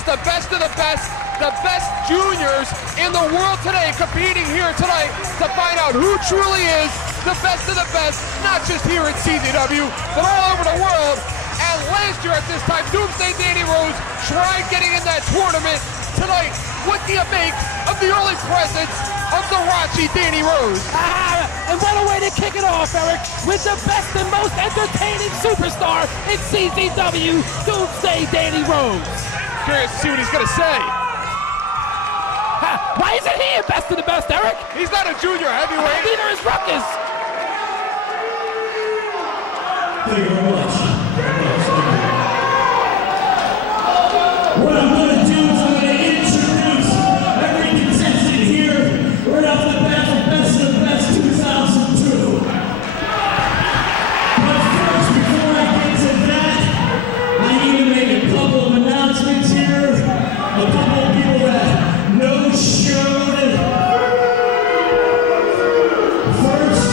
is the best of the best juniors in the world today competing here tonight to find out who truly is the best of the best, not just here at CZW, but all over the world. And last year at this time, Doomsday Danny Rose tried getting in that tournament. Tonight, what do you make of the early presence of the Rachi Danny Rose? And what a way to kick it off, Eric, with the best and most entertaining superstar in CZW, Doomsday Danny Rose. Curious to see what he's going to say. Why isn't he a best of the best, Eric? He's not a junior heavyweight. Neither is Ruckus. Thank you very much. What I'm going to do is I'm going to introduce every contestant here right off the bat for Best of the Best 2002. But first, before I get to that, I need to make a couple of announcements here. A couple of people that no-showed. First,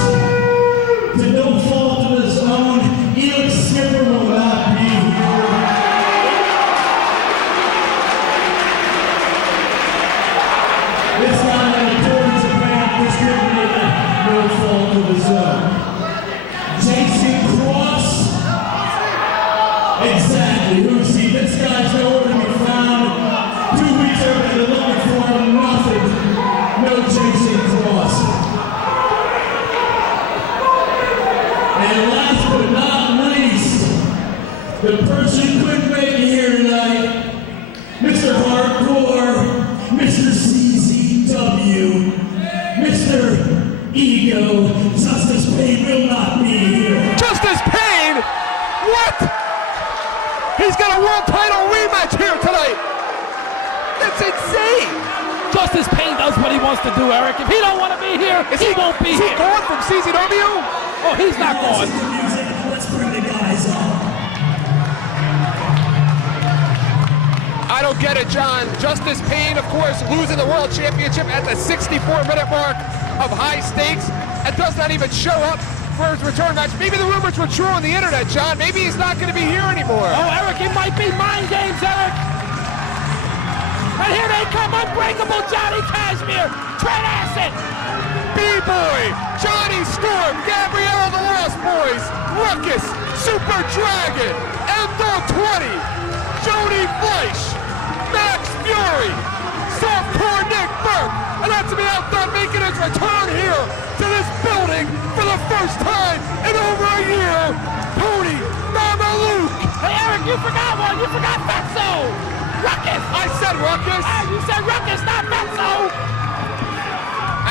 to no fault of his own, Elix Skipper will not be here. This guy in accordance with Brand discriminated, no fault of his own. Jason Cross. Exactly. Who's he? This guy's nowhere to be found. 2 weeks earlier, they're looking for him. Nothing. No Jason Cross. And last but not least, the person who couldn't make it here tonight, Mr. Hardcore, Mr. CZW, Mr. Ego, Justice Payne will not be here. Justice Payne? What? He's got a world title rematch here tonight. That's insane. Justice Payne does what he wants to do, Eric. If he don't want to be here, he won't be here. Is he gone from CZW? Oh, he's not gone. Let's bring the guys up. I don't get it, John. Justice Payne, of course, losing the World Championship at the 64-minute mark of high stakes and does not even show up for his return match. Maybe the rumors were true on the internet, John. Maybe he's not going to be here anymore. Oh, Eric, it might be mind games, Eric. And here they come, Unbreakable Johnny Kashmere, Trent Acid, B-Boy, Johnny Storm, Gabrielle the Lost Boys, Ruckus, Super Dragon, M-Dogg 20, Jody Fleisch, Max Fury, Softcore Nick Burke, and not to be outdone, making his return here to this building for the first time in over a year, Tony Mamaluke. Hey, Eric, you forgot one. You forgot Fatso. Ruckus. I said Ruckus. You said Ruckus, not Fatso.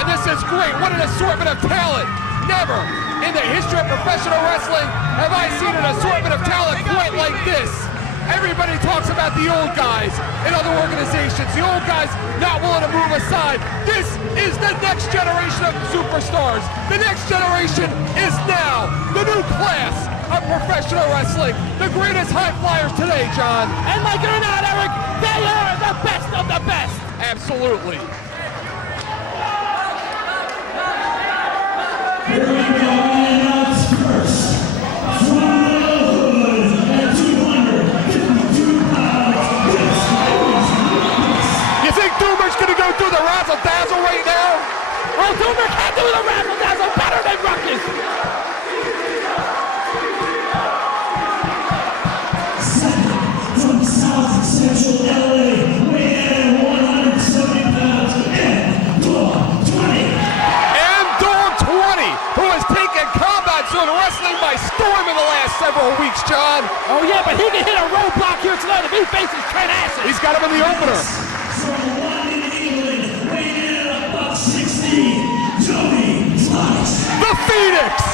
And this is great. What an assortment of talent. Never in the history of professional wrestling have I seen an assortment of talent quite like this. Everybody talks about the old guys in other organizations, the old guys not willing to move aside. This is the next generation of superstars. The next generation is now the new class of professional wrestling. The greatest high flyers today, John. And like it or not, Eric, they are the best of the best. Absolutely. Here we go, and announce first, from the hood at 252 pounds, You think Doomer's gonna go through the razzle dazzle right now? Oh, Doomer can't do the razzle dazzle better than Ruckus. Second, from South Central LA, weighing in at 170 pounds, M-Dogg 20. Who has taken combat zone wrestling by storm in the last several weeks, John. Oh yeah, but he can hit a roadblock here tonight if he faces Trent Acid. He's got him in the opener. From London, England, weighing in at about 60, Jody Fleisch. The Phoenix.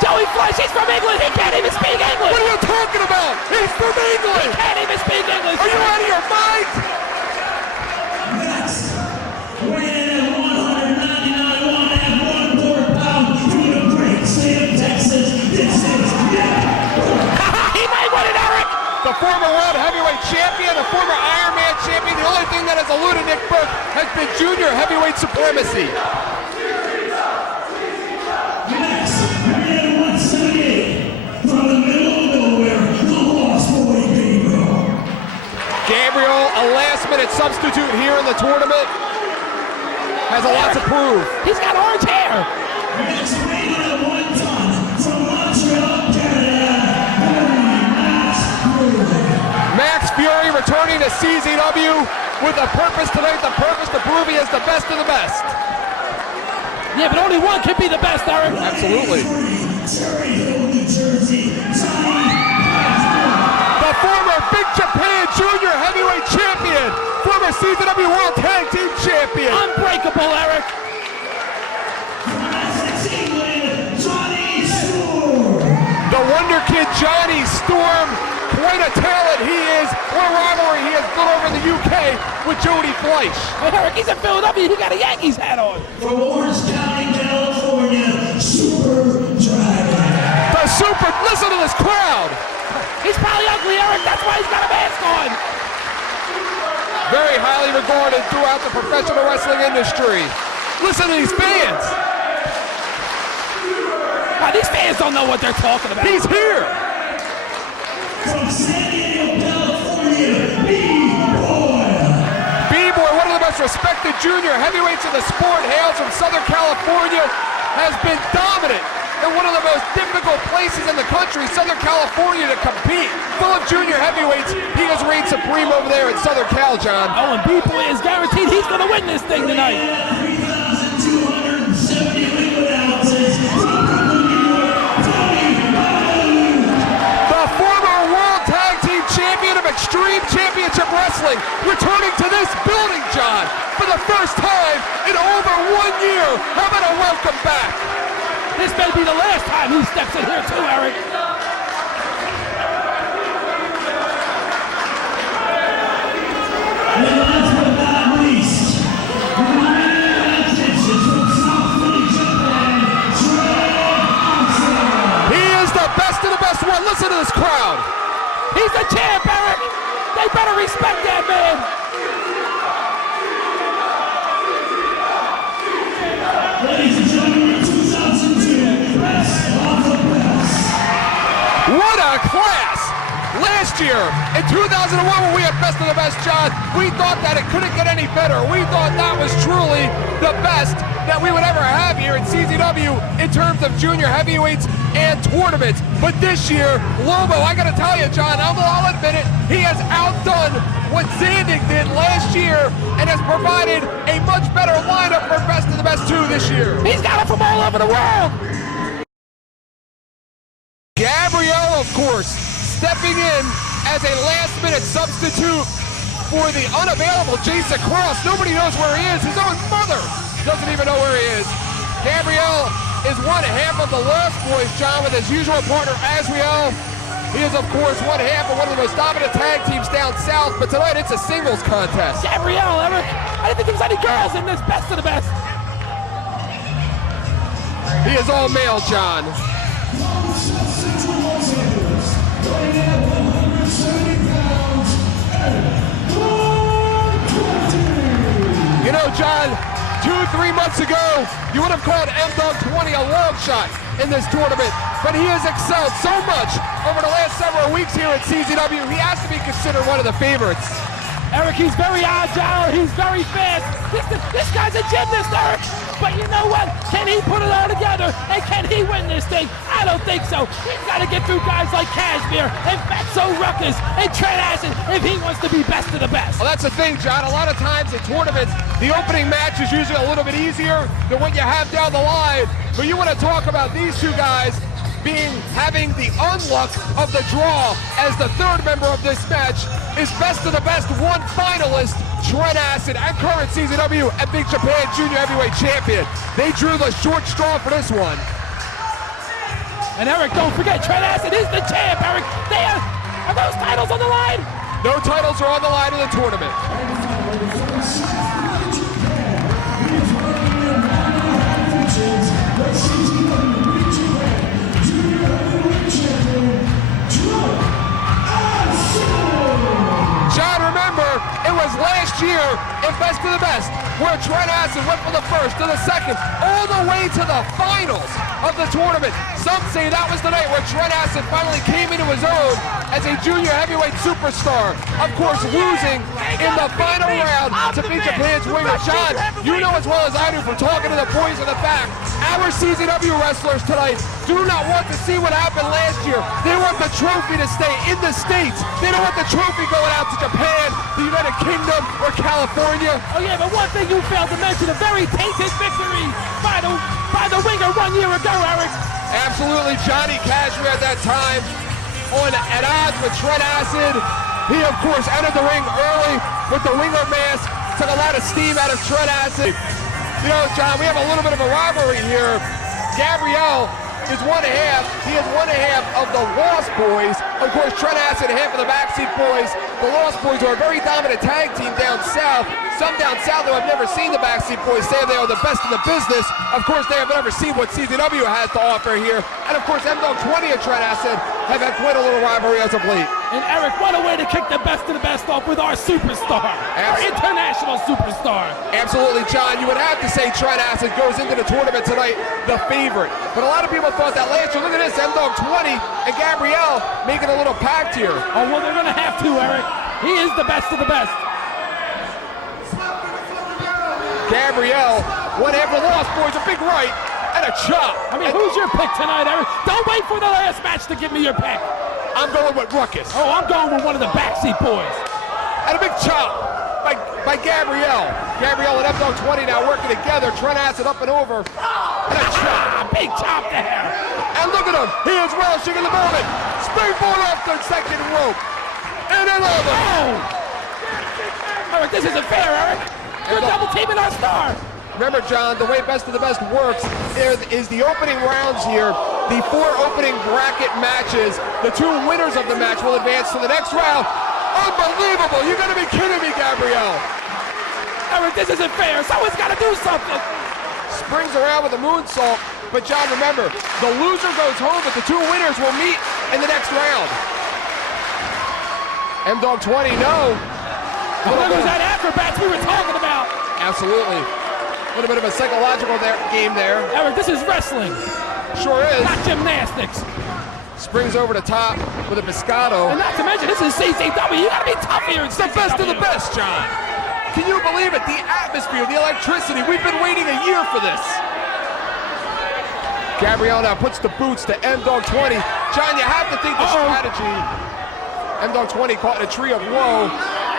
Joey Fleisch, he's from England. He can't even speak English. What are you talking about? He's from England. He can't even speak English. Are you out of your mind? Next, weighing in at 199, 1.25 pounds, from the great state of Texas, this is Nick Burke. He might win it, Eric. The former world heavyweight champion, the former Iron Man champion. The only thing that has eluded Nick Burke has been junior heavyweight supremacy. Next, weighing in at 178, from the middle of nowhere, the Lost Boy Gabriel. Gabriel, a minute substitute here in the tournament has a lot to prove. He's got orange hair. Next weighing in at 1 ton from Montreal, Canada, Max Fury returning to CZW with a purpose tonight, the purpose to prove he is the best of the best. Yeah, but only one can be the best, Eric. Absolutely. Cherry Hill, New Jersey, The former Big Japan Junior Heavyweight Champion, former CZW World Tag Team Champion. Unbreakable, Eric. England, Johnny Storm. The Wonder Kid Johnny Storm, quite a talent he is. What a rivalry he has built over in the UK with Jody Fleisch. Hey, Eric, he's in Philadelphia. He got a Yankees hat on. From Orange County, California, Super Dragon. The Super, listen to this crowd. He's probably ugly, Eric. That's why he's got a mask on. Very highly regarded throughout the professional wrestling industry. Listen to these fans. Wow, these fans don't know what they're talking about. He's here. From San Diego, California, B-Boy. B-Boy, one of the most respected junior heavyweights in the sport, hails from Southern California, has been dominant in one of the most difficult places in the country, Southern California, to compete. Full of junior heavyweights, he has reigned supreme over there in Southern Cal, John. Oh, and B-Boy is guaranteed he's going to win this thing tonight. 3,270 liquid ounces. The former World Tag Team Champion of Extreme Championship Wrestling, returning to this building, John, for the first time in over 1 year. How about a welcome back? This may be the last time he steps in here too, Eric. And last but not least, from South Philly, Japan, He is the best of the best one. Listen to this crowd. He's the champ, Eric. They better respect that man. Ladies and gentlemen, 2002 Best of the Best. What a class! Last year, in 2001, when we had Best of the Best, John, we thought that it couldn't get any better. We thought that was truly the best that we would ever have here in CZW in terms of junior heavyweights and tournaments. But this year, Lobo, I gotta tell you, John, I'll admit it, he has outdone what Zandig did last year and has provided a much better lineup for Best of the Best 2 this year. He's got it from all over the world. Gabrielle, of course, stepping in as a last-minute substitute for the unavailable Jason Cross. Nobody knows where he is. His own mother doesn't even know where he is. Gabrielle is one half of the Lost Boys, John, with his usual partner, Azriel. He is, of course, one half of one of the most dominant tag teams down south, but tonight it's a singles contest. Gabrielle, Eric. I didn't think there was any girls in this Best of the Best. He is all male, John. You know, John, 2-3 months ago, you would have called M-Dogg 20 a long shot in this tournament, but he has excelled so much over the last several weeks here at CZW, he has to be considered one of the favorites. Eric, he's very agile, he's very fast. This guy's a gymnast, Eric. But you know what? Can he put it all together? And can he win this thing? I don't think so. He's got to get through guys like Kashmir and Fatso Ruckus and Trent Acid if he wants to be best of the best. Well, that's the thing, John. A lot of times in tournaments, the opening match is usually a little bit easier than what you have down the line. But you want to talk about these two guys having the unluck of the draw as the third member of this match is Best of the Best 1 finalist, Trent Acid, and current CZW and Big Japan Junior Heavyweight Champion. They drew the short straw for this one. And Eric, don't forget, Trent Acid is the champ, Eric. Are those titles on the line? No titles are on the line in the tournament. John, remember, it was last year in Best of the Best where Trent Acid went for the first first to the second, all the way to the finals of the tournament. Some say that was the night where Trent Acid finally came into his own as a junior heavyweight superstar. Of course, losing in the final round to beat Japan's winger. John, you know as well as I do from talking to the boys in the back, our CZW wrestlers tonight do not want to see what happened last year. They want the trophy to stay in the States. They don't want the trophy going out to Japan, the United Kingdom, or California. Oh yeah, but one thing you failed to mention, a very tainted victory by the winger 1 year ago, Eric. Absolutely, Johnny Cashmere at that time at odds with Trent Acid. He, of course, entered the ring early with the winger mask, took a lot of steam out of Trent Acid. You know, John, we have a little bit of a rivalry here. Gabrielle is one half. He is one half of the Lost Boys. Of course, Trent Acid, half of the Backseat Boys. The Lost Boys are a very dominant tag team down south. Some down south who have never seen the Backseat Boys say they are the best in the business. Of course, they have never seen what CZW has to offer here. And of course, M-Dogg 20 and Trent Acid have had quite a little rivalry as of late. And Eric, what a way to kick the best of the best off with our superstar, our international superstar. Absolutely, John. You would have to say Trent Acid goes into the tournament tonight the favorite. But a lot of people thought that last year. Look at this, M-Dogg 20 and Gabrielle making a little pact here. Oh, well, they're going to have to, Eric. He is the best of the best. Gabrielle, one half of the Lost Boys, a big right and a chop. I mean, who's your pick tonight, Eric? Don't wait for the last match to give me your pick. I'm going with Ruckus. Oh, I'm going with one of the Backseat Boys. And a big chop by Gabrielle. Gabrielle and M-Dogg 20 now working together. Trent Acid up and over. And a chop. A big chop there. And look at him. He is relishing in the moment. Springboard off the second rope. And another. Oh. Eric, this isn't fair, Eric. You're double teaming our star. Remember, John, the way Best of the Best works is the opening rounds here, the 4 opening bracket matches. The 2 winners of the match will advance to the next round. Unbelievable! You gotta be kidding me, Gabrielle. Eric, this isn't fair. Someone's gotta do something. Springs around with a moonsault, but John, remember, the loser goes home, but the 2 winners will meet in the next round. M-Dogg 20, no. What was that acrobats we were talking about? Absolutely. A little bit of a psychological game there. Eric, this is wrestling. Sure is. Not gymnastics. Springs over the top with a Piscato. And not to mention, this is CZW. You gotta be tough here. It's the best of the best, John. Can you believe it? The atmosphere, the electricity. We've been waiting a year for this. Gabrielle now puts the boots to M-Dogg 20. John, you have to think the strategy. M-Dogg 20 caught in a tree of woe.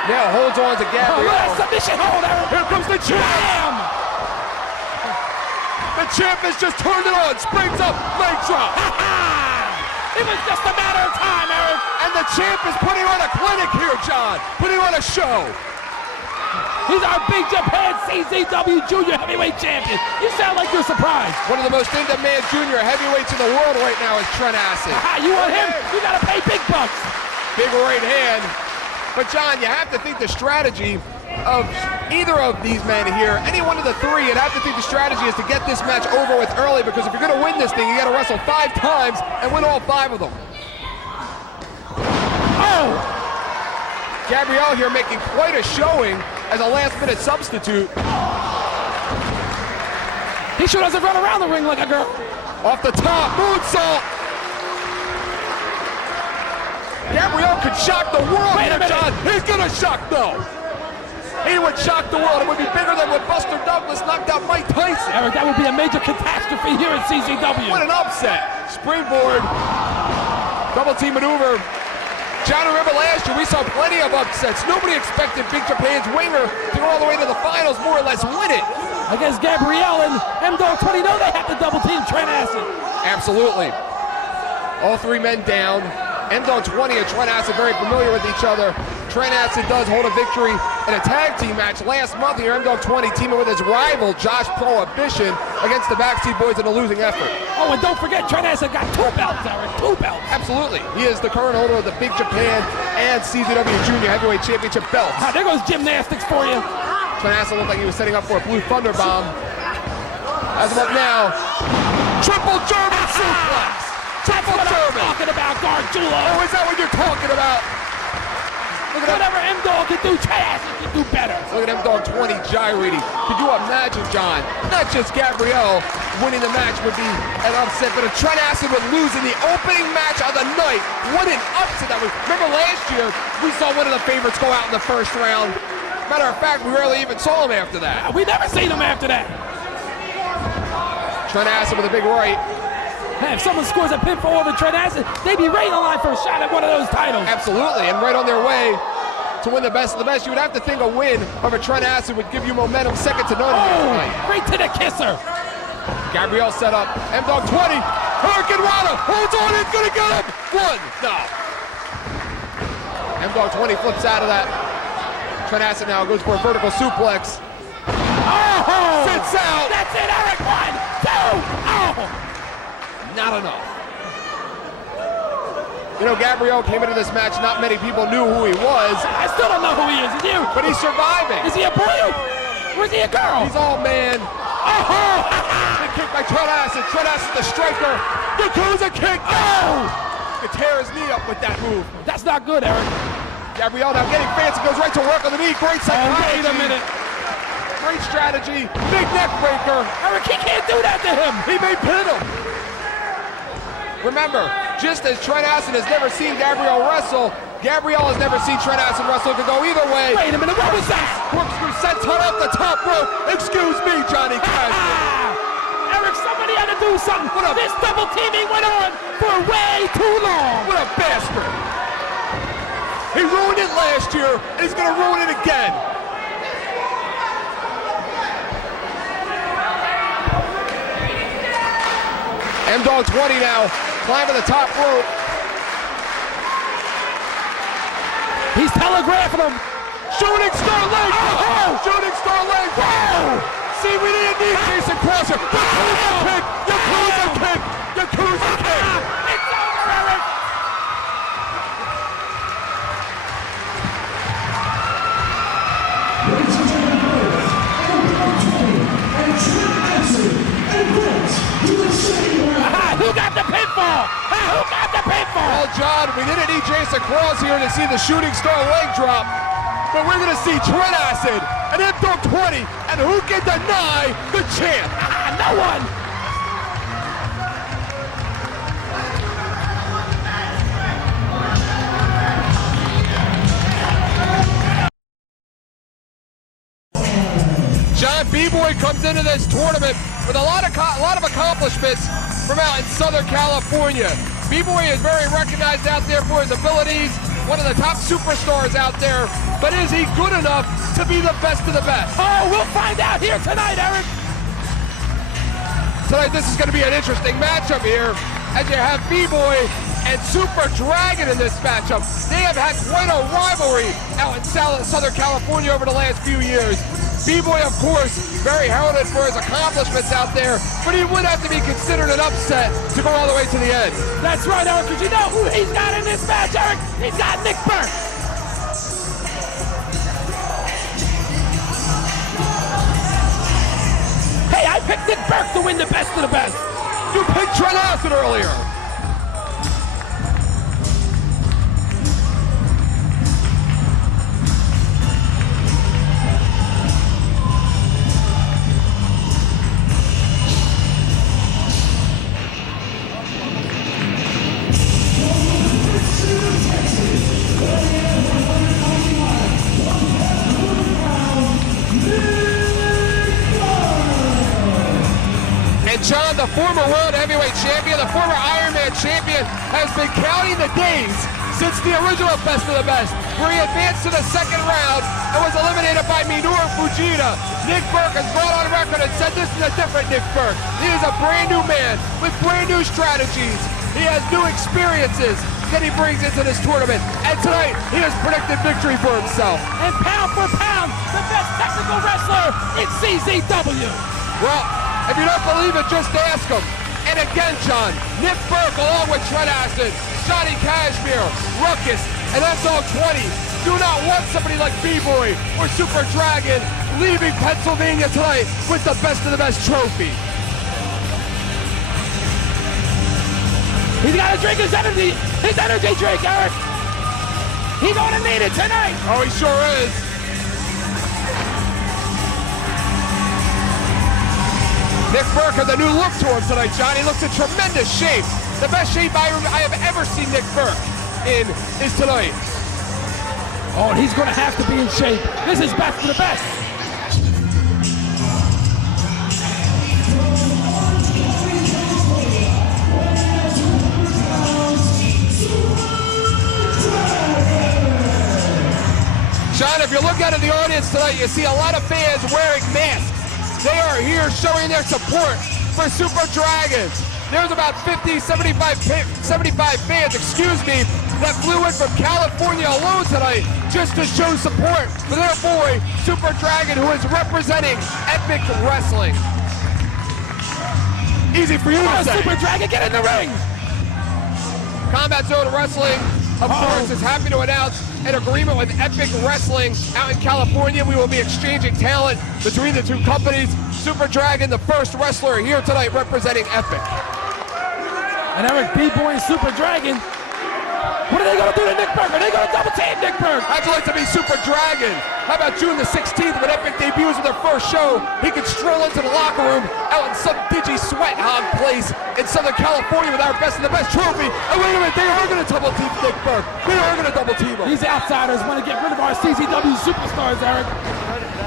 Now holds on to Gabrielle. Oh, submission hold, Eric. Here comes the champ. Bam! The champ has just turned it on. Springs up, leg drop. It was just a matter of time, Eric. And the champ is putting on a clinic here, John. Putting on a show. He's our Big Japan CZW Junior Heavyweight Champion. You sound like you're surprised. One of the most in-demand junior heavyweights in the world right now is Trent Acid. You want him? You gotta pay big bucks. Big right hand. But John, you have to think the strategy of either of these men here, any one of the 3, you'd have to think the strategy is to get this match over with early, because if you're gonna win this thing, you gotta wrestle 5 times and win all 5 of them. Oh! Gabrielle here making quite a showing as a last-minute substitute. He sure doesn't run around the ring like a girl. Off the top, moonsault. Gabrielle could shock the world here, John. He's gonna shock, though. He would shock the world. It would be bigger than when Buster Douglas knocked out Mike Tyson. Eric, that would be a major catastrophe here at CZW. What an upset. Springboard. Double team maneuver. John, remember last year we saw plenty of upsets. Nobody expected Big Japan's winger to go all the way to the finals, more or less win it. Against Gabrielle and M-Dogg 20, know they have to double team Trent Acid. Absolutely. All 3 men down. M-Dogg 20 and Trent Acid very familiar with each other. Trent Acid does hold a victory in a tag team match last month here. M-Dogg 20 teaming with his rival Josh Prohibition against the Backseat Boys in a losing effort. Oh, and don't forget, Trent Acid got 2 belts, Eric. 2 belts. Absolutely. He is the current holder of the Big Japan and CZW Junior Heavyweight Championship belts. There goes gymnastics for you. Trent Acid looked like he was setting up for a Blue Thunder Bomb. As of up now, triple German suplex. That's what I'm talking about, Gargiulo. Oh, is that what you're talking about? Whatever M-Dogg can do, Trent Acid can do better. Look at M-Dogg 20 gyrating. Could you imagine, John? Not just Gabrielle winning the match would be an upset, but if Trent Acid would lose in the opening match of the night, what an upset that was. Remember last year, we saw one of the favorites go out in the first round. Matter of fact, we rarely even saw him after that. We never seen him after that. Trent Acid with a big right. Hey, if someone scores a pinfall over Trent Acid, they'd be right in line for a shot at one of those titles. Absolutely, and right on their way to win the best of the best. You would have to think a win over Trent Acid would give you momentum second to none. Oh, right to the kisser. Gabrielle set up. M-Dogg 20. Hurricane Rana holds on. It's going to get him. One. No. M-Dogg 20 flips out of that. Trent Acid now goes for a vertical suplex. Oh! Sits out. That's it, Eric. 1, 2. Oh! Not enough. You know, Gabrielle came into this match, not many people knew who he was. I still don't know who he is. Is you? But he's surviving. Is he a boy or is he a girl? He's all man. Oh! Big kick by Trent Acid. Trent Acid, the striker. Yakuza kick. Oh! He could tear his knee up with that move. That's not good, Eric. Gabrielle now getting fancy, goes right to work on the knee. Great psychology. Wait a minute. Great strategy. Big neck breaker. Eric, he can't do that to him. He may pin him. Remember, just as Trent Acid has never seen Gabrielle wrestle, Gabrielle has never seen Trent Acid wrestle. It could go either way. Wait a minute, what was that? Corkscrew senton up the top rope. Excuse me, Johnny Cash. Eric, somebody had to do something. This double teaming went on for way too long. What a bastard. He ruined it last year, and he's going to ruin it again. M-Dogg 20 now, climbing the top rope. He's telegraphing him. Shooting star leg! Oh! Shooting star leg! Oh! See, we didn't need Jason Crusher. Yakuza kick! Yakuza kick! Yakuza kick! It's over, Eric! Ladies and gentlemen, M-Dogg 20 and Trent Acid advance to the second round. Who got the pinfall? Who got the pinfall? Well, John, we didn't need Jason Cross here to see the shooting star leg drop, but we're going to see Trent Acid and M-Dogg 20, and who can deny the champ? No one! John, B-Boy comes into this tournament with a lot of accomplishments from out in Southern California. B-Boy is very recognized out there for his abilities, one of the top superstars out there, but is he good enough to be the best of the best? Oh, we'll find out here tonight, Eric. Tonight, this is going to be an interesting matchup here, as you have B-Boy and Super Dragon in this matchup. They have had quite a rivalry out in Southern California over the last few years. B-Boy, of course, very heralded for his accomplishments out there, but he would have to be considered an upset to go all the way to the end. That's right, Eric, because you know who he's got in this match, Eric? He's got Nick Burke. Hey, I picked Nick Burke to win the best of the best. You picked Trent Acid earlier. John, the former world heavyweight champion, the former Ironman champion, has been counting the days since the original Best of the Best, where he advanced to the second round and was eliminated by Minoru Fujita. Nick Burke has gone on record and said this is a different Nick Burke. He is a brand new man with brand new strategies. He has new experiences that he brings into this tournament. And tonight, he has predicted victory for himself. And pound for pound, the best technical wrestler in CZW. Well, if you don't believe it, just ask him. And again, John, Nick Burke along with Trent Acid, Johnny Kashmere, Ruckus, and M-Dogg 20 do not want somebody like B-Boy or Super Dragon leaving Pennsylvania tonight with the best of the best trophy. He's got to drink his energy drink, Eric. He's gonna need it tonight. Oh, he sure is. Nick Burke has a new look to him tonight, John. He looks in tremendous shape. The best shape I have ever seen Nick Burke in is tonight. Oh, and he's gonna have to be in shape. This is best for the best. John, if you look out at the audience tonight, you see a lot of fans wearing masks. They are here showing their support for Super Dragon. There's about 75 fans, that flew in from California alone tonight just to show support for their boy, Super Dragon, who is representing Epic Wrestling. Easy for you to say. Super Dragon, get in the ring! Combat Zone Wrestling, of course, is happy to announce an agreement with Epic Wrestling out in California. We will be exchanging talent between the two companies. Super Dragon, the first wrestler here tonight representing Epic. And Eric, B-Boy and Super Dragon, what are they going to do to Nick Burke? Are they going to double team Nick Burke? How'd you like to be Super Dragon? How about June the 16th when Epic debuts with their first show? He could stroll into the locker room out in some digi sweat hog place in Southern California with our best and the best trophy. Oh, wait a minute, they are going to double team Nick Burke. They are going to double team him. These outsiders want to get rid of our CZW superstars, Eric.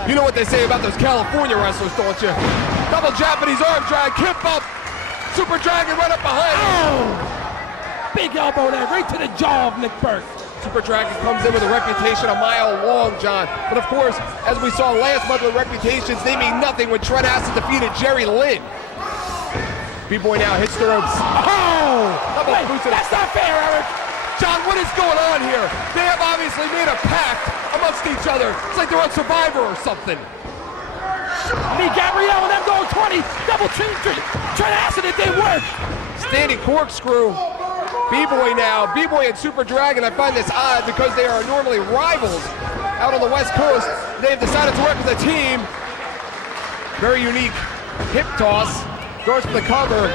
You know what they say about those California wrestlers, don't you? Double Japanese arm drag, kip up. Super Dragon right up behind him. Oh! Big elbow there, right to the jaw of Nick Burke. Super Dragon comes in with a reputation a mile long, John. But of course, as we saw last month with reputations, they mean nothing when Trent Acid defeated Jerry Lynn. B-Boy now hits the ropes. Oh! Wait, that's not fair, Eric. John, what is going on here? They have obviously made a pact amongst each other. It's like they're on Survivor or something. Me, Gabrielle, and M-Dogg 20. Double team Trent Acid, it didn't work. Standing corkscrew. B-Boy now. B-Boy and Super Dragon, I find this odd because they are normally rivals out on the West Coast. They've decided to work as a team. Very unique hip toss. Goes for the cover.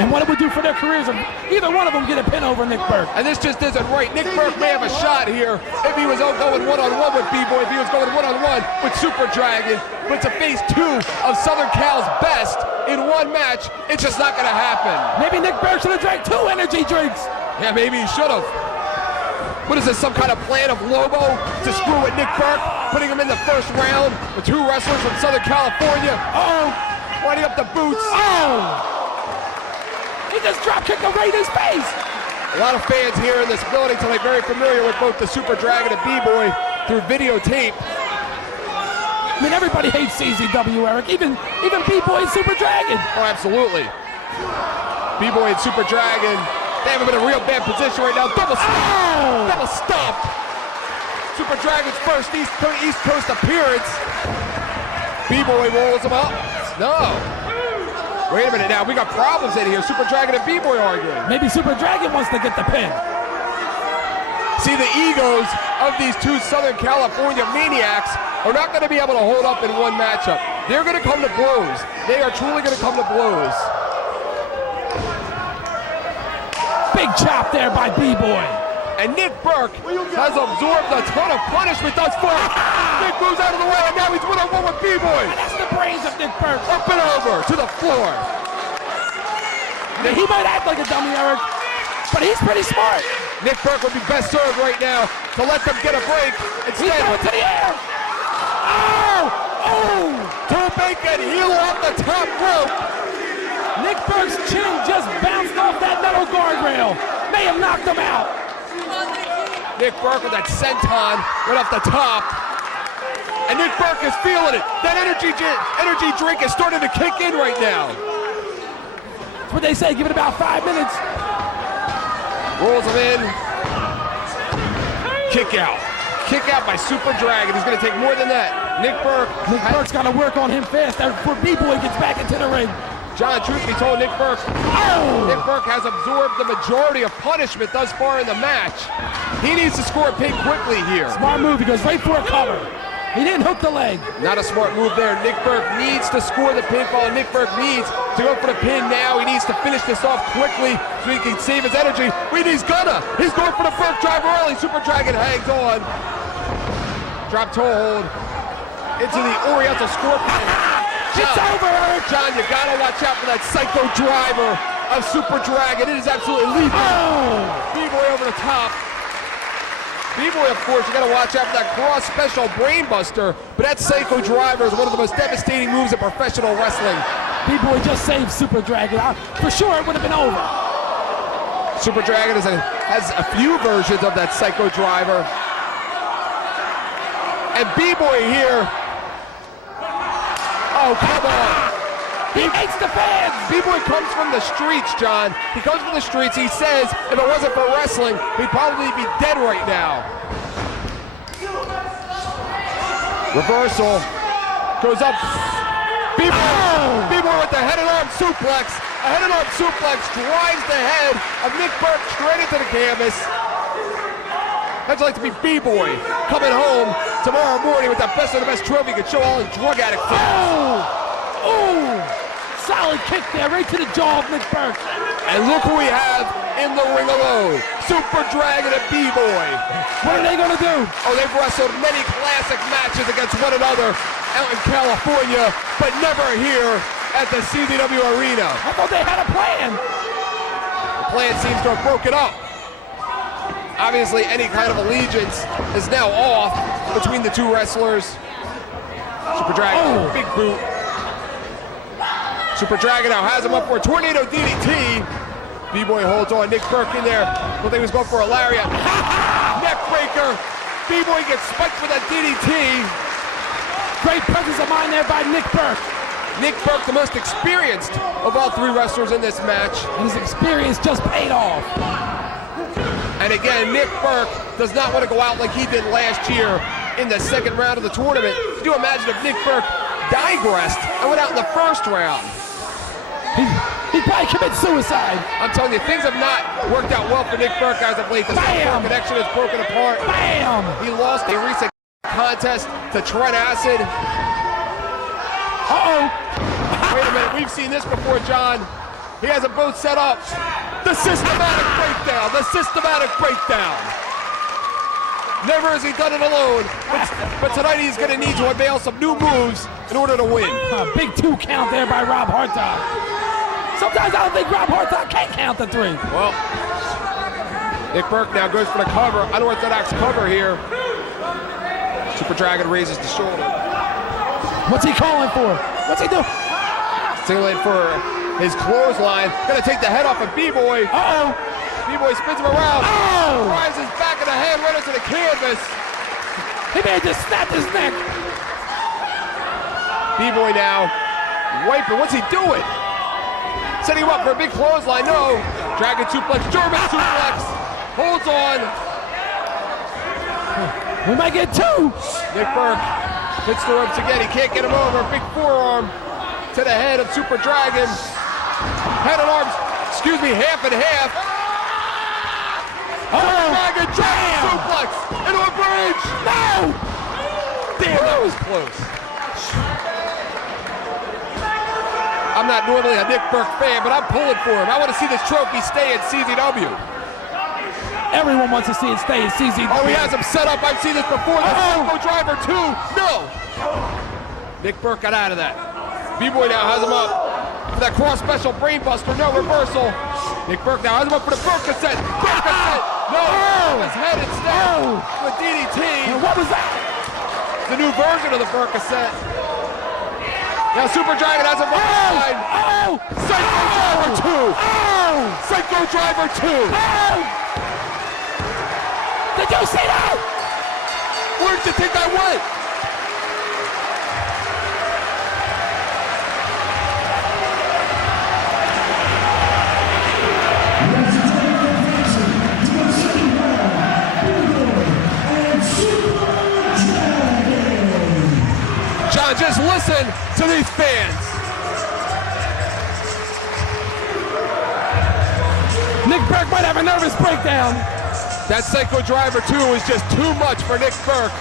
And what it would do for their careers if either one of them get a pin over Nick Burke. And this just isn't right. Nick Burke may have a shot here if he was going one-on-one with B-Boy, if he was going one-on-one with Super Dragon. But to face two of Southern Cal's best in one match, it's just not going to happen. Maybe Nick Burke should have drank 2 energy drinks. Yeah, maybe he should have. What is this, some kind of plan of Lobo to screw with Nick Burke, putting him in the first round with 2 wrestlers from Southern California? Uh-oh. Winding up the boots. Oh! He just drop kicked him right in his face. A lot of fans here in this building tonight very familiar with both the Super Dragon and B-Boy through videotape. I mean, everybody hates CZW, Eric. Even B-Boy and Super Dragon. Oh, absolutely. B-Boy and Super Dragon, they have him in a real bad position right now. Double stop. Oh! Double stop. Super Dragon's first East Coast appearance. B-Boy rolls him up. No. Wait a minute now, we got problems in here. Super Dragon and B-Boy arguing. Maybe Super Dragon wants to get the pin. See, the egos of these 2 Southern California maniacs are not going to be able to hold up in one matchup. They're going to come to blows. They are truly going to come to blows. Big chop there by B-Boy. And Nick Burke has absorbed a ton of punishment thus far. Nick moves out of the way, and now he's one-on-one with B-Boy. And that's the brains of Nick Burke. Up and over to the floor. He might act like a dummy, Eric, but he's pretty smart. Nick Burke would be best served right now to let them get a break. He's going to the air. Oh! Oh! To make a heel off the top rope. Nick Burke's chin just bounced off that metal guardrail. May have knocked him out. Nick Burke with that senton right off the top. And Nick Burke is feeling it. That energy drink is starting to kick in right now. That's what they say, give it about 5 minutes. Rolls him in. Kick out. Kick out by Super Dragon. He's going to take more than that. Nick Burke's got to work on him fast before B-Boy gets back into the ring. John, truth be told, Nick Burke has absorbed the majority of punishment thus far in the match. He needs to score a pin quickly here. Smart move, he goes right for a cover. He didn't hook the leg. Not a smart move there. Nick Burke needs to score the pinfall, and Nick Burke needs to go for the pin now. He needs to finish this off quickly so he can save his energy. Wait, he's gonna. He's going for the Burke driver early. Super Dragon hangs on. Drop toe hold into the Oriental Scorpion. It's over, Eric. John, you gotta watch out for that psycho driver of Super Dragon. It is absolutely lethal. Oh! B-Boy over the top. B-Boy, of course, you gotta watch out for that cross special brainbuster, but that psycho driver is one of the most devastating moves in professional wrestling. B-Boy just saved Super Dragon. For sure, it would have been over. Super Dragon has a few versions of that psycho driver. And B-Boy here. Oh, come on. He hates the fans. B-Boy comes from the streets, John. He comes from the streets. He says if it wasn't for wrestling, he'd probably be dead right now. Reversal. Goes up. B-Boy. Oh. B-Boy with the head and arm suplex. A head and arm suplex drives the head of Nick Burke straight into the canvas. How'd you like to be B-Boy coming home tomorrow morning with that best of the best trophy you can show all the drug addicts? Oh! Oh! Solid kick there, right to the jaw of Nick Burke. And look who we have in the ring alone. Super Dragon and B-Boy. What are they gonna do? Oh, they've wrestled many classic matches against one another out in California, but never here at the CZW Arena. I thought they had a plan. The plan seems to have broken up. Obviously, any kind of allegiance is now off between the two wrestlers. Super Dragon, big boot. Super Dragon now has him up for a tornado DDT. B-Boy holds on. Nick Burke in there. I think he was going for a lariat. Neck breaker. B-Boy gets spiked for that DDT. Great presence of mind there by Nick Burke. Nick Burke, the most experienced of all three wrestlers in this match. And his experience just paid off. And again, Nick Burke does not want to go out like he did last year in the second round of the tournament. Could you imagine if Nick Burke digressed and went out in the first round? He'd probably commit suicide. I'm telling you, things have not worked out well for Nick Burke as of late. The Bam! connection is broken apart. Bam! He lost a recent contest to Trent Acid. Uh-oh. Wait a minute, we've seen this before, John. He has them both set up. The systematic breakdown, the systematic breakdown. Never has he done it alone, but tonight he's gonna need to unveil some new moves in order to win. A big 2 count there by Rob Hartog. Sometimes I don't think Rob Hartog can count the 3. Well, Nick Burke now goes for the cover, unorthodox cover here. Super Dragon raises the shoulder. What's he calling for? What's he doing? Signaling for his clothesline. Gonna take the head off of B-Boy. Uh-oh. B-Boy spins him around. Oh! Drives his back of the head right into the canvas. He may have just snapped his neck. B-Boy now wiping. What's he doing? Setting him up for a big clothesline. No. Dragon suplex. German suplex. Holds on. We might get 2. Nick Burke hits the ropes again. He can't get him over. Big forearm to the head of Super Dragon. Head and arms. Excuse me. Half and half. Dragon suplex into a bridge. No! Damn, that was close. I'm not normally a Nick Burke fan, but I'm pulling for him. I want to see this trophy stay at CZW. Everyone wants to see it stay at CZW. Oh, he has him set up. I've seen this before. The Psycho Driver 2. No. Nick Burke got out of that. B-Boy now has him up for that cross special brainbuster. No reversal. Nick Burke now has him up for the Burke cassette. Burke cassette. No. His head instead with DDT. And what was that? The new version of the Burke cassette. Now Super Dragon has him right side. Oh! Psycho Driver 2. Oh! Psycho Driver 2. Oh! Did you see that? Where did you think I went? John, just listen to these fans. Nick Burke might have a nervous breakdown. That Psycho Driver 2 is just too much for Nick Burke.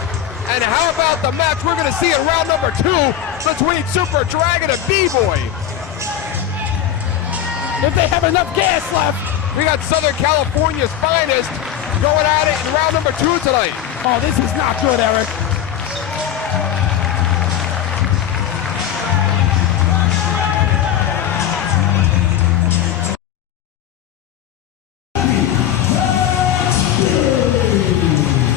And how about the match we're gonna see in round number 2 between Super Dragon and B-Boy? If they have enough gas left. We got Southern California's finest going at it in round number 2 tonight. Oh, this is not good, Eric.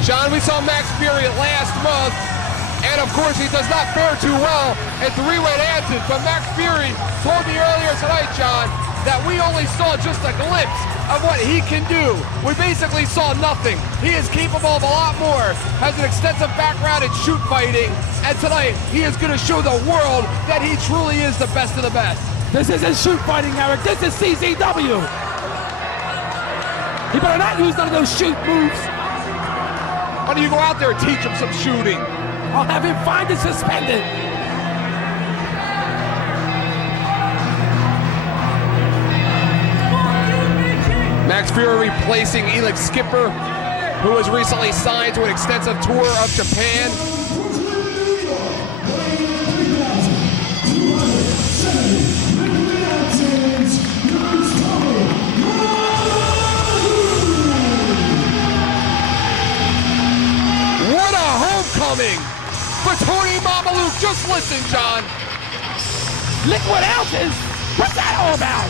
John, we saw Max Fury last month, and of course he does not fare too well in three-way dances, but Max Fury told me earlier tonight, John, that we only saw just a glimpse of what he can do. We basically saw nothing. He is capable of a lot more, has an extensive background in shoot fighting, and tonight he is going to show the world that he truly is the best of the best. This isn't shoot fighting, Eric. This is CZW. He better not use none of those shoot moves. Why don't you go out there and teach him some shooting? I'll have him fined and suspended. Max Fury replacing Elix Skipper, who was recently signed to an extensive tour of Japan. What a homecoming for Tony Mamaluke. Just listen, John. Liquid ounces? What's that all about?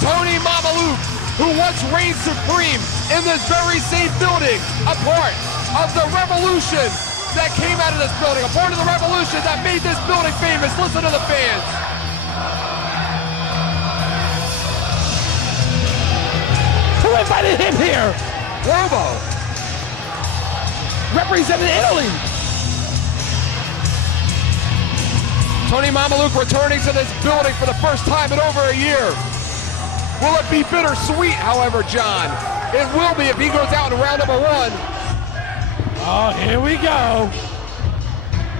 Tony Mamaluke, who once reigned supreme in this very same building, a part of the revolution that came out of this building, a part of the revolution that made this building famous. Listen to the fans. Who invited him here? Lobo. Represented Italy. Tony Mamaluke returning to this building for the first time in over a year. Will it be bittersweet, however, John? It will be if he goes out in round number 1. Oh, here we go.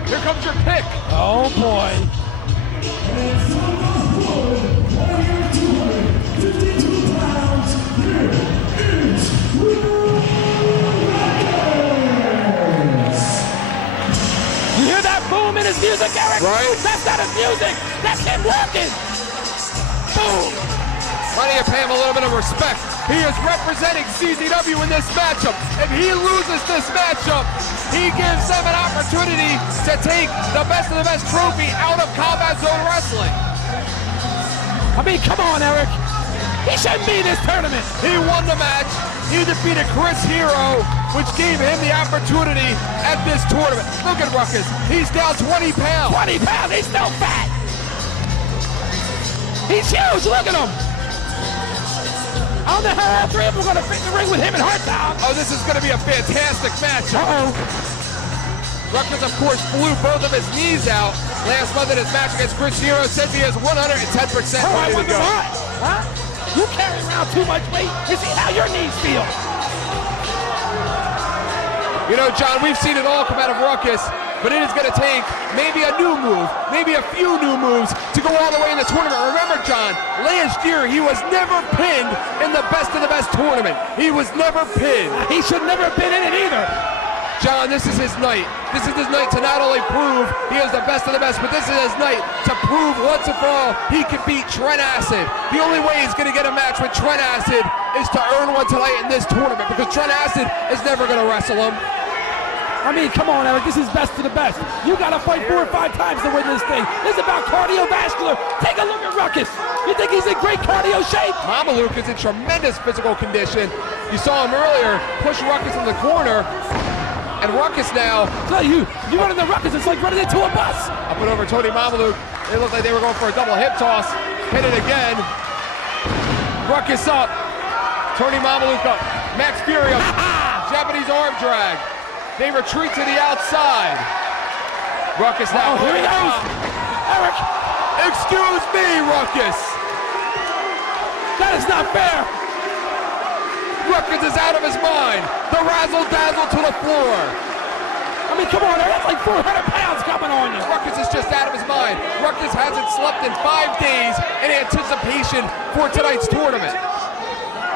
Here comes your pick. Oh, boy. And from the hood, 252 pounds, here is You hear that boom in his music, Eric? Right. That's not his music. That's him working. Boom. Why don't you pay him a little bit of respect? He is representing CZW in this matchup. If he loses this matchup, he gives them an opportunity to take the best of the best trophy out of Combat Zone Wrestling. I mean, come on, Eric. He shouldn't be in this tournament. He won the match. He defeated Chris Hero, which gave him the opportunity at this tournament. Look at Ruckus. He's down 20 pounds. 20 pounds. He's still fat. He's huge. Look at him. I don't know how all three of them are going to fit in the ring with him and Hartog. Oh, this is going to be a fantastic match. Uh-oh. Ruckus, of course, flew both of his knees out last month in his match against Chris Hero. Says he has 110% Oh, I ready to wonder go. why. Huh? You carry around too much weight and see how your knees feel. You know, John, we've seen it all come out of Ruckus, but it is going to take maybe a new move, maybe a few new moves to go all the way in the tournament. Remember, John, last year he was never pinned in the best of the best tournament. He was never pinned. He should never have been in it either. John, this is his night. This is his night to not only prove he is the best of the best, but this is his night to prove once and for all he can beat Trent Acid. The only way he's going to get a match with Trent Acid is to earn one tonight in this tournament, because Trent Acid is never going to wrestle him. I mean, come on, Eric. This is best of the best. You got to fight 4 or 5 times to win this thing. This is about cardiovascular. Take a look at Ruckus. You think he's in great cardio shape? Mamaluke is in tremendous physical condition. You saw him earlier push Ruckus in the corner. And Ruckus now. So you running the Ruckus, it's like running into a bus. Up and over Tony Mamaluke. They looked like they were going for a double hip toss. Hit it again. Ruckus up. Tony Mamaluke up. Max Fury up. Japanese arm drag. They retreat to the outside. Ruckus now. Oh, here he goes. Eric. Excuse me, Ruckus. That is not fair. Ruckus is out of his mind. The razzle-dazzle to the floor. I mean, come on, Eric. That's like 400 pounds coming on you. Ruckus is just out of his mind. Ruckus hasn't slept in 5 days in anticipation for tonight's tournament.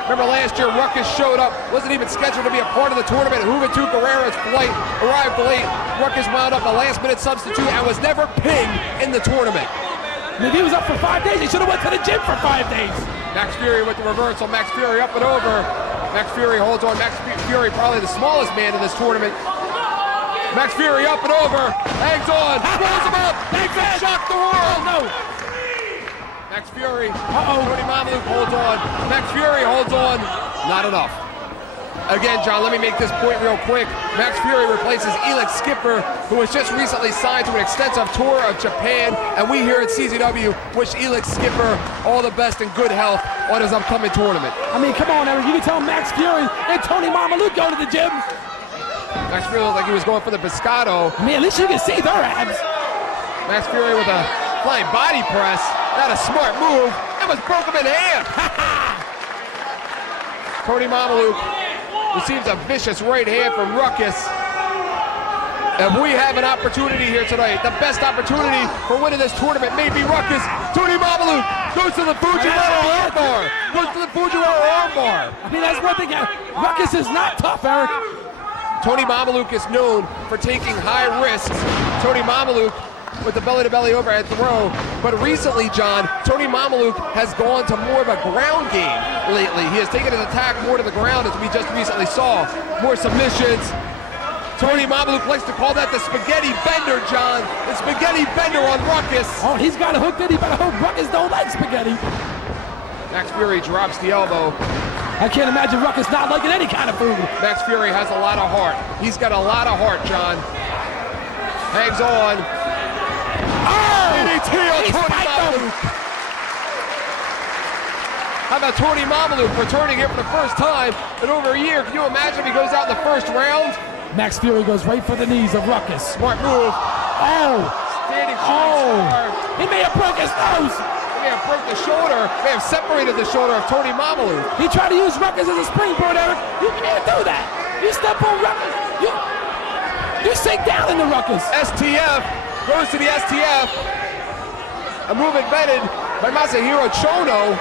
Remember last year, Ruckus showed up, wasn't even scheduled to be a part of the tournament. Juventud Guerrero's flight arrived late. Ruckus wound up a last-minute substitute and was never pinned in the tournament. If he was up for 5 days, he should have went to the gym for 5 days. Max Fury with the reversal. Max Fury up and over. Max Fury holds on. Max Fury probably the smallest man in this tournament. Max Fury up and over. Hangs on. Rolls him up. He can shock the world. No. Max Fury. Tony Mamaluke holds on. Max Fury holds on. Not enough. Again, John, let me make this point real quick. Max Fury replaces Elix Skipper, who was just recently signed to an extensive tour of Japan, and we here at CZW wish Elix Skipper all the best and good health on his upcoming tournament. I mean, come on, Eric. You can tell Max Fury and Tony Mamaluke go to the gym. Max Fury looked like he was going for the Biscotto. I mean, at least you can see their abs. Max Fury with a flying body press. Not a smart move. That was broke him in half. Tony Mamaluke receives a vicious right hand from Ruckus. And we have an opportunity here tonight. The best opportunity for winning this tournament may be Ruckus. Tony Mamaluke goes to the Fujiwara armbar. Goes to the Fujiwara armbar. I mean, that's one thing. Ruckus is not tough, Eric. Tony Mamaluke is known for taking high risks. Tony Mamaluke with the belly-to-belly overhead throw. But recently, John, Tony Mamaluke has gone to more of a ground game lately. He has taken his attack more to the ground, as we just recently saw. More submissions. Tony Mamaluke likes to call that the spaghetti bender, John. The spaghetti bender on Ruckus. Oh, he's got a hook that he better hope Ruckus don't like spaghetti. Max Fury drops the elbow. I can't imagine Ruckus not liking any kind of food. Max Fury has a lot of heart. He's got a lot of heart, John. Hangs on. DDT on Tony Mamaluke. How about Tony Mamaluke returning here for the first time in over a year? Can you imagine if he goes out in the first round? Max Fury goes right for the knees of Ruckus. Smart move. Oh! Standing shooting star. He may have broke his nose! He may have broke the shoulder. May have separated the shoulder of Tony Mamaluke. He tried to use Ruckus as a springboard, Eric. You can't do that. You step on Ruckus. You sink down in the Ruckus. STF goes to the STF. A move invented by Masahiro Chono.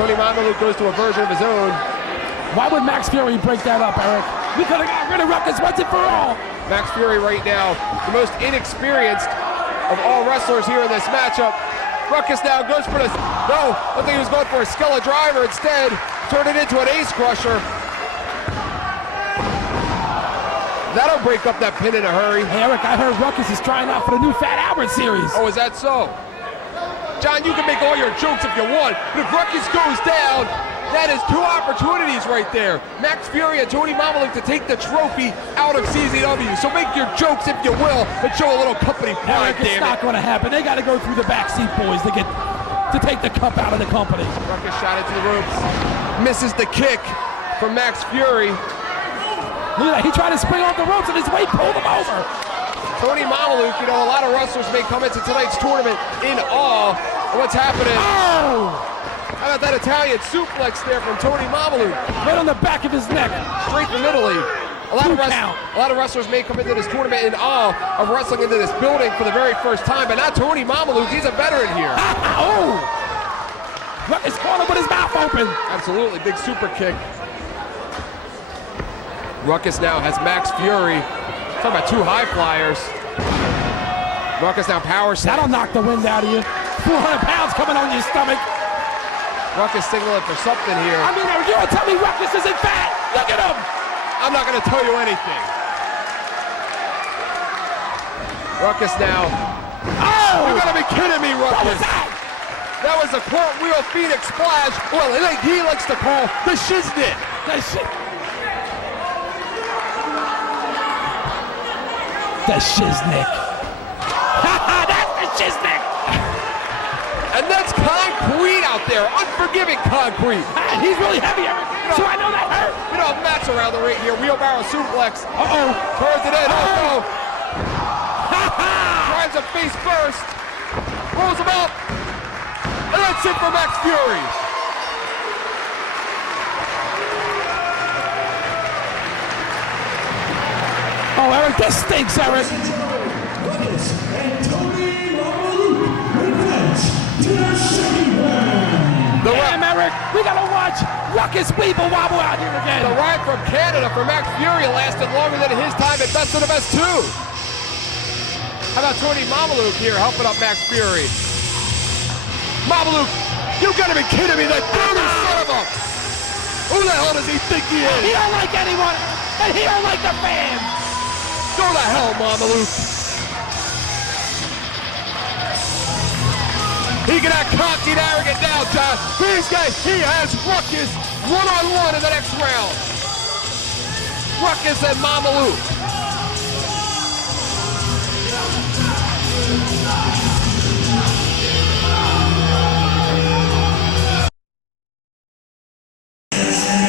Tony Mamaluke goes to a version of his own. Why would Max Fury break that up, Eric? We could have got rid of Ruckus once and for all. Max Fury right now, the most inexperienced of all wrestlers here in this matchup. Ruckus now goes for the, no, I think he was going for a Skella driver instead. Turned it into an ace crusher. That'll break up that pin in a hurry. Hey, Eric, I heard Ruckus is trying out for the new Fat Albert series. Oh, is that so? John, you can make all your jokes if you want, but if Ruckus goes down, that is two opportunities right there. Max Fury and Tony Mamaluke to take the trophy out of CZW. So make your jokes if you will, but show a little company pride, Eric, it's damn not going to happen. They got to go through the backseat boys to take the cup out of the company. Ruckus shot into the ropes. Misses the kick from Max Fury. Look at that. He tried to spring off the ropes and his weight pulled him over. Tony Mamaluke, you know, a lot of wrestlers may come into tonight's tournament in awe of what's happening. Oh! How about that Italian suplex there from Tony Mamaluke? Right on the back of his neck. Straight from Italy. A lot of wrestlers may come into this tournament in awe of wrestling into this building for the very first time, but not Tony Mamaluke. He's a veteran here. Oh! Ruckus caught him with his mouth open. Absolutely, big super kick. Ruckus now has Max Fury. Talking about two high flyers. Ruckus now power slam. That'll knock the wind out of you. 400 pounds coming on your stomach. Ruckus signaling for something here. I mean, you're gonna tell me Ruckus isn't fat? Look at him! I'm not gonna tell you anything. Ruckus now. Oh! You gotta be kidding me, Ruckus. What was that? That was a cartwheel Phoenix splash. Well, he likes to call the shiznit. The shiznick. That's the shiznick. And that's concrete out there. Unforgiving concrete. He's really heavy, Eric. So I know that hurt. You know, Matt's around the ring here. Wheelbarrow suplex. Uh-oh. Turns it in. Oh, no. Drives him face first. Rolls him up. And that's it for Max Fury. Oh, Eric, this stinks, Eric. Ruckus and Tony Mamaluke advance to the second round. Damn, Eric, we got ruckus weeble wobble out here again. The ride from Canada for Max Fury lasted longer than his time at Best of the Best 2. How about Tony Mamaluke here helping up Max Fury? Mamaluke, you gotta be kidding me, that dirty son of a... Who the hell does he think he is? He don't like anyone, and he don't like the fans. Go to hell, Mamaluke. He can act cocky and arrogant now, John. These guys, he has Ruckus one-on-one in the next round. Ruckus and Mamaluke.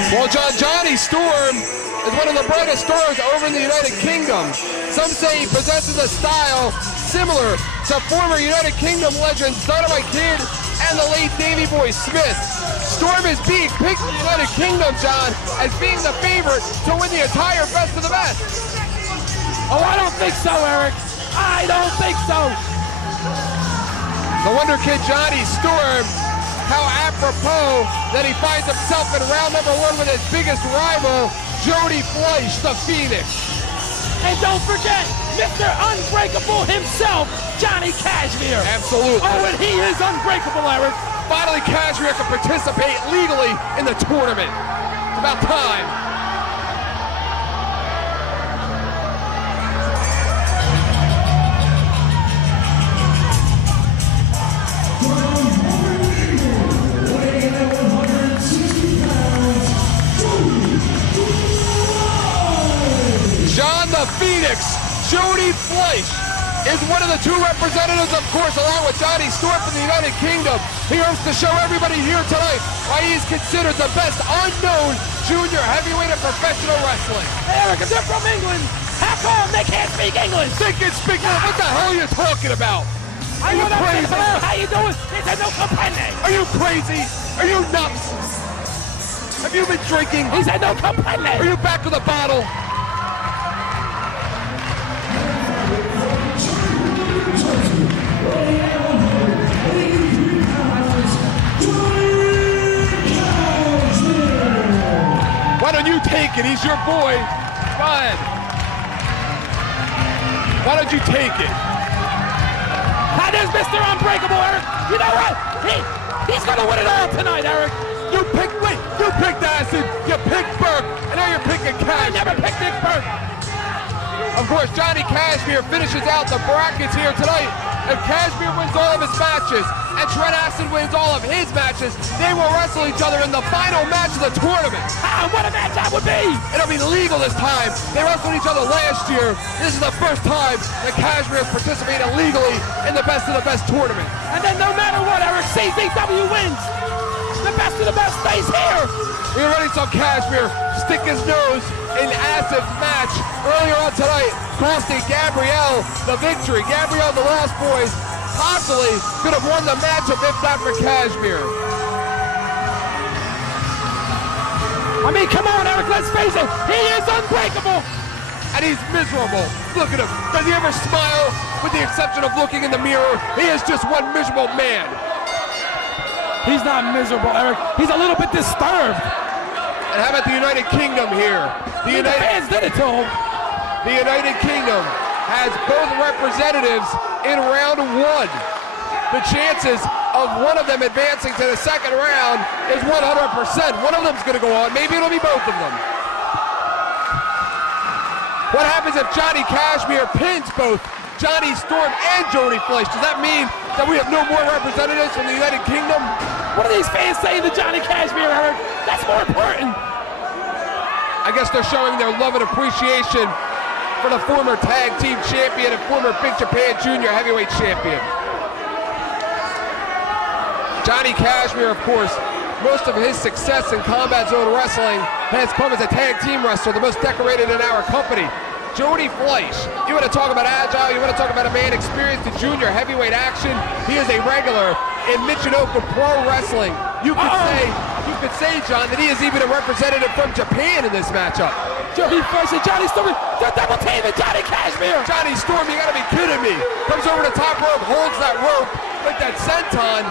Well, Johnny Storm is one of the brightest stars over in the United Kingdom. Some say he possesses a style similar to former United Kingdom legends Dynamite Kid and the late Davey Boy Smith. Storm is being picked in the United Kingdom, John, as being the favorite to win the entire Best of the Best. Oh, I don't think so, Eric. I don't think so. The Wonder Kid Johnny Storm, how apropos that he finds himself in round number 1 with his biggest rival, Jody Fleisch, the Phoenix. And don't forget, Mr. Unbreakable himself, Johnny Kashmere. Absolutely. Oh, and he is unbreakable, Eric. Finally, Kashmere can participate legally in the tournament. It's about time. John the Phoenix, Jody Fleisch, is one of the 2 representatives, of course, along with Johnny Storm from the United Kingdom. He hopes to show everybody here tonight why he's considered the best unknown junior heavyweight in professional wrestling. Hey, Eric, if they're from England, how come they can't speak English? They can speak English. What the hell are you talking about? Are you crazy? Hello, how you doing? He said no comprende. Are you crazy? Are you nuts? Have you been drinking? He said no comprende. Are you back with a bottle? Why don't you take it? He's your boy. Go ahead. Why don't you take it? That is Mr. Unbreakable, Eric. You know what? He's gonna win it all tonight, Eric. You picked Acid, you picked Burke, and now you're picking Cash. I never picked Nick Burke. Of course, Johnny Kashmere finishes out the brackets here tonight. If Kashmere wins all of his matches and Trent Acid wins all of his matches, they will wrestle each other in the final match of the tournament. Ah, what a match that would be! It'll be legal this time. They wrestled each other last year. This is the first time that Kashmere has participated legally in the Best of the Best tournament. And then no matter what, Eric, CZW wins. The Best of the Best stays here. We already saw Kashmere stick his nose in Acid's match earlier on tonight, costing Gabrielle the victory. Gabrielle, the Lost Boys, possibly could have won the matchup if not for Kashmere. I mean, come on, Eric, let's face it. He is unbreakable. And he's miserable. Look at him. Does he ever smile? With the exception of looking in the mirror, he is just one miserable man. He's not miserable, Eric. He's a little bit disturbed. And how about the United Kingdom here? The fans did it to him. The United Kingdom has both representatives in round 1. The chances of one of them advancing to the second round is 100%. One of them's going to go on. Maybe it'll be both of them. What happens if Johnny Kashmere pins both Johnny Storm and Jody Fleisch? Does that mean that we have no more representatives from the United Kingdom? What are these fans saying to Johnny Kashmere, Eric? That's more important. I guess they're showing their love and appreciation for the former tag team champion and former Big Japan Junior Heavyweight champion. Johnny Kashmere, of course, most of his success in Combat Zone Wrestling has come as a tag team wrestler, the most decorated in our company. Jody Fleisch, you want to talk about agile, you want to talk about a man experienced in junior heavyweight action. He is a regular in Michinoku Pro Wrestling. You could say, John, that he is even a representative from Japan in this matchup. Jody Fleisch and Johnny Storm, they're double teaming Johnny Kashmere. Johnny Storm, you gotta be kidding me. Comes over the top rope, holds that rope like that senton.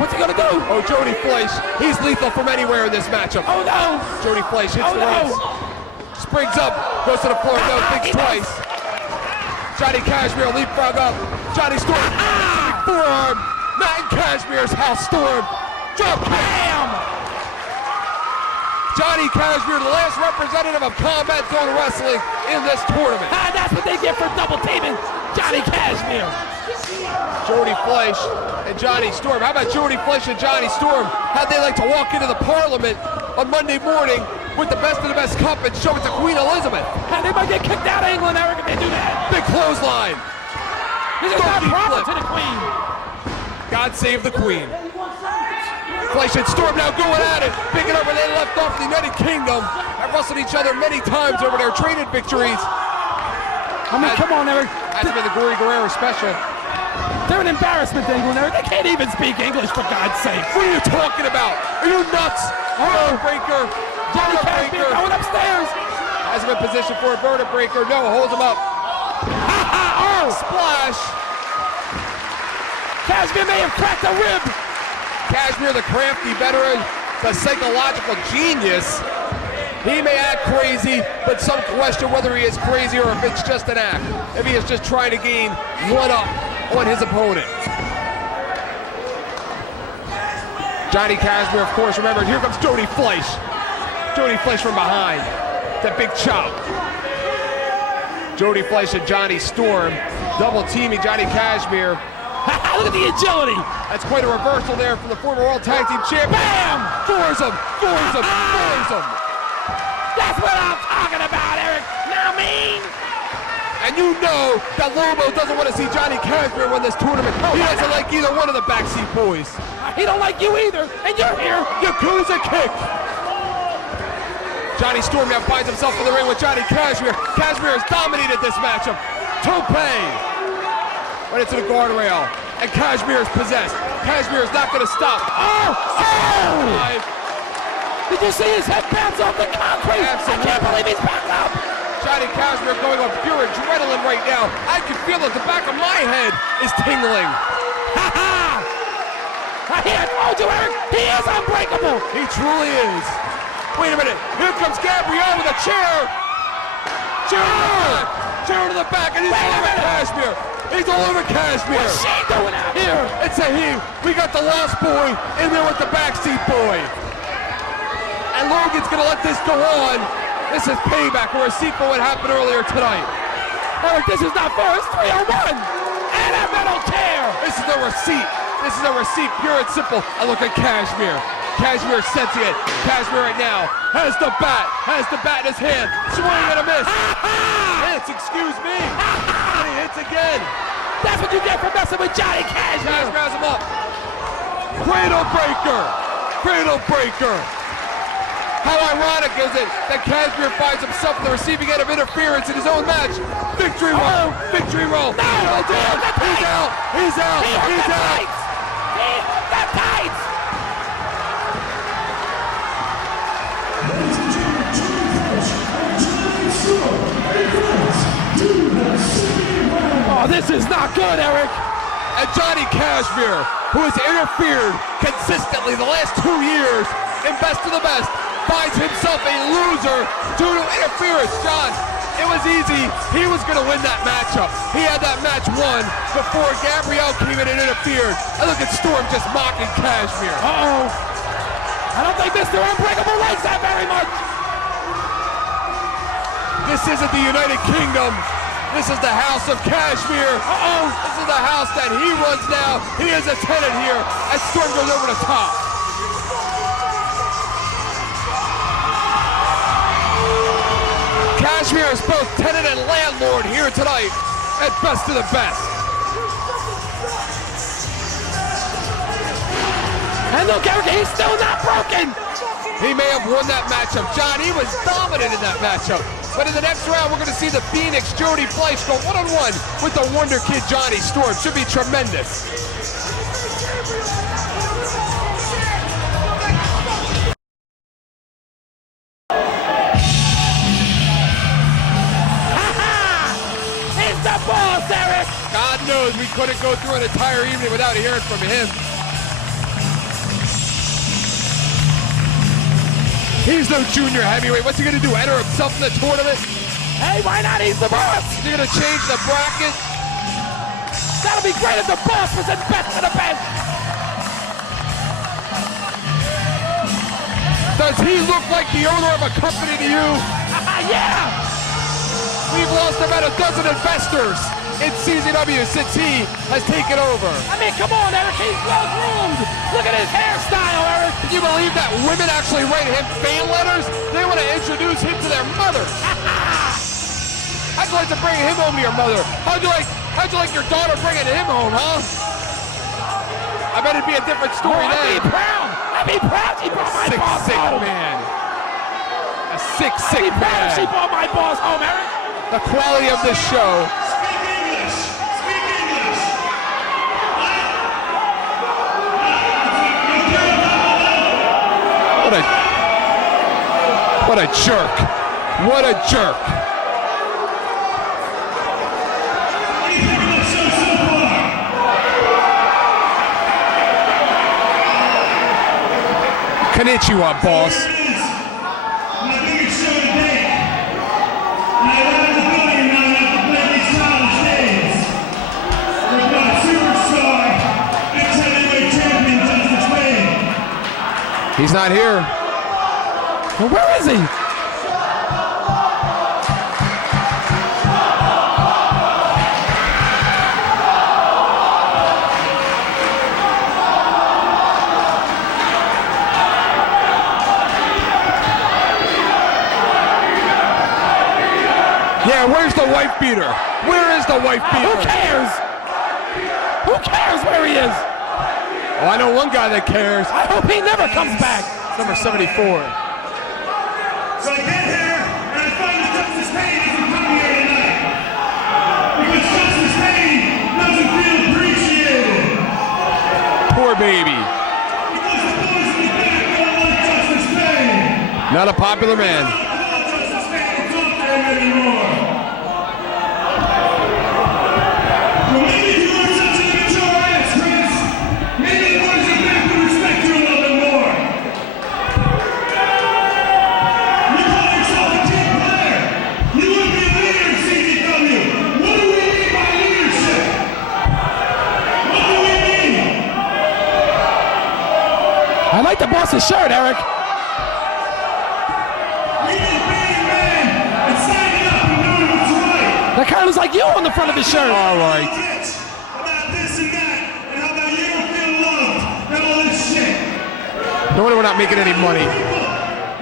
What's he gonna do? Oh, Jody Fleisch, he's lethal from anywhere in this matchup. Oh no! Jody Fleisch hits Oh the ropes. no! Springs up, goes to the floor, no, thinks twice. Johnny Cashmere leapfrog up. Johnny Storm, forearm. Not in Cashmere's house, Storm. Drop kick. Bam! Johnny Cashmere, the last representative of Combat Zone Wrestling in this tournament. Ah, that's what they get for double teaming Johnny Cashmere. Jody Fleisch and Johnny Storm. How about Jody Fleisch and Johnny Storm? How'd they like to walk into the Parliament on Monday morning with the best of the best cup and show it to Queen Elizabeth? And they might get kicked out of England, Eric, if they do that. Big clothesline. This is not Donkey proper flip. to the Queen. God save the Queen. Fleisch and Storm now going at it, picking up where they left off in the United Kingdom. Have wrestled each other many times over their traded victories. I mean, come on, Eric. Hasn't been the Gory Guerrero special. They're an embarrassment to England, Eric. They can't even speak English, for God's sake. What are you talking about? Are you nuts? Vertebreaker. Johnny Cashmere Vertebreaker. going upstairs. Has him in position for a vertebreaker. No, holds him up. Oh! Splash. Cashmere may have cracked a rib. Cashmere, the crafty veteran, the psychological genius. He may act crazy, but some question whether he is crazy or if it's just an act. If he is just trying to gain one up on his opponent. Johnny Cashmere, of course, remember, here comes Jody Fleisch. Jody Fleisch from behind. That big chop. Jody Fleisch and Johnny Storm double teaming Johnny Cashmere. Look at the agility. That's quite a reversal there from the former World Tag Team Champion. Bam! Floors him, floors him, floors him. That's what I'm talking about, Eric. Now mean. And you know that Lobo doesn't want to see Johnny Cashmere win this tournament. He doesn't like either one of the backseat boys. He don't like you either, and you're here. Yakuza kick. Johnny Storm now finds himself in the ring with Johnny Cashmere. Cashmere has dominated this matchup. Tope. Right into the guardrail. And Cashmere is possessed. Cashmere is not going to stop. Oh! Oh! Did you see his head bounce off the concrete? Absolutely. I can't believe he's back up. Johnny Cashmere going on pure adrenaline right now. I can feel it. The back of my head is tingling. Ha ha! I told you, Eric, he is unbreakable. He truly is. Wait a minute. Here comes Gabrielle with a chair. Chair to the back. Chair to the back. And he's all over Cashmere. He's all over Cashmere. What's she doing out here? It's a he. We got the lost boy in there with the backseat boy. And Logan's going to let this go on. This is payback for a sequel what happened earlier tonight. Eric, this is not fair. It's 301. And a metal chair. This is a receipt. This is a receipt, pure and simple. And look at Cashmere. Cashmere sensing it. Cashmere right now has the bat in his hand. Swing and a miss. Hits, excuse me. And he hits again. That's what you get for messing with Johnny Cashmere. Cashmere has him up. Cradle breaker. Cradle breaker. How ironic is it that Cashmere finds himself in the receiving end of interference in his own match? Victory roll. Victory roll. No, He's out. He's out. He's out. He hooked the tights. Ladies and gentlemen, Johnny Fleisch and Johnny Storm advance to the semifinal. Oh, this is not good, Eric. And Johnny Cashmere, who has interfered consistently the last 2 years in Best of the Best, finds himself a loser due to interference. John, it was easy. He was going to win that matchup. He had that match won before Gabrielle came in and interfered. And look at Storm just mocking Cashmere. Uh-oh. I don't think Mr. Unbreakable likes that very much. This isn't the United Kingdom. This is the House of Cashmere. Uh-oh. This is the house that he runs now. He is a tenant here as Storm goes over the top. Cashmere is both tenant and landlord here tonight at Best of the Best. And look, Eric, he's still not broken. He may have won that matchup. John, he was dominant in that matchup. But in the next round, we're going to see the Phoenix Jody Fleisch go one-on-one with the Wonder Kid Johnny Storm. Should be tremendous. Boss, Eric! God knows we couldn't go through an entire evening without hearing from him. He's no junior heavyweight. What's he gonna do? Enter himself in the tournament? Hey, why not? He's the boss. Is he gonna change the bracket? That'll be great if the boss was in best of the best. Does he look like the owner of a company to you? Yeah. We've lost about a dozen investors in CZW since he has taken over. I mean, come on, Eric. He's well-groomed. Look at his hairstyle, Eric. Can you believe that women actually write him fan letters? They want to introduce him to their mothers. How'd you like to bring him home to your mother? How'd you like your daughter bringing him home, huh? I bet it'd be a different story then. I'd be proud. I'd be proud she brought my boss home. Man. A sick I'd be proud if she man. brought my boss home, Eric. The quality of this show. Speak English. Speak English. What a jerk. What a jerk. Konnichiwa, boss. Here it is. My biggest show to date. And I love the building now that the Blakely Challenge days. We've got superstar, ex-heavyweight champion Justice Wade. He's not here. Well, where is he? Yeah, where's the wife beater? Where is the wife beater? Who cares? Who cares where he is? Oh, I know one guy that cares. I hope he never comes back. Number 74. So I get here and I find that Justice Payne doesn't come here tonight. Because Justice Payne doesn't feel appreciated. Poor baby. Because the boys in the back don't like Justice Payne. Not a popular man. I don't want Justice Payne to talk to him anymore. Well, maybe if you weren't such an immature ass, Chris, maybe the boys in back would respect you a little bit more. You call yourself a team player. You want to be a leader in CZW. What do we mean by leadership? What do we mean? I like the boss's shirt, Eric. We just being men and standing up and doing what's right. That kind of looks like you on the front of his shirt. All right. Bitch about this and that, and how about you don't feel loved and all this shit. No wonder we're not making any money.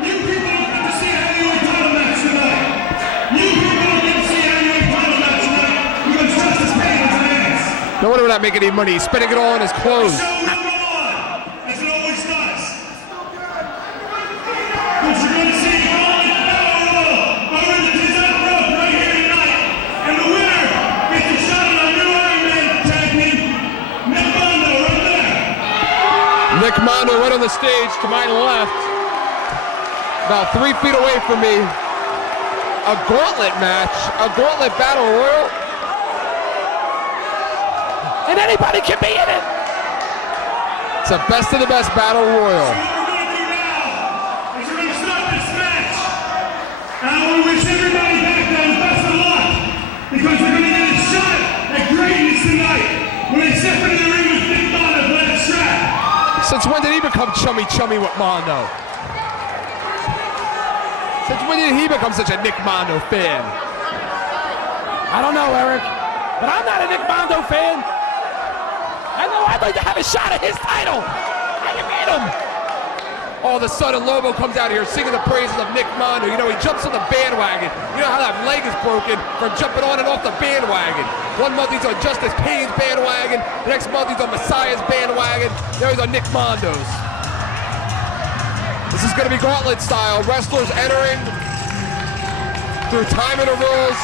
You people don't get to see a heavyweight title match tonight. You people don't get to see a heavyweight title match tonight because Justice Payne is an ass. No wonder we're not making any money. He's spending it all on his clothes. Show will go on, as it always does. But you're going to see Gauntlet Battle Royal over the CZW right here tonight. And the winner gets a shot at our new Iron Man champion, Nick Mondo, right there. Nick Mondo right on the stage to my left. About 3 feet away from me. A gauntlet match. A gauntlet battle royal. And anybody can be in it. It's a best of the best battle royal. What we're going to do now is we're going to start this match. And I want to wish everybody back there the best of luck because they're going to get a shot at greatness tonight when they step into the ring with Nick Mondo for that strap. Since when did he become chummy with Mondo? Since when did he become such a Nick Mondo fan? I don't know, Eric, but I'm not a Nick Mondo fan. I know I'd like to have a shot at his title. I can beat him. All of a sudden, Lobo comes out here singing the praises of Nick Mondo. You know, he jumps on the bandwagon. You know how that leg is broken from jumping on and off the bandwagon. 1 month he's on Justice Payne's bandwagon. The next month he's on Messiah's bandwagon. Now he's on Nick Mondo's. This is going to be gauntlet style. Wrestlers entering through time intervals.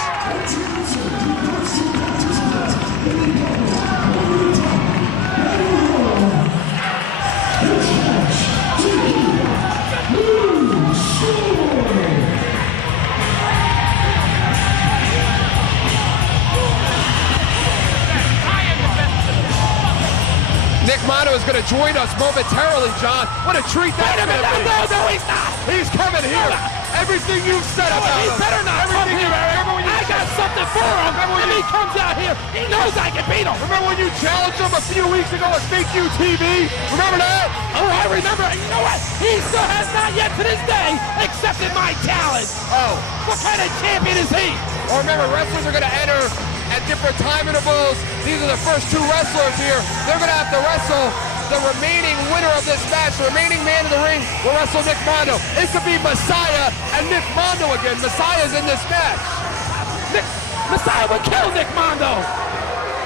Nick Mondo is going to join us momentarily, John. What a treat that's going to be. No, he's not. He's coming here. Everything you've said about He him. better not come here, Eric. I got something for him. If he comes out here, he knows I can beat him. Remember when you challenged him a few weeks ago at Fake You TV? Remember that? Oh, I remember. You know what? He still has not yet to this day accepted my challenge. Oh. What kind of champion is he? Or remember, wrestlers are going to enter at different time intervals. These are the first two wrestlers here. They're going to have to wrestle the remaining winner of this match. The remaining man in the ring will wrestle Nick Mondo. It could be Messiah and Nick Mondo again. Messiah's in this match. Messiah would kill Nick Mondo.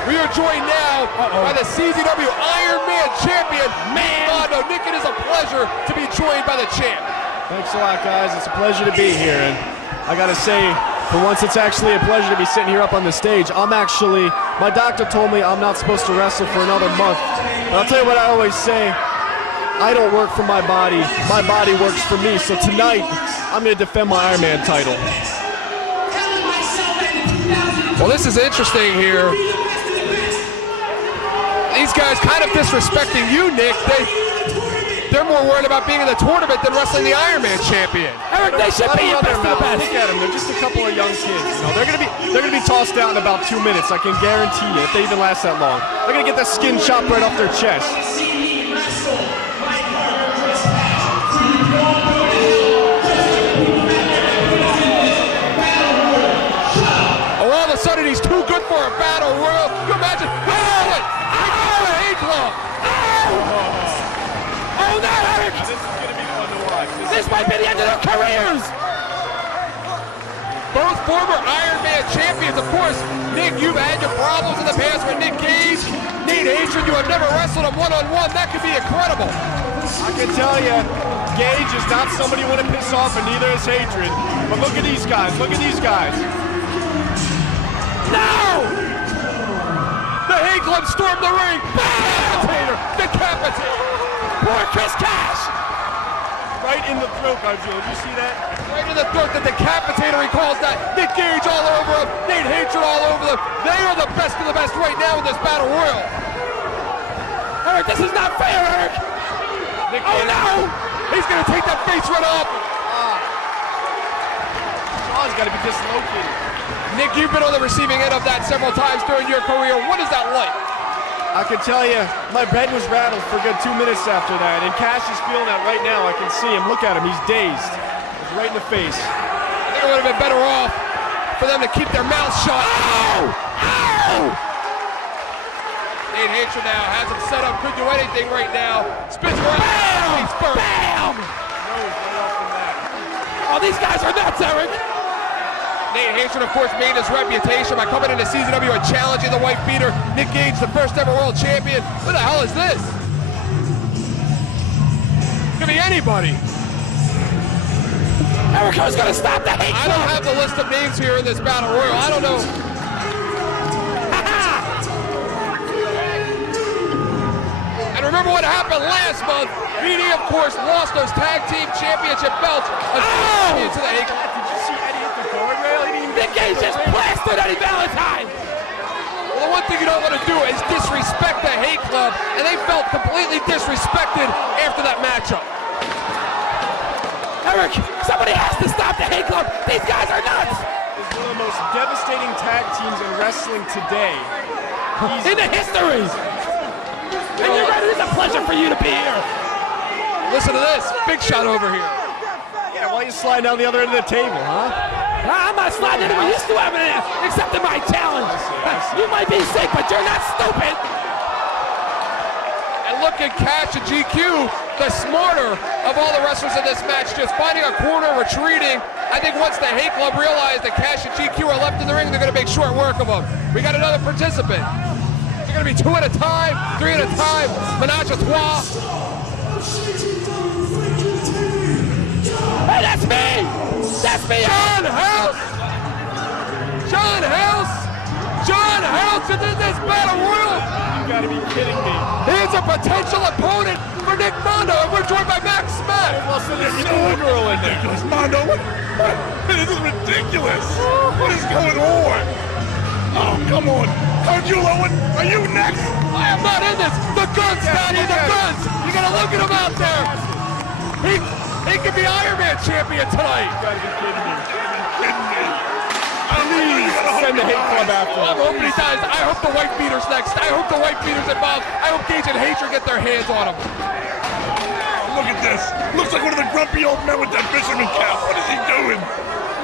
We are joined now by the CZW Iron Man champion, Nick Mondo. Nick, it is a pleasure to be joined by the champ. Thanks a lot, guys. It's a pleasure to be here. And I got to say, for once, it's actually a pleasure to be sitting here up on the stage. My doctor told me I'm not supposed to wrestle for another month. But I'll tell you what I always say, I don't work for my body works for me. So tonight, I'm going to defend my Iron Man title. Well, this is interesting here. These guys kind of disrespecting you, Nick. They're more worried about being in the tournament than wrestling the Iron Man champion. Eric, they should be your best of the best. Look at them. They're just a couple of young kids. You know, they're gonna be tossed out in about 2 minutes. I can guarantee you, if they even last that long. They're gonna get the skin chopped right off their chest. Oh, all of a sudden he's too good for a battle royal. Can you imagine? Oh no, Eric! Now, this is gonna be fun to watch. This might be the end of their careers! Both former Iron Man champions, of course. Nick, you've had your problems in the past with Nick Gage. Nate Hatred, you have never wrestled him one-on-one. That could be incredible. I can tell you, Gage is not somebody you want to piss off, and neither is Hatred. But look at these guys. Look at these guys. No! The Hate Club stormed the ring. Decapitator. Poor Chris Cash! Right in the throat, Gargio. Did you see that? Right in the throat. The Decapitator, he calls that. Nick Gage all over him. Nate Hatred all over them. They are the best of the best right now in this battle royal. Eric, this is not fair, Eric! Nick Oh Gage, no! he's going to take that face right off. Jaw's got to be dislocated. Nick, you've been on the receiving end of that several times during your career. What is that like? I can tell you, my head was rattled for a good 2 minutes after that, and Cash is feeling that right now. I can see him. Look at him. He's dazed. He's right in the face. I think it would have been better off for them to keep their mouths shut. Ow! Ow! Nate Hatred now has him set up. Couldn't do anything right now. Spins around. Bam! He's first. Bam! Oh, these guys are nuts, Eric! Nate Hatred, of course, made his reputation by coming into CZW and challenging the white beater. Nick Gage, the first ever world champion. What the hell is this? Could be anybody. Eric, who's gonna stop the Hate Club? I don't have the list of names here in this battle royal. I don't know. And remember what happened last month. BD, of course, lost those tag team championship belts. To the Hate Club. Did you see Eddie hit the guardrail? He didn't even Nick Gage just blasted Eddie Valentine! Well, the one thing you don't want to do is disrespect the Hate Club, and they felt completely disrespected after that matchup. Eric, somebody has to stop the Hate Club! These guys are nuts! It's one of the most devastating tag teams in wrestling today. In the history! And you're right, it is a pleasure for you to be here! Listen to this. Big shot over here. Yeah, why are you sliding down the other end of the table, huh? I'm not sliding anywhere. You still haven't accepted my challenge. You might be sick, but you're not stupid. And look at Cash and GQ, the smarter of all the wrestlers in this match, just finding a corner, retreating. I think once the Hate Club realized that Cash and GQ are left in the ring, they're going to make short work of them. We got another participant. They're going to be 2 at a time, 3 at a time, menage a trois. Hey, that's me! That's me! John House! John House! John House is in this battle royal! You gotta be kidding me. He's a potential opponent for Nick Mondo, and we're joined by Max Smack. There's a schoolgirl in there. Mondo, this is ridiculous. What is going on? Oh, come on. Arjulo, are you next? I am not in this. The guns, Patty, the guns. You gotta look at him out there. He could be Iron Man champion tonight. You gotta be kidding me. Please Send the hate club after I'm him. hoping he dies. I hope the white beater's next. I hope the white beater's involved. I hope Gage and Hatred get their hands on him. Look at this. Looks like one of the grumpy old men with that fisherman cap. What is he doing?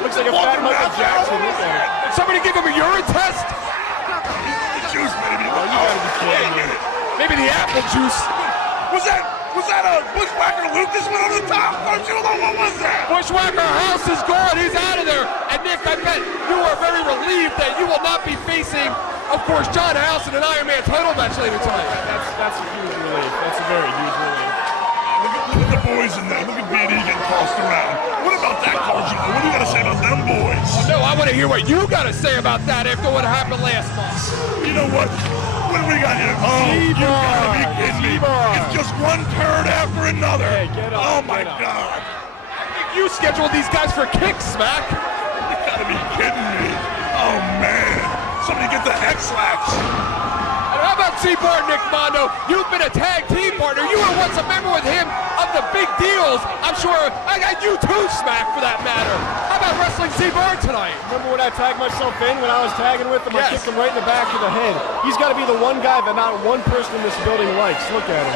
Looks like a fat Michael Jackson. Look at it. Did somebody give him a urine test? The juice, baby. Oh, you gotta be kidding me. Maybe the apple juice. Was that a Bushwhacker Lucas went over the top? Arjulo, what was that? Bushwhacker House is gone. He's out of there. And Nick, I bet you are very relieved that you will not be facing, of course, John House in an Iron Man title match later tonight. That's a huge relief. That's a very huge relief. Look at the boys in there. Look at B&E getting tossed around. What about that, Arjulo? What do you got to say about them boys? No, I want to hear what you got to say about that after what happened last month. You know what? What do we got here? Oh, you gotta be kidding me. Z-Barr. It's just one turd after another. Hey, get up, oh my get up. God. I think you scheduled these guys for kicks, Smack. You gotta be kidding me. Oh man. Somebody get the X-Lax. And how about Z-Barr, Nick Mondo? You've been a tag team partner. You were once a member with him of the big deals. I'm sure I got you too, Smack, for that matter. How about wrestling Z-Barr tonight? Remember when I tagged myself in when I was tagging with him? Yes. I kicked him right in the back of the head. He's got to be the one guy that not one person in this building likes. Look at him.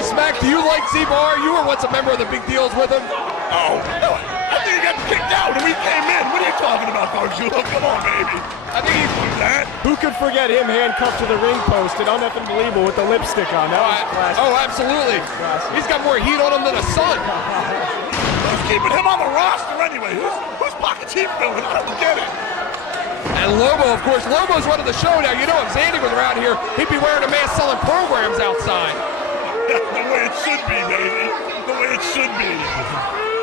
Smack, do you like Z-Barr? You were once a member of the big deals with him. Oh, no. I think he got kicked out when we came in. What are you talking about, Arjulo? Come on, baby. I think he's... That? Who could forget him handcuffed to the ring post and unbelievable with the lipstick on? That was classic. Oh, absolutely. He's got more heat on him than a sun. Who's keeping him on the roster anyway? Whose pockets he filling? I don't get it. And Lobo, of course. Lobo's running the show now. You know, if Zandy was around here, he'd be wearing a mask selling programs outside. The way it should be, baby. The way it should be.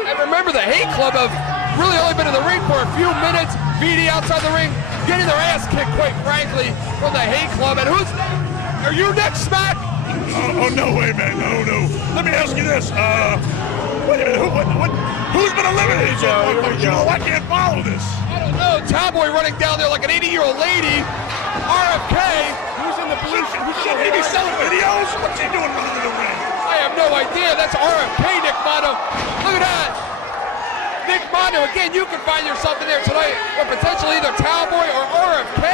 And remember, the Hate Club have really only been in the ring for a few minutes. VD outside the ring, getting their ass kicked, quite frankly, from the Hate Club. And are you next, Smack? Oh, no way, man. No. Let me ask you this. Wait a minute. Who's been eliminated? Here we go. I can't follow this. I don't know. Cowboy running down there like an 80-year-old lady. RFK. Who's in the blue? Should he be selling videos? What's he doing running in the ring? I have no idea. That's RFK, Nick Mondo. Look at that. Nick Mondo, again, you can find yourself in there tonight with potentially either Cowboy or RFK.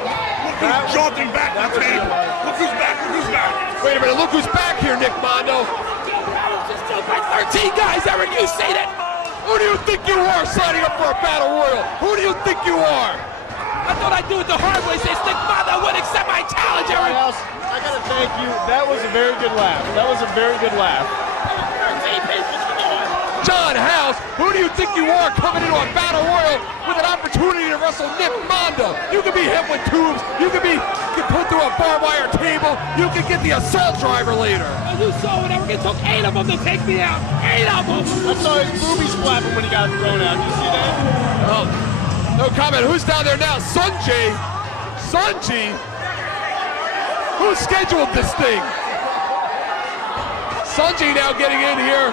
Look who's jaunting back to the table. Look who's back. Wait a minute, look who's back here, Nick Mondo. Just killed by 13 guys, Eric, you see that? Who do you think you are signing up for a battle royal? Who do you think you are? I thought I'd do it the hard way, since Nick Mondo would accept my challenge, Eric. I gotta thank you. That was a very good laugh. John House, who do you think you are coming into a battle royal with an opportunity to wrestle Nick Mondo? You could be hit with tubes. You could be put through a barbed wire table. You could get the assault driver later. And you saw it, Eric. It took 8 of them to take me out. 8 of them. I saw his boobies flapping when he got thrown out. Did you see that? No comment. Who's down there now? Sunji. Who scheduled this thing? Sunji now getting in here.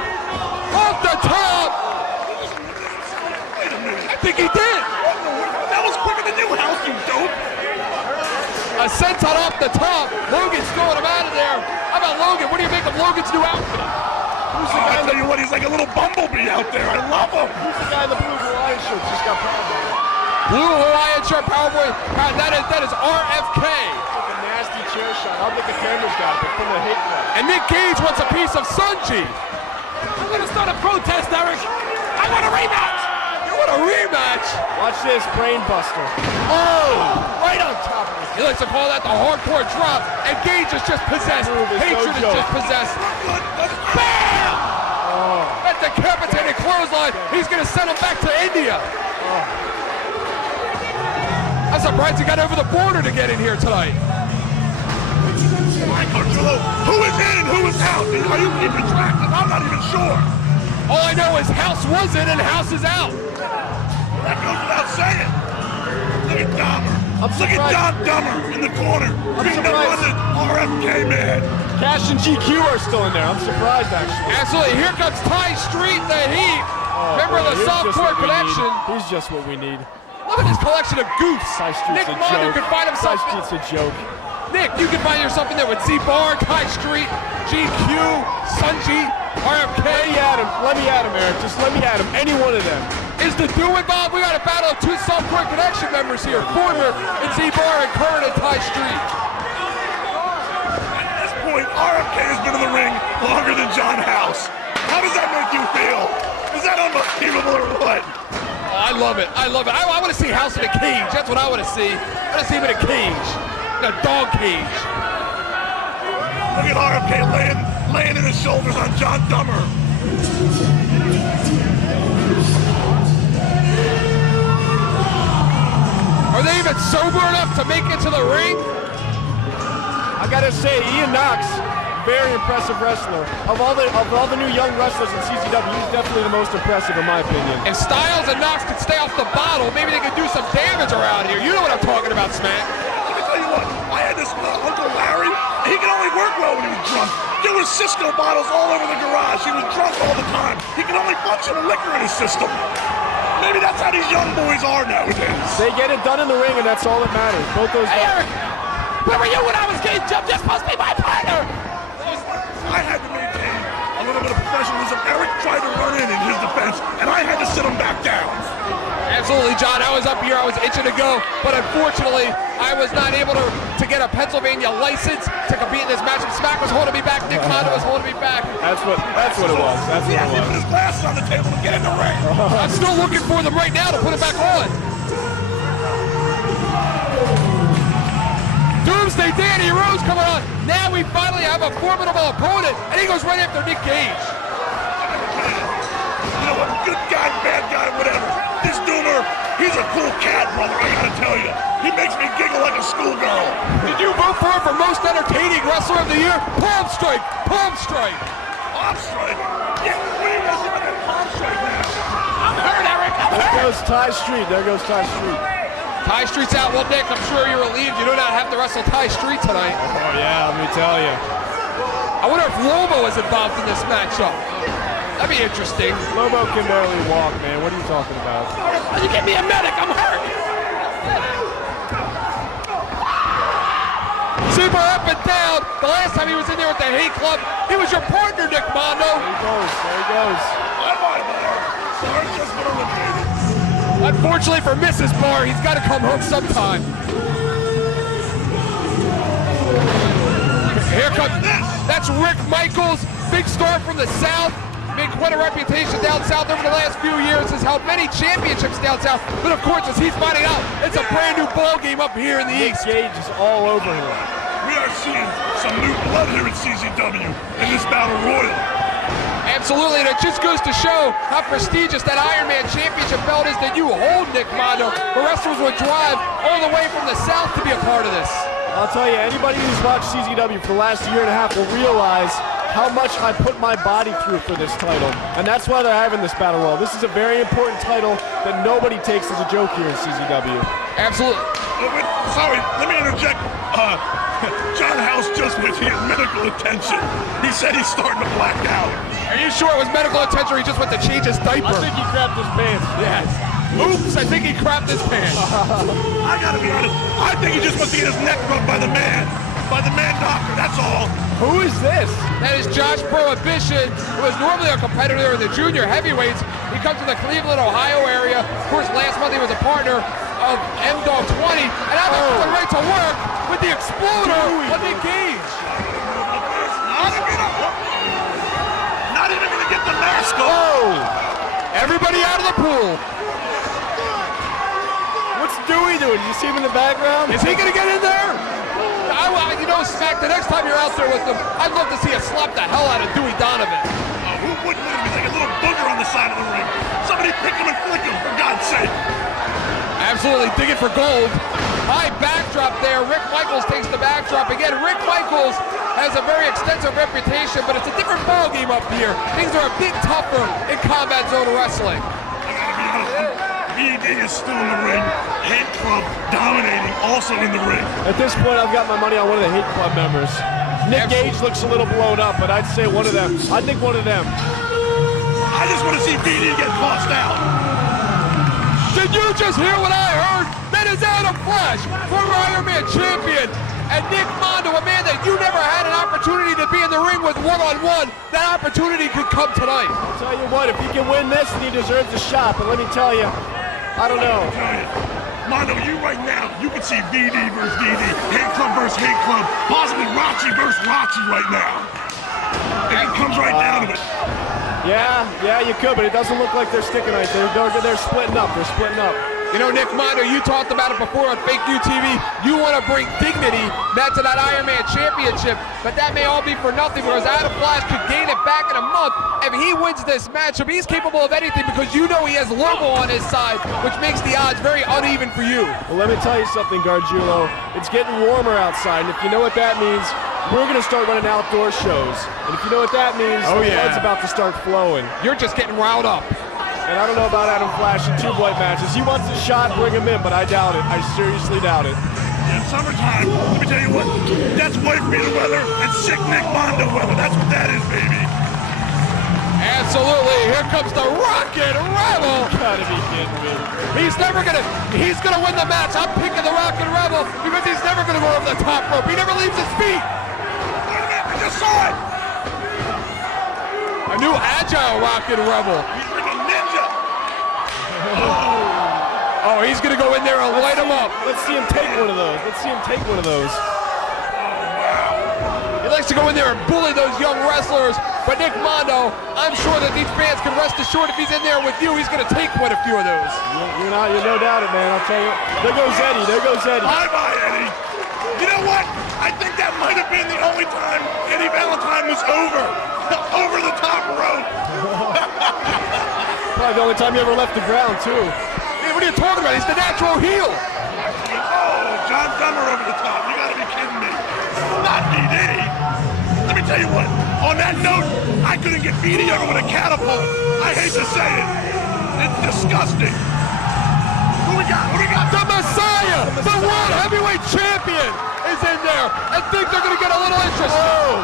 Off the top! Wait a minute. I think he did! That was quicker than you, House, you dope. A senton off the top. Logan's throwing him out of there. How about Logan? What do you make of Logan's new outfit? Who's the guy? I tell you what, he's like a little bumblebee out there. I love him. Who's the guy in the blue Hawaiian shirt? Just got powerbomb. Blue Hawaiian shirt, Powerboy. That is RFK. Like a nasty chair shot. I don't think the camera's got it, but from the Hate Club. And Nick Gage wants a piece of Sunji. I'm going to start a protest, Eric. I want a rematch. You want a rematch? Watch this, brain buster. Oh! Right on top of his He likes to call that the hardcore drop. And Gage is just possessed. There's no Hatred is joke. just possessed. Bam! That decapitated clothesline. He's going to send him back to India. I'm surprised he got over the border to get in here tonight. Arjulo, who is in, who is out? Are you keeping track? I'm not even sure. All I know is House was in and House is out. That goes without saying. Look at Dahmer. I'm Look at John surprised. Dahmer in the corner. Beating up on surprised. the RFK man. Cash and GQ are still in there. I'm surprised, actually. Absolutely. Here comes Ty Street, the Heat. Member of the He's just Softcore what we need. Connection. He's just what we need. Look at this collection of goofs. Ty Street's Nick a Mondo joke. could find Ty himself. Street's a joke. Nick, you can find yourself in there with Z-Barr, Ty Street, GQ, Sunji, RFK. Let me at him, Eric. Just let me at him. Any one of them. Is the duo involved? We got a battle of two Softcore Connection members here. Former and Z-Barr and current at Ty Street. At this point, RFK has been in the ring longer than John House. How does that make you feel? Is that unbelievable or what? Oh, I love it. I love it. I want to see House in a cage. That's what I want to see. I want to see him in a cage. In a dog cage. Look at RFK laying in his shoulders on John Dummer. Are they even sober enough to make it to the ring? I gotta say, Ian Knox, very impressive wrestler. Of all the new young wrestlers in CZW, he's definitely the most impressive in my opinion. If Styles and Knox could stay off the bottle, maybe they could do some damage around here. You know what I'm talking about, Smack. Let me tell you what, I had this Uncle Larry. He could only work well when he was drunk. There were Cisco bottles all over the garage. He was drunk all the time. He could only function with liquor in his system. Maybe that's how these young boys are nowadays. They get it done in the ring, and that's all that matters. Both those Hey, guys. Eric, where were you when I was getting jumped? You're supposed to be my partner. I had to maintain a little bit of professionalism. Eric tried to run in his defense, and I had to sit him back down. Absolutely, John. I was up here. I was itching to go, but unfortunately, I was not able to get a Pennsylvania license to compete in this match. And Smack was holding me back. Nick Mondo was holding me back. That's what it was. That's what He it had to put was. his glasses on the table and get in the ring. I'm still looking for them right now to put it back on. Doomsday Danny Rose coming on. Now we finally have a formidable opponent, and he goes right after Nick Gage. You know what? Good guy, bad guy, whatever. This Doomer, he's a cool cat, brother, I gotta tell you. He makes me giggle like a schoolgirl. Did you vote for him for most entertaining wrestler of the year? Palm strike, palm strike. Palm strike? Yeah, what are you wrestling with that palm strike now? I'm hurt, Eric. I'm There hurt. goes Ty Street. There goes Ty Street. Ty Street's out. Well, Nick, I'm sure you're relieved you do not have to wrestle Ty Street tonight. Oh yeah, let me tell you. I wonder if Lobo is involved in this matchup. That'd be interesting. Lobo can barely walk, man. What are you talking about? You give me a medic. I'm hurt. Super up and down. The last time he was in there with the Hate Club, he was your partner, Nick Mondo. There he goes. There he goes. Bye-bye, Bar. Bar's just been eliminated. Unfortunately for Mrs. Barr, he's got to come home sometime. Here comes, that's Rick Michaels, big star from the South. Made quite a reputation down south over the last few years, has held many championships down south. But of course, as he's finding out, it's a brand new ball game up here in the Nick East. Gage is all over him. We are seeing some new blood here at CZW in this battle royal. Absolutely, and it just goes to show how prestigious that Iron Man Championship belt is that you hold, Nick Mondo. The wrestlers would drive all the way from the South to be a part of this. I'll tell you, anybody who's watched CZW for the last year and a half will realize how much I put my body through for this title. And that's why they're having this battle royal. This is a very important title that nobody takes as a joke here in CZW. Absolutely. Sorry, let me interject. John House just went to get medical attention. He said he's starting to black out. Are you sure it was medical attention or he just went to change his diaper? I think he grabbed his pants. Yes. Oops, I think he crapped his pants. I gotta be honest, I think he just wants to get his neck rubbed by the man doctor, that's all. Who is this? That is Josh Prohibition, who is normally a competitor in the junior heavyweights. He comes from the Cleveland, Ohio area. Of course, last month he was a partner of M-Dogg 20, and now they're going right to work with the exploder of Nick Gage. Not even gonna get the mask off. Oh! Everybody out of the pool. What's Dewey doing? Did you see him in the background? Is he gonna get in there? You know, Smack, the next time you're out there with them, I'd love to see us slap the hell out of Dewey Donovan. Who wouldn't want to be like a little booger on the side of the ring? Somebody pick him and flick him, for God's sake. Absolutely, dig it for gold. High backdrop there. Rick Michaels takes the backdrop. Again, Rick Michaels has a very extensive reputation, but it's a different ball game up here. Things are a bit tougher in combat zone wrestling. I gotta be honest, BD is still in the ring. Hate Club dominating, also in the ring. At this point, I've got my money on one of the Hate Club members. Nick Gage looks a little blown up, but I'd say one of them. I think one of them. I just want to see BD get tossed out. The Did you just hear what I heard? That is Adam Flash, former Iron Man champion, and Nick Mondo, a man that you never had an opportunity to be in the ring with one-on-one. That opportunity could come tonight. I'll tell you what, if he can win this, then he deserves a shot. But let me tell you, I don't know. Mondo, you right now, you can see VD versus DD, Hate Club versus Hate Club, possibly Rachi versus Rachi right now. If it comes right down to it. Yeah, you could, but it doesn't look like they're sticking right there. They're splitting up. They're splitting up. You know, Nick Mondo, you talked about it before on Fake New TV. You want to bring dignity back to that Iron Man championship, but that may all be for nothing because Adam Flash could gain it back in a month. If he wins this matchup, he's capable of anything because you know he has Lobo on his side, which makes the odds very uneven for you. Well, let me tell you something, Gargiulo. It's getting warmer outside, and if you know what that means, we're going to start running outdoor shows. And if you know what that means, the blood's about to start flowing. You're just getting riled up. And I don't know about Adam Flash in two-boy matches. He wants a shot, bring him in, but I doubt it. I seriously doubt it. In summertime, let me tell you what, that's wife beater weather and sick Nick Mondo weather. That's what that is, baby. Absolutely. Here comes the Rocket Rebel. You gotta be kidding me. He's gonna win the match. I'm picking the Rocket Rebel because he's never gonna go over the top rope. He never leaves his feet. Wait a minute, I just saw it. A new agile Rocket Rebel. He's like a ninja. Oh, he's gonna go in there and light him up. Let's see him take one of those. He likes to go in there and bully those young wrestlers. But Nick Mondo, I'm sure that these fans can rest assured if he's in there with you, he's gonna take quite a few of those. You're no doubt it, man. I'll tell you. There goes Eddie. Bye-bye, Eddie. You know what? I think that might have been the only time Eddie Valentine was over the top rope. Probably the only time he ever left the ground, too. Hey, what are you talking about? He's the natural heel. Oh, John Dummer over the top. You gotta be kidding me. Not BD. Let me tell you what. On that note, I couldn't get BD over with a catapult. I hate to say it. It's disgusting. Who we got? The Messiah, the World Heavyweight Champion, is in there, and things are going to get a little interesting.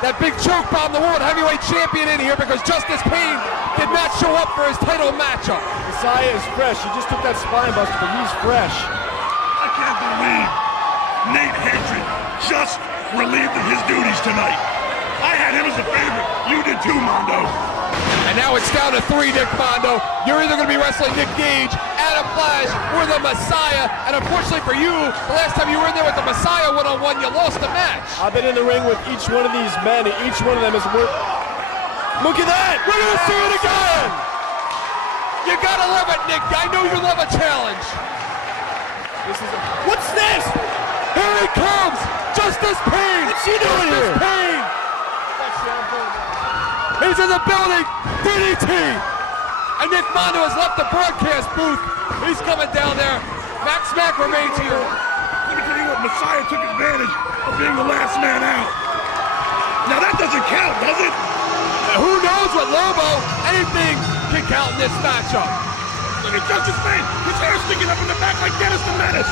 That big choke bomb, the World Heavyweight Champion in here because Justice Payne did not show up for his title matchup. Messiah is fresh. He just took that spine buster, but he's fresh. I can't believe Nate Hatred just relieved of his duties tonight. I had him as a favorite. You did too, Mondo. And now it's down to 3, Nick Mondo. You're either going to be wrestling Nick Gage, Adam Flash, or the Messiah. And unfortunately for you, the last time you were in there with the Messiah one-on-one, you lost the match. I've been in the ring with each one of these men, and each one of them is worth... Look at that! We're going to see it again! You got to love it, Nick. I know you love a challenge. What's this? Here he comes! Justice Payne! What's she doing here? Payne! He's in the building! DDT! And Nick Mondo has left the broadcast booth. He's coming down there. Max Mack remains here. Let me tell you what, Messiah took advantage of being the last man out. Now that doesn't count, does it? Who knows what Lobo? Anything can count in this matchup. Look at Justice Payne. His hair's sticking up in the back like Dennis the Menace.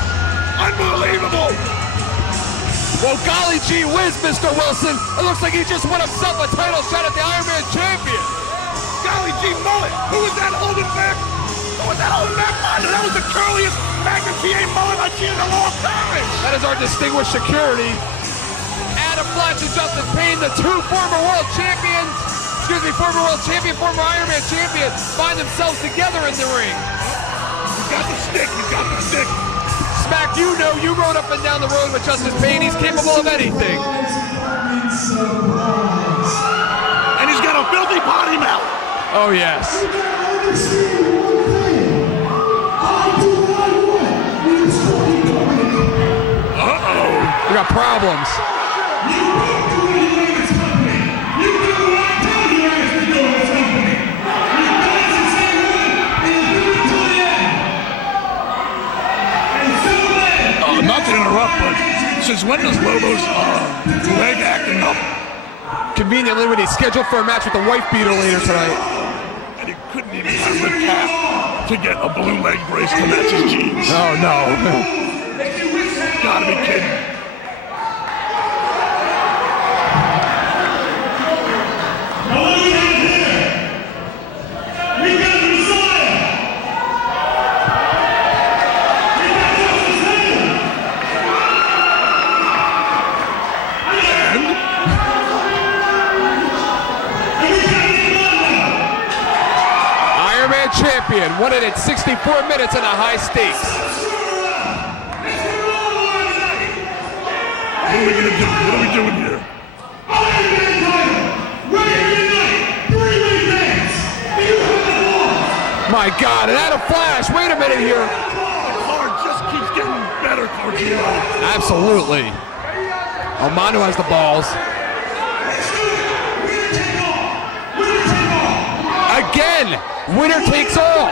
Unbelievable. Well, golly gee whiz, Mr. Wilson. It looks like he just won himself a title shot at the Iron Man champion. Golly gee mullet. Who was that holding back? Mondo? That was the curliest Magnum PA mullet I've seen in a long time. That is our distinguished security. Adam Flash and Justice Payne, the two former world champions, former world champion, former Iron Man champion, find themselves together in the ring. He's got the stick. Smack, you know, you rode up and down the road with Justice Payne. He's capable of anything. And he's got a filthy potty mouth. Oh, yes. Uh-oh. We got problems. Not to interrupt, but since when does Lobo's leg acting up? Conveniently, when he's scheduled for a match with the wife beater later tonight. And he couldn't even have the calf to get a blue leg brace to match his jeans. Oh, no. Gotta be kidding. champion, won it in 64 minutes in a high stakes. What are we gonna do? What are we doing here? Iron Man title, ready to unite, three-way dance. You have the balls. My God, and out of Flash, wait a minute here. The card just keeps getting better, Cargino. Absolutely. Oh, Manu has the balls. Let's do it. Winner take all. Winner take all. Again, winner takes all.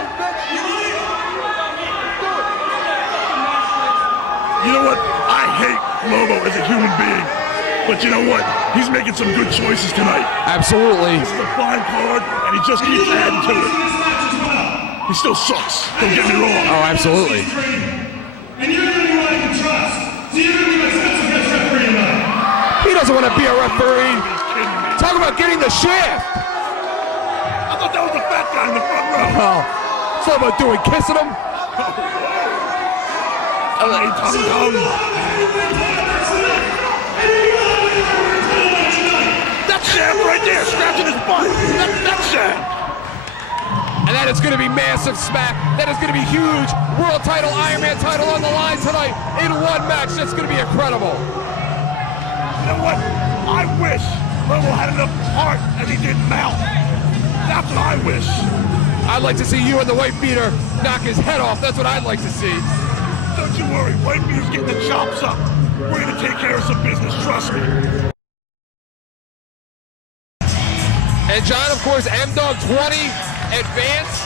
You know what? I hate Lobo as a human being. But you know what? He's making some good choices tonight. Absolutely. This is a fine card, and he just keeps adding to it. He still sucks. Don't get me wrong. Oh, absolutely. And you're the only one I can trust. So you're going to be my special guest referee tonight. He doesn't want to be a referee. Are you kidding me? Talk about getting the shaft. I thought that was the fat guy in the front row. Oh, it's all about doing kissing him. That shaft right there, scratching his butt. That shaft. And that is going to be massive smack. That is going to be huge. World title, Iron Man title on the line tonight in one match. That's going to be incredible. You know what? I wish Lobo had enough heart as he did mouth. That's what I wish. I'd like to see you and the white beater knock his head off. That's what I'd like to see. Don't you worry, White Beater's getting the chops up. We're gonna take care of some business, trust me. And John, of course, M-Dogg 20 advanced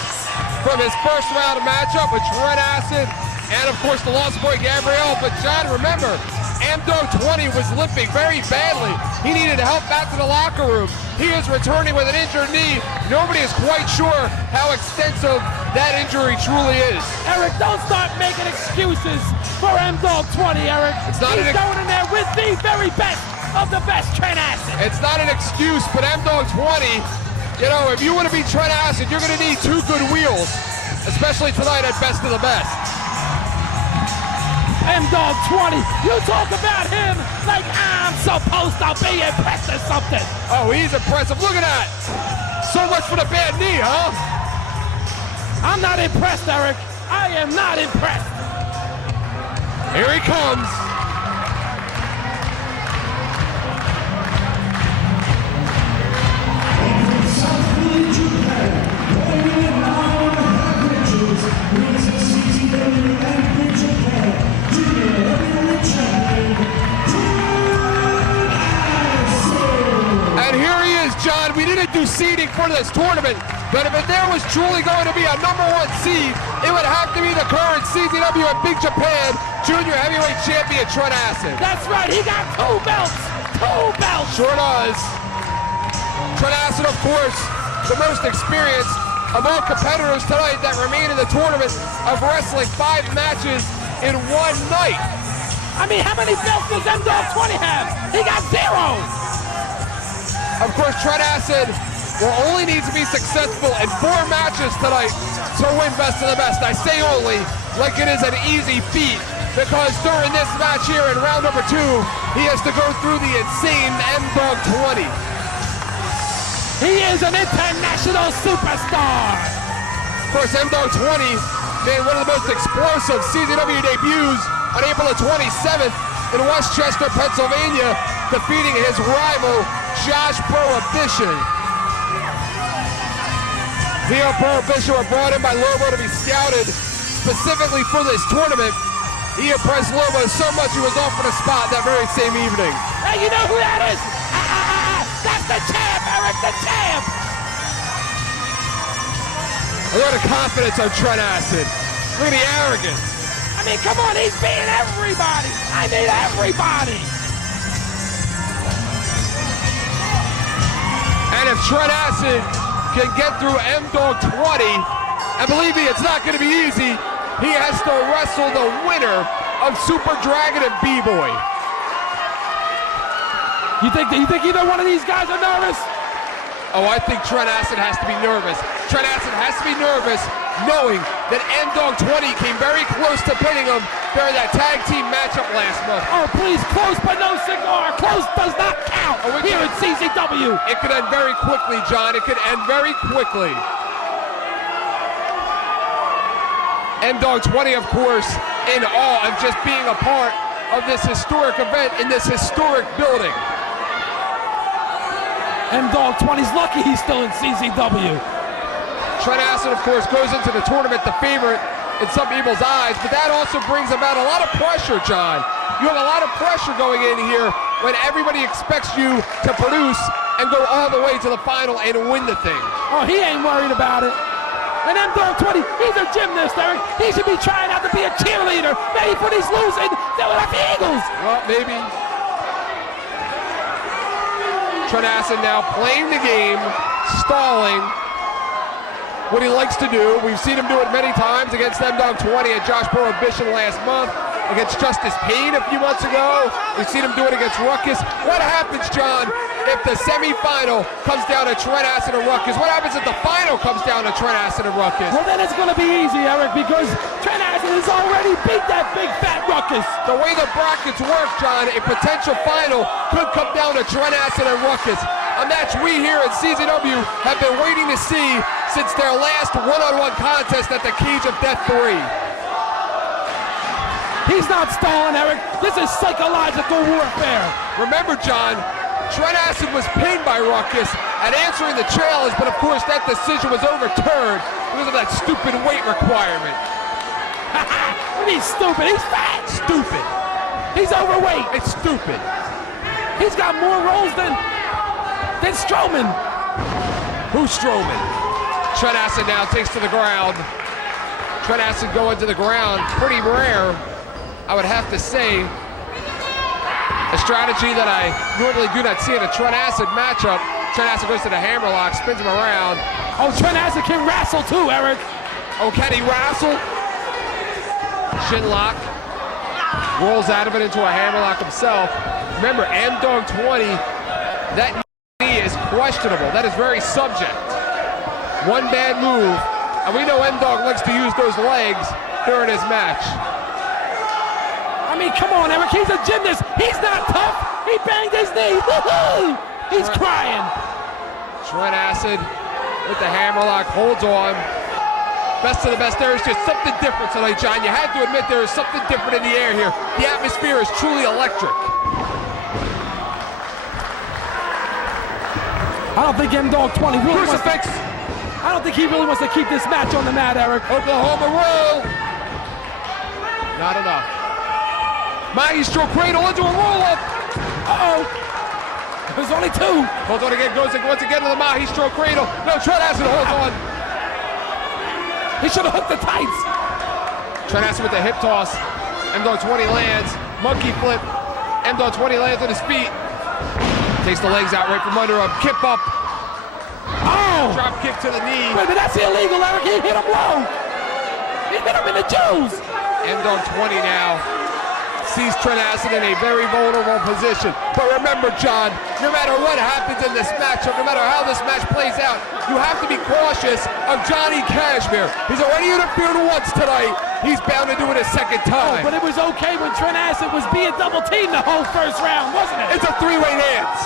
from his first round matchup with Trent Acid and, of course, the Lost Boy Gabriel. But, John, remember, M-Dogg 20 was limping very badly. He needed help back to the locker room. He is returning with an injured knee. Nobody is quite sure how extensive that injury truly is. Eric, don't start making excuses for M-Dogg 20, Eric. It's not He's going in there with the very best of the best, Trent Acid. It's not an excuse, but M-Dogg 20, you know, if you want to be Trent Acid, you're going to need two good wheels, especially tonight at Best of the Best. M-Dogg 20, you talk about him like I'm supposed to be impressed or something. Oh, he's impressive. Look at that. So much for the bad knee, huh? I'm not impressed, Eric. I am not impressed. Here he comes. And here he is, John. We didn't do seeding for this tournament, but if there was truly going to be a #1 seed, it would have to be the current CZW and Big Japan Junior Heavyweight Champion, Trent Acid. That's right, he got 2 belts. 2 belts. Sure does. Trent Acid, of course, the most experienced of all competitors tonight that remain in the tournament of wrestling 5 matches in one night. I mean, how many belts does M-Dogg 20 have? He got 0. Of course, Trent Acid will only need to be successful in 4 matches tonight to win Best of the Best. I say only like it is an easy feat, because during this match here in round number 2, he has to go through the insane M-Dogg 20. He is an international superstar. Of course, M-Dogg 20 made one of the most explosive CZW debuts on April the 27th in Westchester, Pennsylvania, defeating his rival, Josh Prohibition. He and Prohibition were brought in by Lobo to be scouted specifically for this tournament. He impressed Lobo so much he was offered a spot that very same evening. Hey, you know who that is? That's the champ, Eric, the champ. Look at the confidence on Trent Acid. Look at the arrogance. I mean, come on, he's beating everybody. I mean, everybody. And if Trent Acid can get through M-Dogg 20, and believe me, it's not going to be easy, he has to wrestle the winner of Super Dragon and B-Boy. You think either one of these guys are nervous? Oh, I think Trent Acid has to be nervous. Trent Acid has to be nervous knowing that M-Dogg 20 came very close to pinning him during that tag team matchup last month. Oh, please, close but no cigar. Close does not count here at CZW. It could end very quickly, John. It could end very quickly. M-Dogg 20, of course, in awe of just being a part of this historic event in this historic building. M-Dogg 20's lucky he's still in CZW. Trent Acid, of course, goes into the tournament the favorite in some people's eyes, but that also brings about a lot of pressure, John. You have a lot of pressure going in here when everybody expects you to produce and go all the way to the final and win the thing. Oh, he ain't worried about it. And M-Dogg 20, he's a gymnast, Eric. He should be trying out to be a cheerleader, maybe for these losing Philadelphia Eagles. Well, maybe. Trent Acid now playing the game, stalling. What he likes to do. We've seen him do it many times against M-Dogg 20 at Josh Prohibition last month, against Justice Payne a few months ago. We've seen him do it against Ruckus. What happens, John, if the semifinal comes down to Trent Acid and Ruckus? What happens if the final comes down to Trent Acid and Ruckus? Well, then it's going to be easy, Eric, because Trent Acid has already beat that big fat Ruckus. The way the brackets work, John, a potential final could come down to Trent Acid and Ruckus. A match we here at CZW have been waiting to see since their last one-on-one contest at the Cage of Death 3. He's not stalling, Eric. This is psychological warfare. Remember, John, Trent Acid was pinned by Ruckus at answering the challenge, but of course that decision was overturned because of that stupid weight requirement. He's stupid. He's fat. Stupid. He's overweight. It's stupid. He's got more rolls than Strowman. Who's Strowman? Trent Acid now takes to the ground. Trent Acid going to the ground. Pretty rare, I would have to say. A strategy that I normally do not see in a Trent Acid matchup. Trent Acid goes to the hammerlock, spins him around. Oh, Trent Acid can wrestle too, Eric. Oh, can he wrestle? Shin lock. Rolls out of it into a hammerlock himself. Remember, M-Dogg 20, that knee is questionable. That is very subject. One bad move, and we know M-Dogg likes to use those legs during his match. I mean, come on, Eric, he's a gymnast. He's not tough. He banged his knee. He's crying. Trent Acid with the hammerlock, holds on. Best of the best. There is just something different tonight, John. You had to admit there is something different in the air here. The atmosphere is truly electric. I don't think M-Dogg 20 really Crucifix. I don't think he really wants to keep this match on the mat, Eric. Oklahoma roll. Not enough. Maestro cradle into a roll-up. Uh-oh. There's only two. Holds on again, goes once again to the Maestro cradle. No, Trent Acid holds on. He should have hooked the tights. Trent Acid with the hip toss. M-Dogg 20 lands. Monkey flip. M-Dogg 20 lands on his feet. Takes the legs out right from under him. Kip up. Oh! Drop kick to the knee. Wait, but that's illegal, Eric. He hit him low. He hit him in the Jews. M-Dogg 20 now sees Trent Acid in a very vulnerable position. But remember, John, no matter what happens in this matchup, no matter how this match plays out, you have to be cautious of Johnny Kashmere. He's already interfered once tonight. He's bound to do it a second time. Oh, but it was okay when Trent Acid was being double-teamed the whole first round, wasn't it? It's a three-way dance.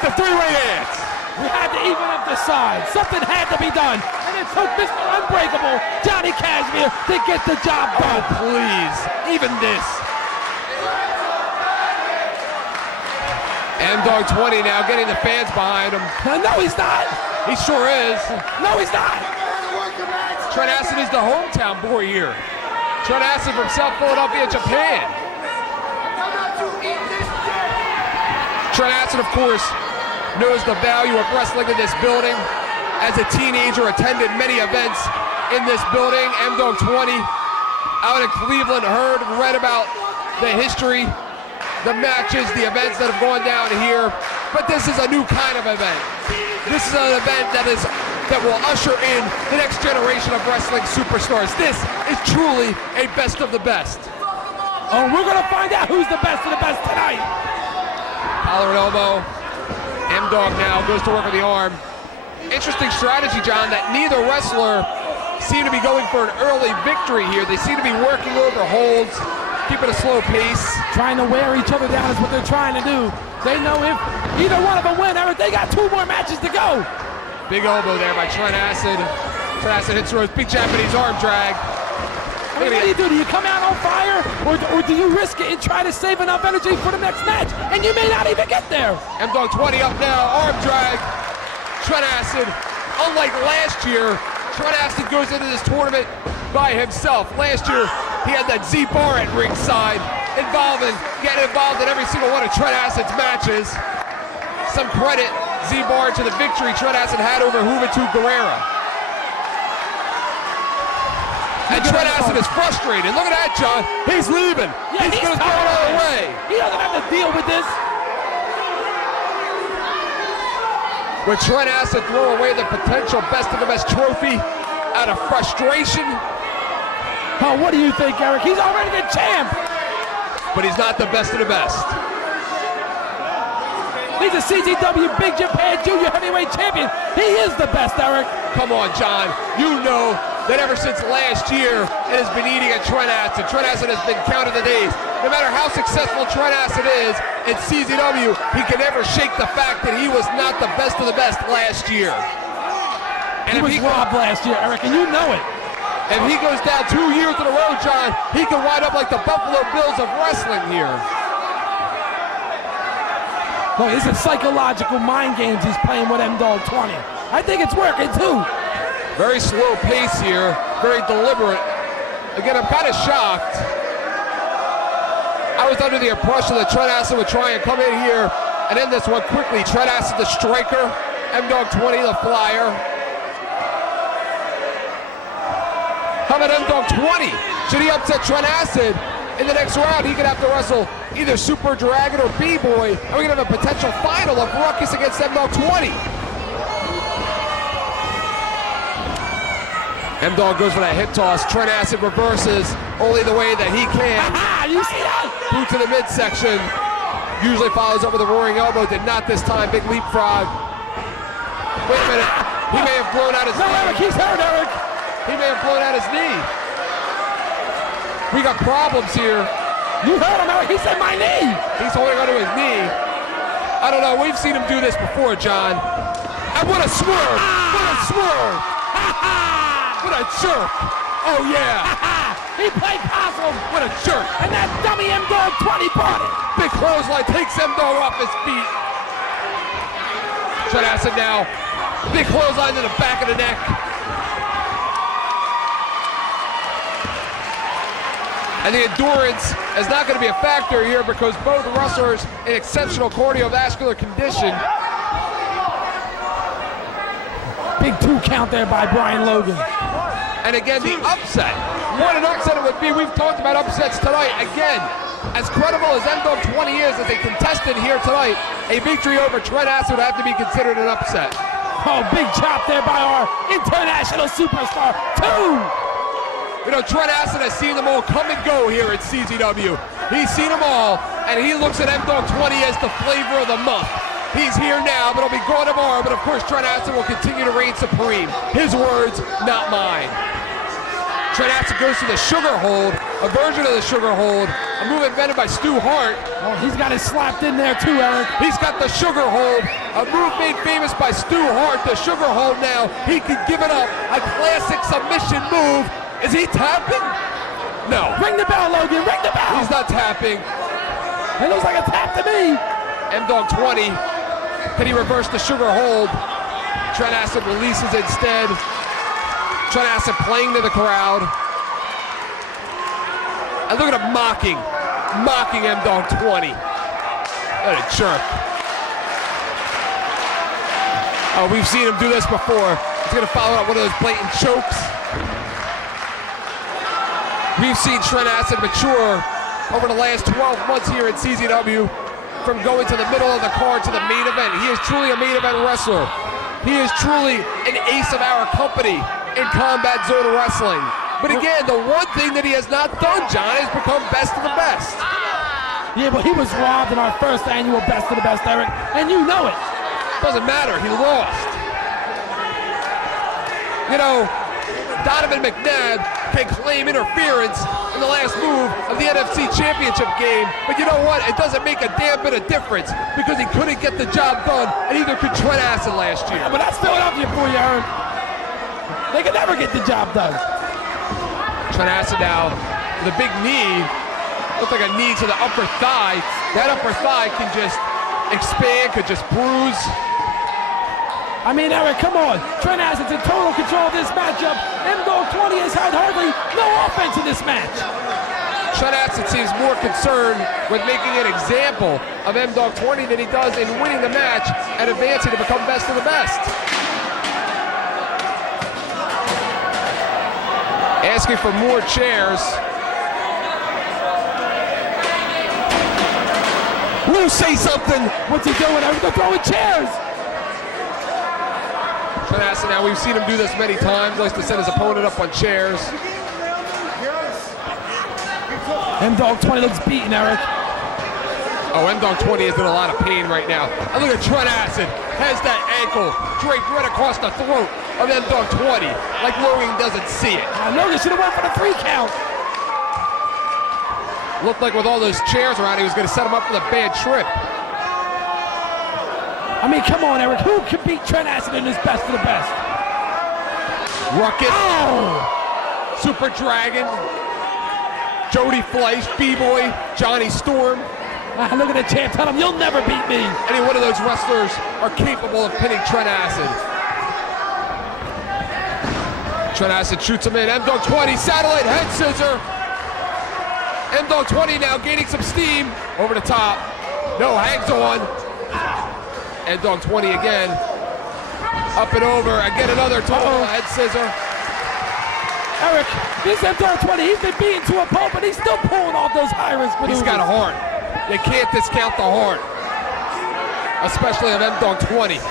The three-way dance. We had to even up the side. Something had to be done. And it took Mr. Unbreakable, Johnny Kashmere, to get the job done. Oh, please. Even this. M-Dogg 20 now getting the fans behind him. No, he's not. He sure is. No, he's not. Trent Acid is the hometown boy here. Trent Acid from South Philadelphia, Japan. Trent Acid, of course, knows the value of wrestling in this building. As a teenager, attended many events in this building. M-Dogg 20 out in Cleveland, heard and read about the history, the matches, the events that have gone down here. But this is a new kind of event. This is an event that will usher in the next generation of wrestling superstars. This is truly a best of the best. Oh, we're going to find out who's the best of the best tonight. Collar and elbow. M-Dogg now goes to work on the arm. Interesting strategy, John, that neither wrestler seem to be going for an early victory here. They seem to be working over holds, keeping a slow pace. Trying to wear each other down is what they're trying to do. They know if either one of them win, Eric, they got 2 more matches to go. Big elbow there by Trent Acid. Trent Acid hits through his big Japanese arm drag. I mean, what do you do? Do you come out on fire, or do you risk it and try to save enough energy for the next match? And you may not even get there. M-Dogg 20 up now, arm drag. Trent Acid, unlike last year, Trent Acid goes into this tournament by himself. Last year, he had that Z-Barr at ringside, getting involved in every single one of Trent Acid's matches. Some credit, Z-Barr, to the victory Trent Acid had over Juventud Guerrera. And Trent Acid is frustrated. Look at that, John. He's leaving. Yeah, he's going to throw it all away. He doesn't have to deal with this. With Trent Acid throw away the potential best of the best trophy out of frustration. Oh, what do you think, Eric? He's already the champ. But he's not the best of the best. He's a CZW Big Japan Junior Heavyweight Champion. He is the best, Eric. Come on, John. You know that ever since last year, it has been eating at Trent Acid. Trent Acid has been counting the days. No matter how successful Trent Acid is in CZW, he can never shake the fact that he was not the best of the best last year. And he was robbed last year, Eric, and you know it. If he goes down 2 years in a row, John, he can wind up like the Buffalo Bills of wrestling here. Boy, this is psychological mind games he's playing with M-Dogg 20. I think it's working, too. Very slow pace here, very deliberate. Again, I'm kind of shocked. I was under the impression that Trent Acid would try and come in here and end this one quickly. Trent Acid, the striker, M-Dogg 20, the flyer. How about M-Dogg 20? Should he upset Trent Acid in the next round? He could have to wrestle either Super Dragon or B-Boy, and we're gonna have a potential final of Ruckus against M-Dogg 20. M-Dogg goes for that hip toss. Trent Acid reverses only the way that he can. You see that? Boot to the midsection. Usually follows up with a roaring elbow. Did not this time. Big leapfrog. Wait a minute. He may have blown out his knee. Eric, he's hurt, Eric. He may have blown out his knee. We got problems here. You heard him, Eric. He said my knee. He's holding onto his knee. I don't know. We've seen him do this before, John. And what a swerve. What a swerve. What a jerk! Oh yeah! He played possum! What a jerk! And that dummy M-Dogg 20 bought it! Big clothesline takes M-Dogg off his feet. Trent Acid now. Big clothesline to the back of the neck. And the endurance is not going to be a factor here because both wrestlers in exceptional cardiovascular condition. Big 2 count there by Brian Logan. And again, the upset. What an upset it would be. We've talked about upsets tonight. Again, as credible as M-Dogg 20 is as a contestant here tonight, a victory over Trent Acid would have to be considered an upset. Oh, big chop there by our international superstar, 2! You know, Trent Acid has seen them all come and go here at CZW. He's seen them all, and he looks at M-Dogg 20 as the flavor of the month. He's here now, but he'll be gone tomorrow. But of course, Trent Acid will continue to reign supreme. His words, not mine. Trent Acid goes to the sugar hold, a version of the sugar hold, a move invented by Stu Hart. Oh, he's got it slapped in there too, Eric. He's got the sugar hold, a move made famous by Stu Hart. The sugar hold now, he can give it up. A classic submission move. Is he tapping? No. Ring the bell, Logan, ring the bell. He's not tapping. It looks like a tap to me. M-Dogg 20. Can he reverse the sugar hold? Trent Acid releases instead. Trent Acid playing to the crowd. And look at him mocking M-Dogg 20. What a jerk. Oh, we've seen him do this before. He's gonna follow up one of those blatant chokes. We've seen Trent Acid mature over the last 12 months here at CZW. From going to the middle of the card to the main event. He is truly a main event wrestler. He is truly an ace of our company in Combat Zone Wrestling. But again, the one thing that he has not done, John, is become best of the best. Yeah, but he was robbed in our first annual Best of the Best, Eric, and you know it. Doesn't matter, he lost. You know, Donovan McNabb can claim interference in the last move of the NFC Championship game, but you know what? It doesn't make a damn bit of difference because he couldn't get the job done, and neither could Trent Acid last year. Yeah, but that's Philadelphia for you, Aaron. They can never get the job done. Trent Acid now with a big knee. Looks like a knee to the upper thigh. That upper thigh can just expand, could just bruise. I mean, Eric, come on. Trent Acid's in total control of this matchup. M-Dogg 20 has had hardly no offense in this match. Trent Acid seems more concerned with making an example of M-Dogg 20 than he does in winning the match and advancing to become best of the best. Asking for more chairs. Will say something. What's he doing? They're throwing chairs. Trent Acid now, we've seen him do this many times. Likes to set his opponent up on chairs. M-Dogg 20 looks beaten, Eric. Oh, M-Dogg 20 is in a lot of pain right now. And look at Trent Acid. Has that ankle draped right across the throat of M-Dogg 20. Like Logan doesn't see it. Logan should have went for the 3 count. Looked like with all those chairs around, he was going to set him up for the bad trip. I mean, come on, Eric. Who can beat Trent Acid in his best of the best? Ruckus. Oh! Super Dragon. Jody Fleisch, B-Boy, Johnny Storm. Look at the champ. Tell him you'll never beat me. Any one of those wrestlers are capable of pinning Trent Acid. Trent Acid shoots him in. M-Dogg 20, satellite head scissor. M-Dogg 20 now gaining some steam. Over the top. No, hangs on. M-Dogg 20 again. Up and over. Again, another total head scissor. Eric, this M-Dogg 20, he's been beaten to a pulp, but he's still pulling off those high-risk maneuvers. He's got a heart. You can't discount the heart. Especially of M-Dogg 20.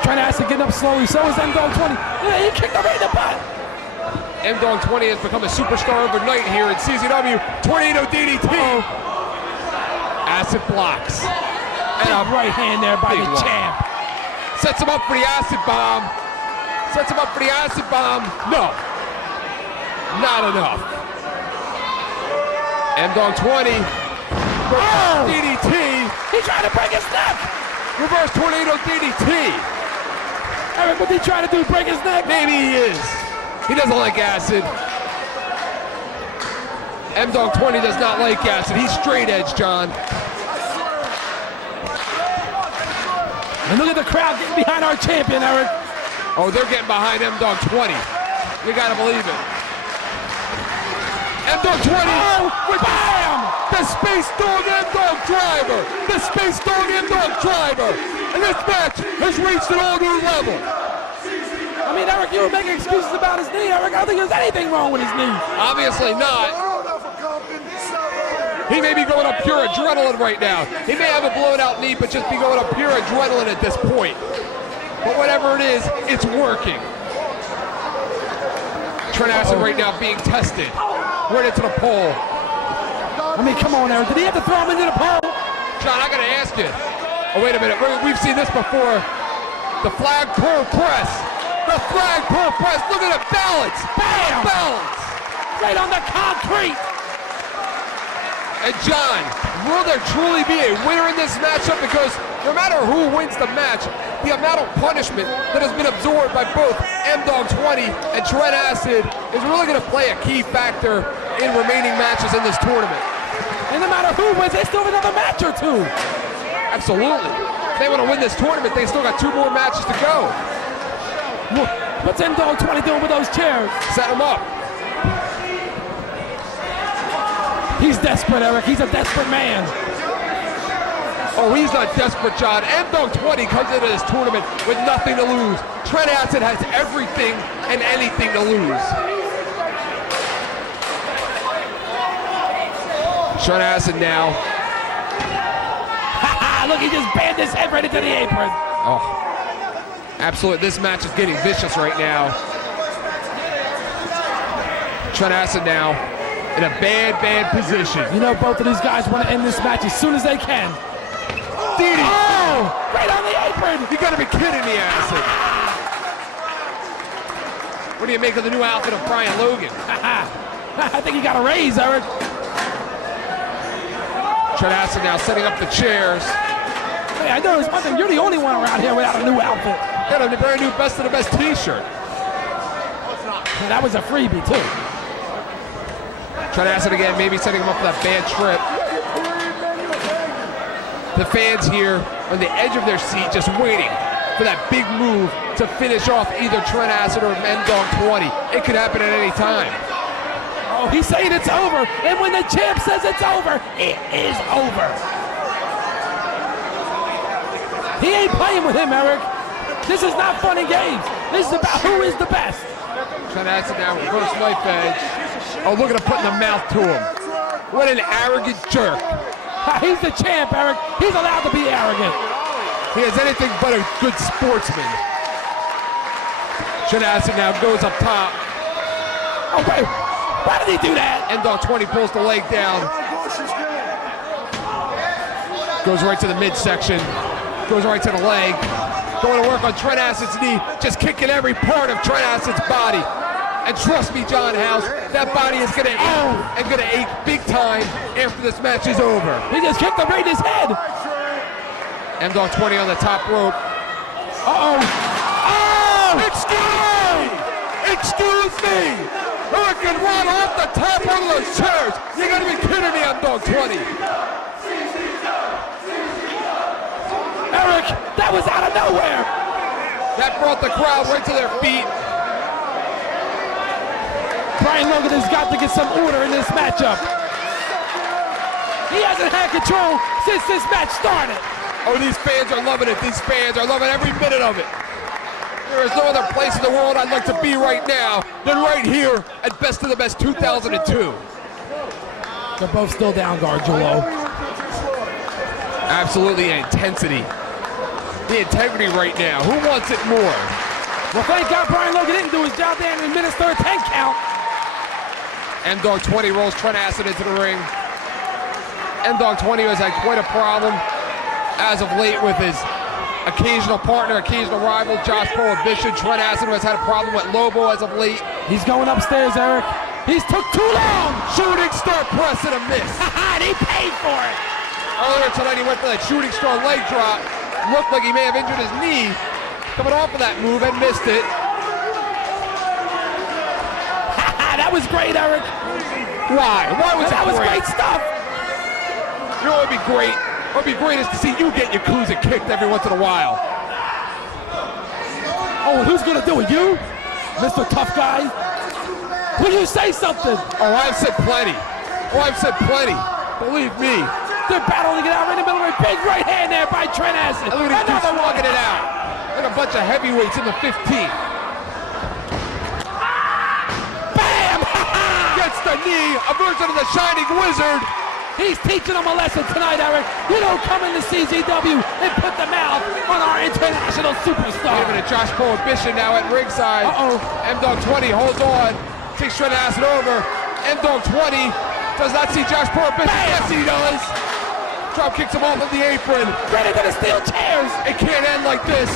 Trent Acid getting up slowly, so is M-Dogg 20. Yeah, he kicked him right in the butt. M-Dogg 20 has become a superstar overnight here in CZW. Tornado DDT. Acid blocks. And a right hand there by the champ. Sets him up for the acid bomb. Sets him up for the acid bomb. No. Not enough. M-Dogg 20. DDT. He tried to break his neck. Reverse tornado DDT. Eric, what's he trying to do? Break his neck? Maybe he is. He doesn't like acid. M-Dogg 20 does not like acid. He's straight edge, John. And look at the crowd getting behind our champion, Eric. Oh, they're getting behind M-Dogg 20. You gotta believe it. M-Dogg 20. Oh, bam! The Space Dog M-Dogg driver. The Space Dog M-Dogg driver. And this match has reached an all-new level. I mean, Eric, you were making excuses about his knee, Eric. I don't think there's anything wrong with his knee. Obviously not. He may be going up pure adrenaline right now. He may have a blown out knee, but just be going up pure adrenaline at this point. But whatever it is, it's working. Trent Acid right now being tested. Right into the pole. I mean, come on, Eric. Did he have to throw him into the pole? John, I gotta ask you. Oh, wait a minute. We've seen this before. The flagpole press. The flagpole press. Look at it. Balance. Bam! Balance. Right on the concrete. And John, will there truly be a winner in this matchup? Because no matter who wins the match, the amount of punishment that has been absorbed by both M-Dogg 20 and Trent Acid is really going to play a key factor in remaining matches in this tournament. And no matter who wins, they still have another match or two. Absolutely. If they want to win this tournament, they still got 2 more matches to go. What's M-Dogg 20 doing with those chairs? Set them up. He's desperate, Eric. He's a desperate man. Oh, he's not desperate, John. M-Dogg 20 comes into this tournament with nothing to lose. Trent Acid has everything and anything to lose. Trent Acid now. Look, he just banned his head right into the apron. Oh, absolutely. This match is getting vicious right now. Trent Acid now in a bad, bad position. You know, both of these guys want to end this match as soon as they can. DDT. Oh, right on the apron. You gotta be kidding me, Acid. What do you make of the new outfit of Brian Logan? I think he got a raise, Eric. Trent Acid now setting up the chairs. Hey, I know there's one thing. You're the only one around here without a new outfit. Got a brand new Best of the Best t-shirt. And that was a freebie, too. Trent Acid again, maybe setting him up for that bad trip. The fans here on the edge of their seat just waiting for that big move to finish off either Trent Acid or M-Dogg 20. It could happen at any time. Oh, he's saying it's over. And when the champ says it's over, it is over. He ain't playing with him, Eric. This is not fun and games. This is about who is the best. Trent Acid now reverse knife edge. Oh, look at him putting the mouth to him. What an arrogant jerk. He's the champ, Eric. He's allowed to be arrogant. He is anything but a good sportsman. Trent Acid now goes up top. Oh, wait. Why did he do that? M-Dogg 20 pulls the leg down. Goes right to the midsection. Goes right to the leg. Going to work on Trent Acid's knee. Just kicking every part of Trent Acid's body. And trust me, John House, that body is going to ache and going to ache big time after this match is over. He just kicked him right in his head. M-Dogg 20 on the top rope. Uh-oh. Oh! Excuse me! Hurricane Rod off the top of those chairs! You gotta be kidding me, M-Dogg 20! Eric, that was out of nowhere! That brought the crowd right to their feet. Brian Logan has got to get some order in this matchup. He hasn't had control since this match started. Oh, these fans are loving it. These fans are loving every minute of it. There is no other place in the world I'd like to be right now than right here at Best of the Best 2002. They're both still down guard, Joel. Absolutely intensity. The integrity right now. Who wants it more? Well, thank God Brian Logan didn't do his job there and administer a 10 count. M-Dogg 20 rolls Trent Acid into the ring. M-Dogg 20 has had quite a problem as of late with his occasional partner, occasional rival, Josh Prohibition. Trent Acid has had a problem with Lobo as of late. He's going upstairs, Eric. He's took too long. Shooting star press and a miss. And he paid for it. Earlier tonight he went for that shooting star leg drop. Looked like he may have injured his knee coming off of that move and missed it. That was great, Eric. Why? Why was that that great stuff? You know what would be great? What would be great is to see you get Yakuza kicked every once in a while. Oh, who's gonna do it? You? Mr. Tough Guy? Will you say something? Oh, I've said plenty. Believe me. They're battling it out right in the middle of a big right hand there by Trent Acid. Look at these dudes slugging it out. Like a bunch of heavyweights in the 15th. Bam! Gets the knee, a version of the Shining Wizard. He's teaching them a lesson tonight, Eric. You don't come into CZW and put the mouth on our international superstar. Giving it Josh Prohibition now at ringside. M-Dogg 20 holds on. Takes Trent Acid over. M-Dogg 20 does not see Josh Prohibition. Bam! Yes, he does. Drop kicks him off of the apron. Ready to steal chairs. It can't end like this.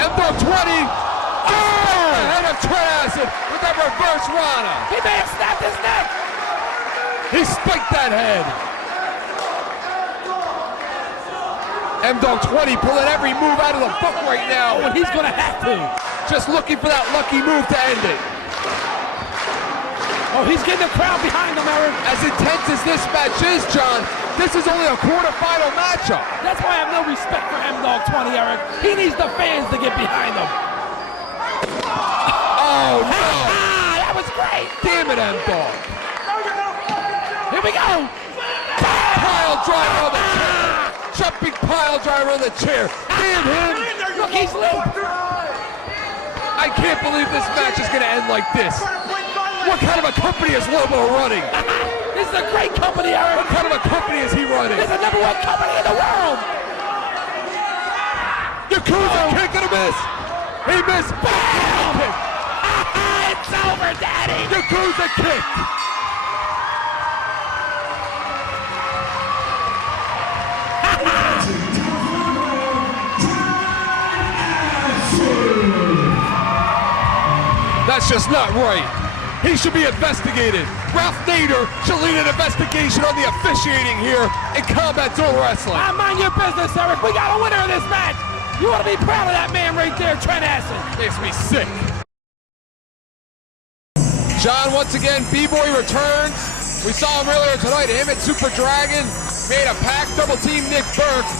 M-Dogg 20. Ahead of Trent Acid with that reverse Rana. He may have snapped his neck. He spiked that head. M-Dogg 20 pulling every move out of the book right now. And he's gonna have to. Just looking for that lucky move to end it. Oh, he's getting the crowd behind him, Eric. As intense as this match is, John, this is only a quarterfinal matchup. That's why I have no respect for M-Dogg 20, Eric. He needs the fans to get behind him. Oh, no. That was great. Damn it, M-Dogg. Here we go. Pile driver on the chair. Jumping pile driver on the chair. Damn him. Look, he's looped. I can't believe this match is going to end like this. What kind of a company is Lobo running? This is a great company, Eric. What kind of a company is he running? This is the #1 company in the world. Yakuza kick and a miss. He missed. Bam! It's over, Daddy. Yakuza kick. That's just not right. He should be investigated. Ralph Nader should lead an investigation on the officiating here in Combat Zone Wrestling. Mind your business, Eric. We got a winner in this match. You ought to be proud of that man right there, Trent Acid. Makes me sick. John, once again, B-Boy returns. We saw him earlier tonight. Him and Super Dragon made a pack double team Nick Burke.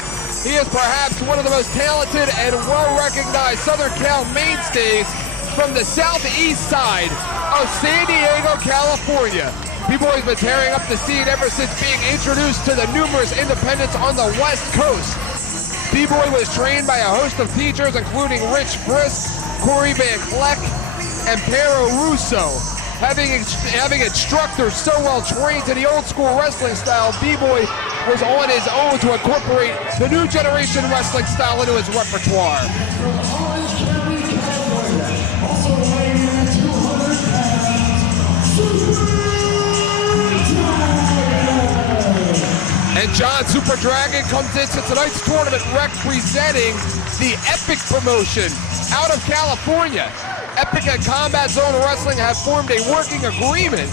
He is perhaps one of the most talented and well-recognized Southern Cal mainstays from the southeast side of San Diego, California. B-Boy's been tearing up the scene ever since being introduced to the numerous independents on the West Coast. B-Boy was trained by a host of teachers, including Rich Brisk, Corey Van Kleck, and Pero Russo. Having instructors so well trained to the old school wrestling style, B-Boy was on his own to incorporate the new generation wrestling style into his repertoire. And John, Super Dragon comes into tonight's tournament representing the Epic promotion out of California. Epic and Combat Zone Wrestling have formed a working agreement,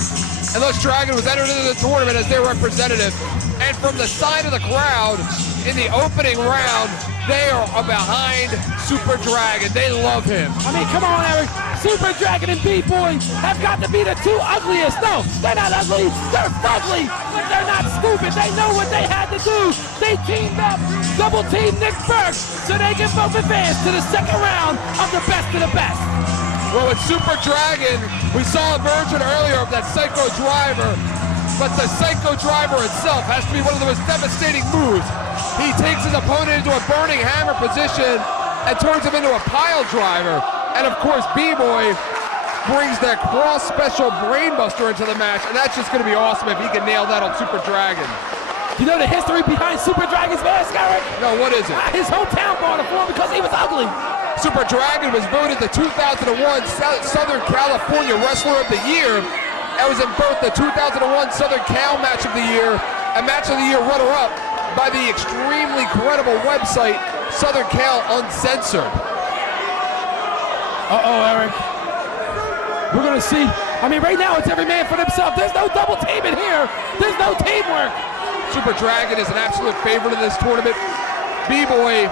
and thus Dragon was entered into the tournament as their representative. And from the side of the crowd, in the opening round, they are behind Super Dragon. They love him. I mean, come on, Eric. Super Dragon and B-Boy have got to be the two ugliest. No, they're not ugly. They're fugly, but they're not stupid. They know what they had to do. They teamed up, double team Nick Burke, so they can both advance to the second round of the best of the best. Well, with Super Dragon, we saw a version earlier of that Psycho Driver, but the Psycho Driver itself has to be one of the most devastating moves. He takes his opponent into a burning hammer position and turns him into a pile driver. And of course, B-Boy brings that cross special brainbuster into the match, and that's just going to be awesome if he can nail that on Super Dragon. You know the history behind Super Dragon's mask, Eric? No, what is it? His hometown bought it for him because he was ugly. Super Dragon was voted the 2001 Southern California Wrestler of the Year and was in both the 2001 Southern Cal Match of the Year and Match of the Year runner-up by the extremely credible website Southern Cal Uncensored. Uh-oh, Eric. We're going to see. I mean, right now it's every man for themselves. There's no double teaming here. There's no teamwork. Super Dragon is an absolute favorite in this tournament. B-Boy,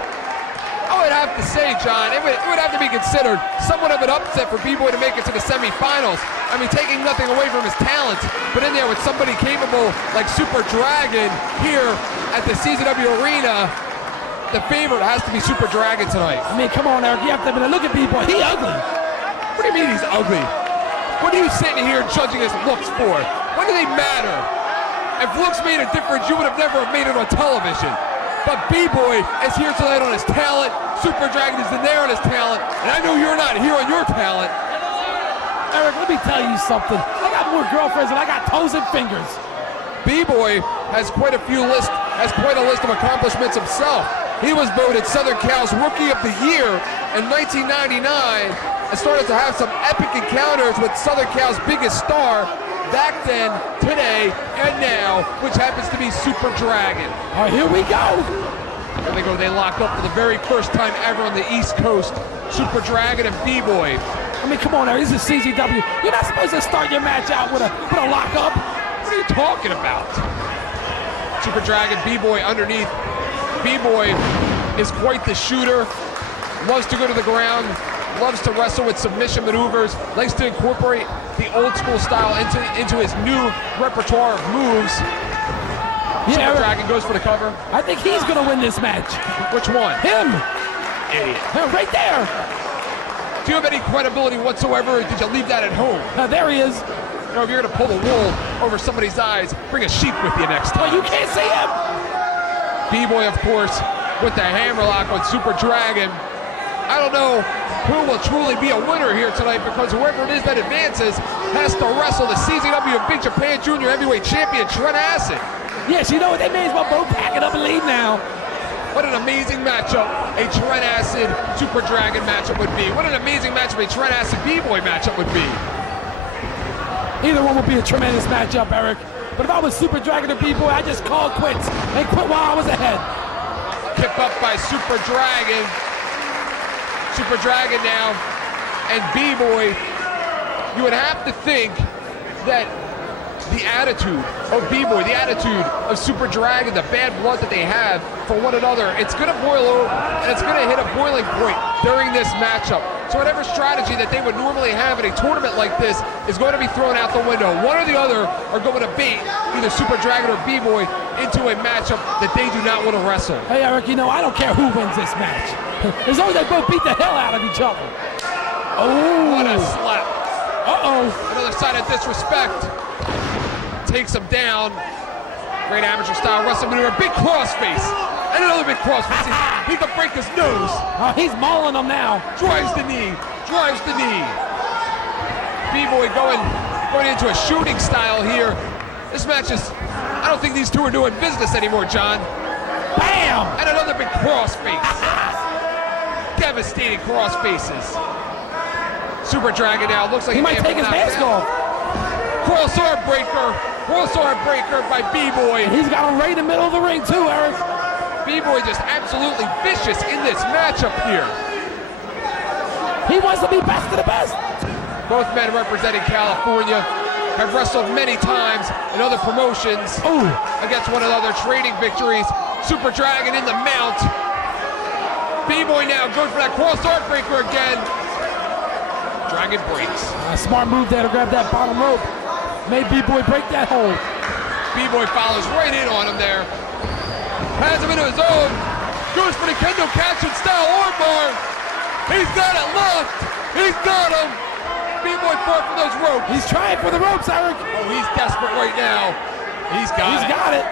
I would have to say, John, it would have to be considered somewhat of an upset for B-Boy to make it to the semifinals. I mean, taking nothing away from his talent, but in there with somebody capable like Super Dragon here at the CZW Arena, the favorite has to be Super Dragon tonight. I mean, come on, Eric. You have to look at B-Boy. He ugly. What do you mean he's ugly? What are you sitting here judging his looks for? When do they matter? If looks made a difference, you would have never made it on television. But B-Boy is here tonight on his talent. Super Dragon is there on his talent. And I know you're not here on your talent. Eric, let me tell you something. I got more girlfriends than I got toes and fingers. B-Boy has quite a list of accomplishments himself. He was voted Southern Cal's Rookie of the Year in 1999 and started to have some epic encounters with Southern Cal's biggest star back then, today, and now, which happens to be Super Dragon. All right, here we go. There they go. They lock up for the very first time ever on the East Coast. Super Dragon and B-Boy. I mean, come on, Eric. This is CZW. You're not supposed to start your match out with a lock-up. What are you talking about? Super Dragon, B-Boy underneath. B-Boy is quite the shooter. Loves to go to the ground. Loves to wrestle with submission maneuvers. Likes to incorporate the old school style into his new repertoire of moves. Yeah, Super Dragon goes for the cover. I think he's going to win this match. Which one? Him. Idiot. Right there. Do you have any credibility whatsoever, or did you leave that at home? There he is. You know, if you're going to pull the wool over somebody's eyes, bring a sheep with you next time. Well, you can't see him. B-Boy, of course, with the hammerlock on Super Dragon. I don't know who will truly be a winner here tonight, because whoever it is that advances has to wrestle the CZW Big Japan Junior Heavyweight Champion, Trent Acid. Yes, you know what? They may as well both pack it up and leave now. What an amazing matchup a Trent Acid Super Dragon matchup would be. What an amazing matchup a Trent Acid B-Boy matchup would be. Either one would be a tremendous matchup, Eric. But if I was Super Dragon or B-Boy, I'd just call quits and quit while I was ahead. Kip up by Super Dragon. Super Dragon now, and B-Boy, you would have to think that the attitude of B-Boy, the attitude of Super Dragon, the bad blood that they have for one another, it's going to boil over, and it's going to hit a boiling point during this matchup. So whatever strategy that they would normally have in a tournament like this is going to be thrown out the window. One or the other are going to bait either Super Dragon or B-Boy into a matchup that they do not want to wrestle. Hey, Eric, you know, I don't care who wins this match. As long as they both beat the hell out of each other. Oh! What a slap. Uh-oh. Another sign of disrespect. Takes him down. Great amateur style wrestling maneuver. Big crossface. And another big crossface. He could break his nose. Oh, he's mauling him now. Drives the knee. Drives the knee. B-Boy going into a shooting style here. This match is, I don't think these two are doing business anymore, John. Bam! And another big crossface. Devastating crossfaces. Super Dragon now looks like he might take his mask off. Cross-arm breaker. Cross-arm breaker by B-Boy. And he's got him right in the middle of the ring too, Eric. B-Boy just absolutely vicious in this matchup here. He wants to be best of the best. Both men representing California have wrestled many times in other promotions against one another, trading victories. Super Dragon in the mount. B-Boy now goes for that cross-arm breaker again. Dragon breaks. A smart move there to grab that bottom rope. Made B-Boy break that hold. B-Boy follows right in on him there. Has him into his own. Goes for the Kendo Catchin style armbar. He's got it locked. He's got him. B-Boy fought for those ropes. He's trying for the ropes, Eric. Oh, he's desperate right now. He's got it.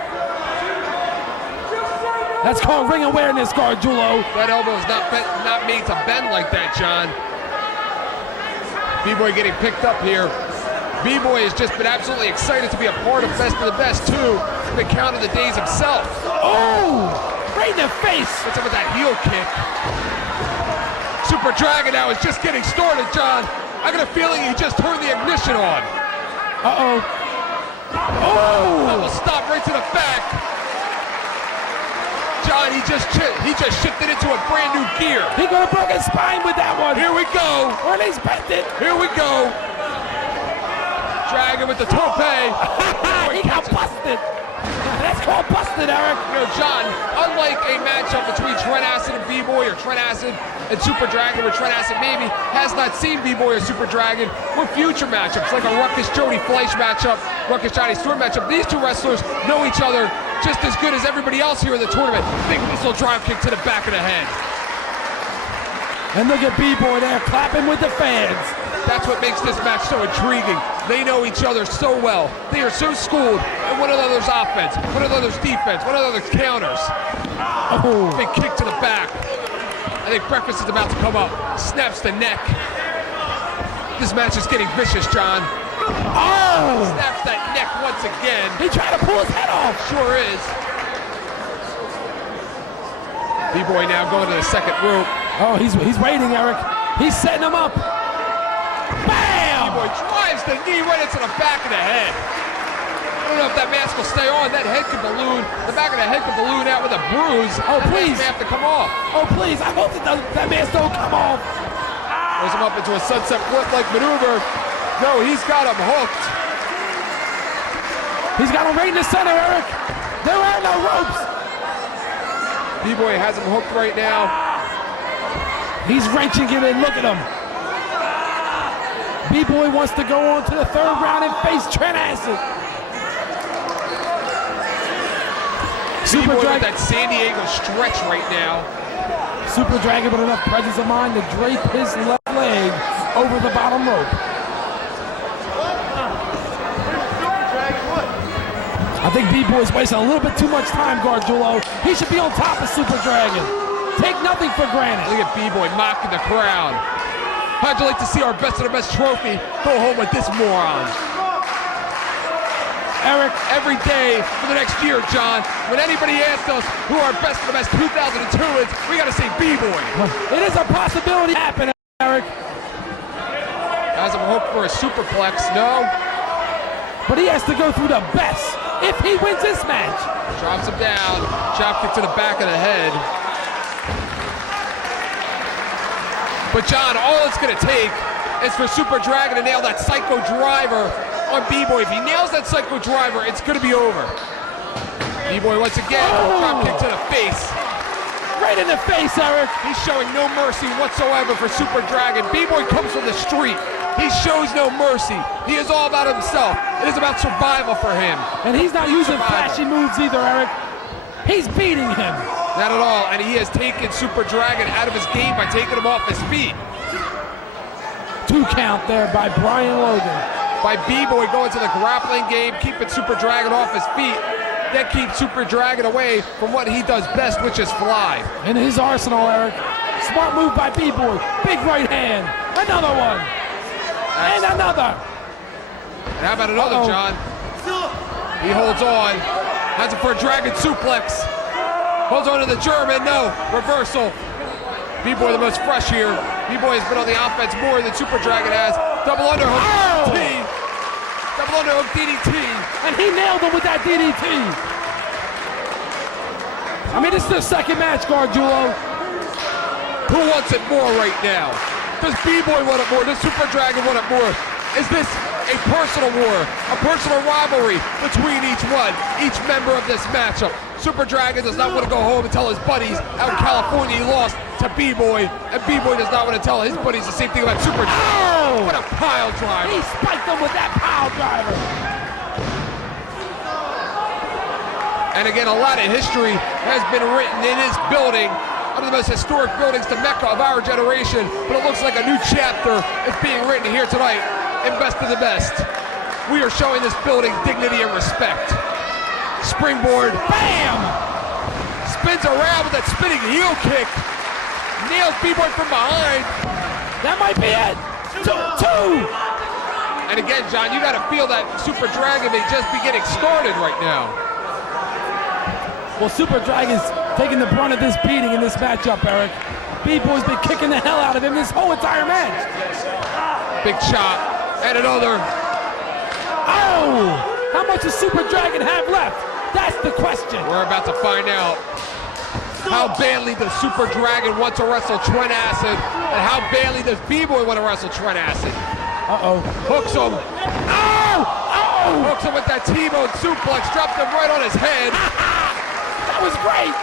That's called ring awareness, Gargiulo. That elbow is not made to bend like that, John. B-Boy getting picked up here. B-Boy has just been absolutely excited to be a part of Best of the Best, too. He's been counting the days himself. Oh! Right in the face! What's up with that heel kick? Super Dragon now is just getting started, John. I got a feeling he just turned the ignition on. Uh-oh. Oh! Double stop right to the back. John, he just shifted into a brand new gear. He could have broke his spine with that one. Here we go. Or at least bent it. Here we go. Dragon with the tope. He got busted. That's called busted, Eric. You know, John, unlike a matchup between Trent Acid and B-Boy, or Trent Acid and Super Dragon, where Trent Acid maybe has not seen B-Boy or Super Dragon, we're future matchups, like a Ruckus Jody Fleisch matchup, Ruckus Johnny Stewart matchup. These two wrestlers know each other just as good as everybody else here in the tournament. Big missile drive kick to the back of the head. And look at B-Boy there clapping with the fans. That's what makes this match so intriguing. They know each other so well. They are so schooled in one another's offense, one another's defense, one another's counters. Oh. Big kick to the back. I think breakfast is about to come up. Snaps the neck. This match is getting vicious, John. Oh! Snaps that neck once again. He tried to pull his head off. Sure is. B-Boy now going to the second rope. Oh, he's waiting, Eric. He's setting him up. Bam! B-Boy drives the knee right into the back of the head. I don't know if that mask will stay on. That head could balloon. The back of the head could balloon out with a bruise. Oh, that please. mask may have to come off. Oh, please. I hope that mask don't come off. Throws him up into a sunset flip-like maneuver. No, he's got him hooked. He's got him right in the center, Eric. There are no ropes. B-Boy has him hooked right now. He's wrenching it in. Look at him. B-Boy wants to go on to the third round and face Trent Acid. Super Dragon with that San Diego stretch right now. Super Dragon with enough presence of mind to drape his left leg over the bottom rope. I think B-Boy's wasting a little bit too much time, Gargiulo. He should be on top of Super Dragon. Take nothing for granted. Look at B-Boy mocking the crowd. How'd you like to see our Best of the Best trophy go home with this moron? Eric, every day for the next year, John, when anybody asks us who our Best of the Best 2002 is, we gotta say B-Boy. It is a possibility to happen, Eric. Has him hooked for a superplex, no. But he has to go through the best if he wins this match. Drops him down, chop kick to the back of the head. But John, all it's gonna take is for Super Dragon to nail that Psycho Driver on B-Boy. If he nails that Psycho Driver, it's gonna be over. B-Boy once again, drop kick to the face. Right in the face, Eric. He's showing no mercy whatsoever for Super Dragon. B-Boy comes from the street. He shows no mercy. He is all about himself. It is about survival for him. And he's not using Survival. flashy moves either, Eric. He's beating him. Not at all, and he has taken Super Dragon out of his game by taking him off his feet. 2 count there by Brian Logan. By B-Boy going to the grappling game, keeping Super Dragon off his feet. That keeps Super Dragon away from what he does best, which is fly. In his arsenal, Eric. Smart move by B-Boy. Big right hand. Another one. And another. And how about another, John? He holds on. Has it for a Dragon suplex. Holds on to the German. No. Reversal. B-Boy the most fresh here. B-Boy has been on the offense more than Super Dragon has. Double underhook DDT. Double underhook DDT. And he nailed him with that DDT. I mean, this is the second match, Gargiulo. Who wants it more right now? Does B-Boy want it more? Does Super Dragon want it more? Is this a personal war, a personal rivalry between each one, each member of this matchup? Super Dragon does not want to go home and tell his buddies out in California he lost to B-Boy, and B-Boy does not want to tell his buddies the same thing about Super Dragon. What a pile driver. He spiked him with that pile driver. And again, a lot of history has been written in his building, one of the most historic buildings, the Mecca of our generation, but it looks like a new chapter is being written here tonight in Best of the Best. We are showing this building dignity and respect. Springboard, bam! Spins around with that spinning heel kick. Nails B-Boy from behind. That might be it. Two. And again, John, you gotta feel that Super Dragon may just be getting started right now. Well, Super Dragon's taking the brunt of this beating in this matchup, Eric. B-Boy's been kicking the hell out of him this whole entire match. Big chop, and another. Oh! How much does Super Dragon have left? That's the question. We're about to find out. How badly does Super Dragon want to wrestle Trent Acid, and how badly does B-Boy want to wrestle Trent Acid? Uh-oh. Hooks him. Oh! Oh! Hooks him with that T-bone suplex, drops him right on his head. That was great.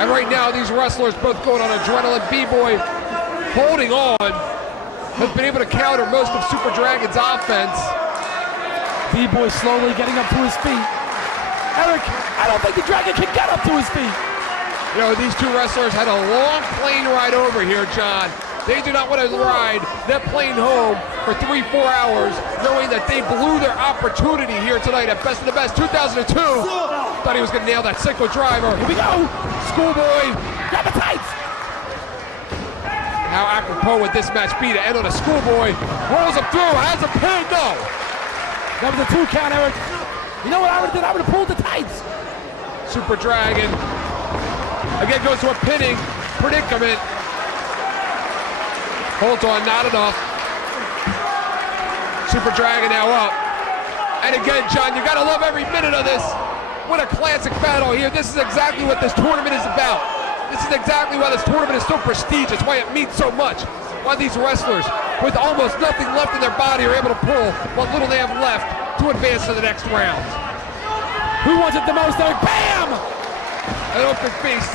And right now, these wrestlers both going on adrenaline. B-Boy holding on, has been able to counter most of Super Dragon's offense. B-Boy slowly getting up to his feet. Eric, I don't think the Dragon can get up to his feet. You know, these two wrestlers had a long plane ride over here, John. They do not want to ride that plane home for 3-4 hours, knowing that they blew their opportunity here tonight at Best of the Best 2002. Thought he was going to nail that Psycho Driver. Here we go. Schoolboy. Grab the tights. How apropos would this match be to end on a Schoolboy? Rolls him through, has a pin, no. That was a 2 count, Eric. You know what I would have done? I would have pulled the tights. Super Dragon again goes to a pinning predicament. Holds on, not enough. Super Dragon now up. And again, John, you gotta love every minute of this. What a classic battle here. This is exactly what this tournament is about. This is exactly why this tournament is so prestigious, why it means so much. Why these wrestlers, with almost nothing left in their body, are able to pull what little they have left to advance to the next round. Who wants it the most, Eric? Bam! An open face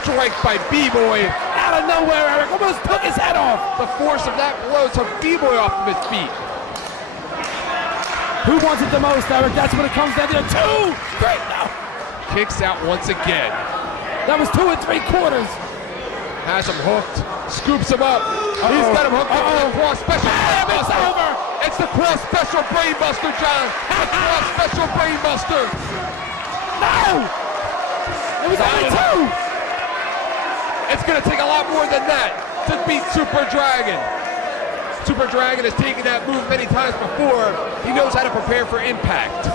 strike by B-Boy. Out of nowhere, Eric almost took his head off. The force of that blow took B-Boy off of his feet. Who wants it the most, Eric? That's what it comes down to. 2, 3, no. Kicks out once again. That was 2 3/4. Has him hooked. Scoops him up. He's got him hooked up with the cross special. It's over. It's the cross special brainbuster, John. The cross special brainbuster. No! It was only 2. It's going to take a lot more than that to beat Super Dragon. Super Dragon has taken that move many times before. He knows how to prepare for impact.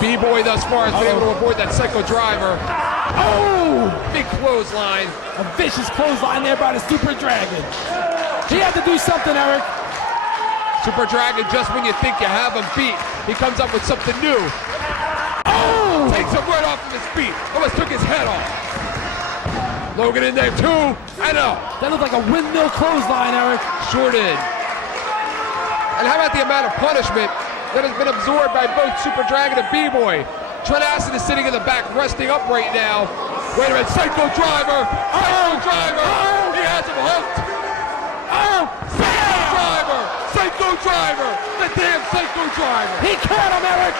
B-Boy thus far has been able to avoid that Psycho Driver. Oh! Big clothesline. A vicious clothesline there by the Super Dragon. He had to do something, Eric. Super Dragon, just when you think you have him beat, he comes up with something new. Oh! Takes him right off of his feet. Almost took his head off. Logan in there too. I know. That looked like a windmill clothesline, Eric. Sure did. And how about the amount of punishment that has been absorbed by both Super Dragon and B-Boy. Trent Acid is sitting in the back, resting up right now. Wait a minute, Psycho Driver! Psycho Driver! He has him hooked! Psycho Driver! Psycho Driver! The damn Psycho Driver! He caught him, Eric!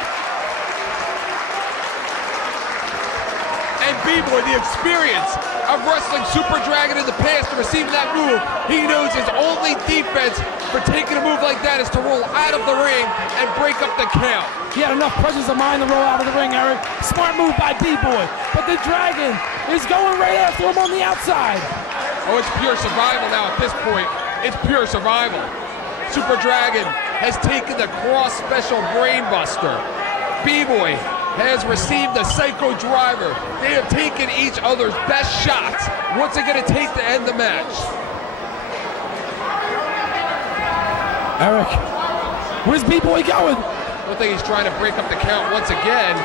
And B-Boy, the experience of wrestling Super Dragon in the past and receiving that move, he knows his only defense for taking a move like that is to roll out of the ring and break up the count. He had enough presence of mind to roll out of the ring, Eric. Smart move by B-Boy. But the Dragon is going right after him on the outside. Oh, it's pure survival now at this point. It's pure survival. Super Dragon has taken the cross special brainbuster. B-Boy has received the Psycho Driver. They have taken each other's best shots. What's it going to take to end the match? Eric, where's B-Boy going? I think he's trying to break up the count once again.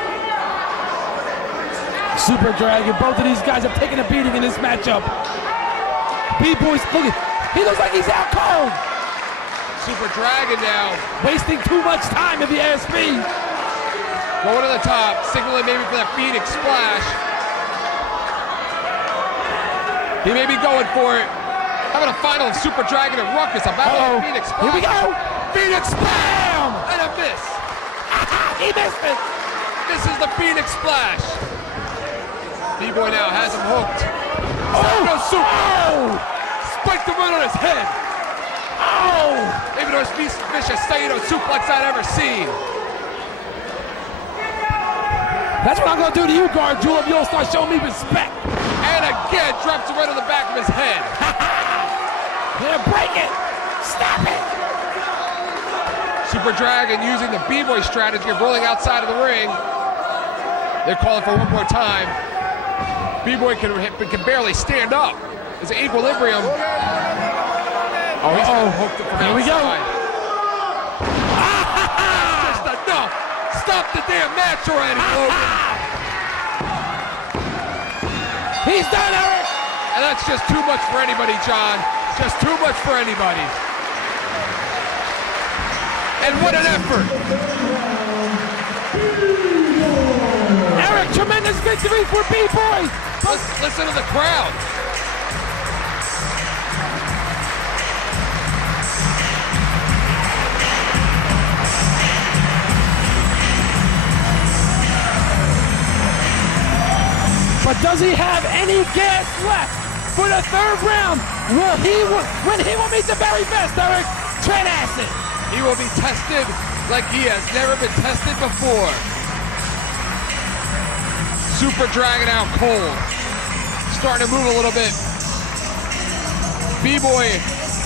Super Dragon, both of these guys have taken a beating in this matchup. B-Boy's, look at, he looks like he's out cold. Super Dragon now Wasting too much time if you ask me. going to the top, signaling maybe for that Phoenix Splash. He may be going for it. Having a final of Super Dragon and Ruckus about that Phoenix Splash. Here we go. Phoenix Splash! And a miss. He missed it. This is the Phoenix Splash. B-Boy now has him hooked. No super. Spiked him right on his head. Maybe the most vicious Saito suplex I'd ever seen. That's what I'm going to do to you, Guard Jewel, if you'll start showing me respect. And again, drops it right on the back of his head. Yeah, break it. Stop it. Super Dragon using the B-Boy strategy of rolling outside of the ring. They're calling for one more time. B-Boy can barely stand up. It's an equilibrium. Oh, he's hooked it from Here we go. outside. Just enough. Stop the damn match already, Logan. He's done, Eric. And that's just too much for anybody, John. Just too much for anybody. And what an effort. Eric, tremendous victory for B-Boy. Listen to the crowd. But does he have any gas left for the third round? When he will meet the very best, Eric? Trent Acid. He will be tested like he has never been tested before. Super Dragon out cold. Starting to move a little bit. B-Boy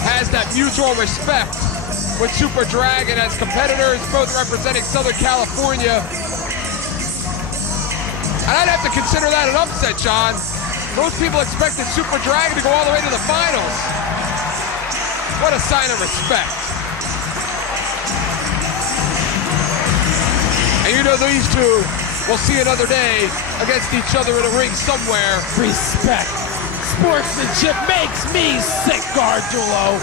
has that mutual respect with Super Dragon as competitors, both representing Southern California. And I'd have to consider that an upset, John. Most people expected Super Dragon to go all the way to the finals. What a sign of respect. And you know these two will see another day against each other in a ring somewhere. Respect. Sportsmanship makes me sick, Gargiulo.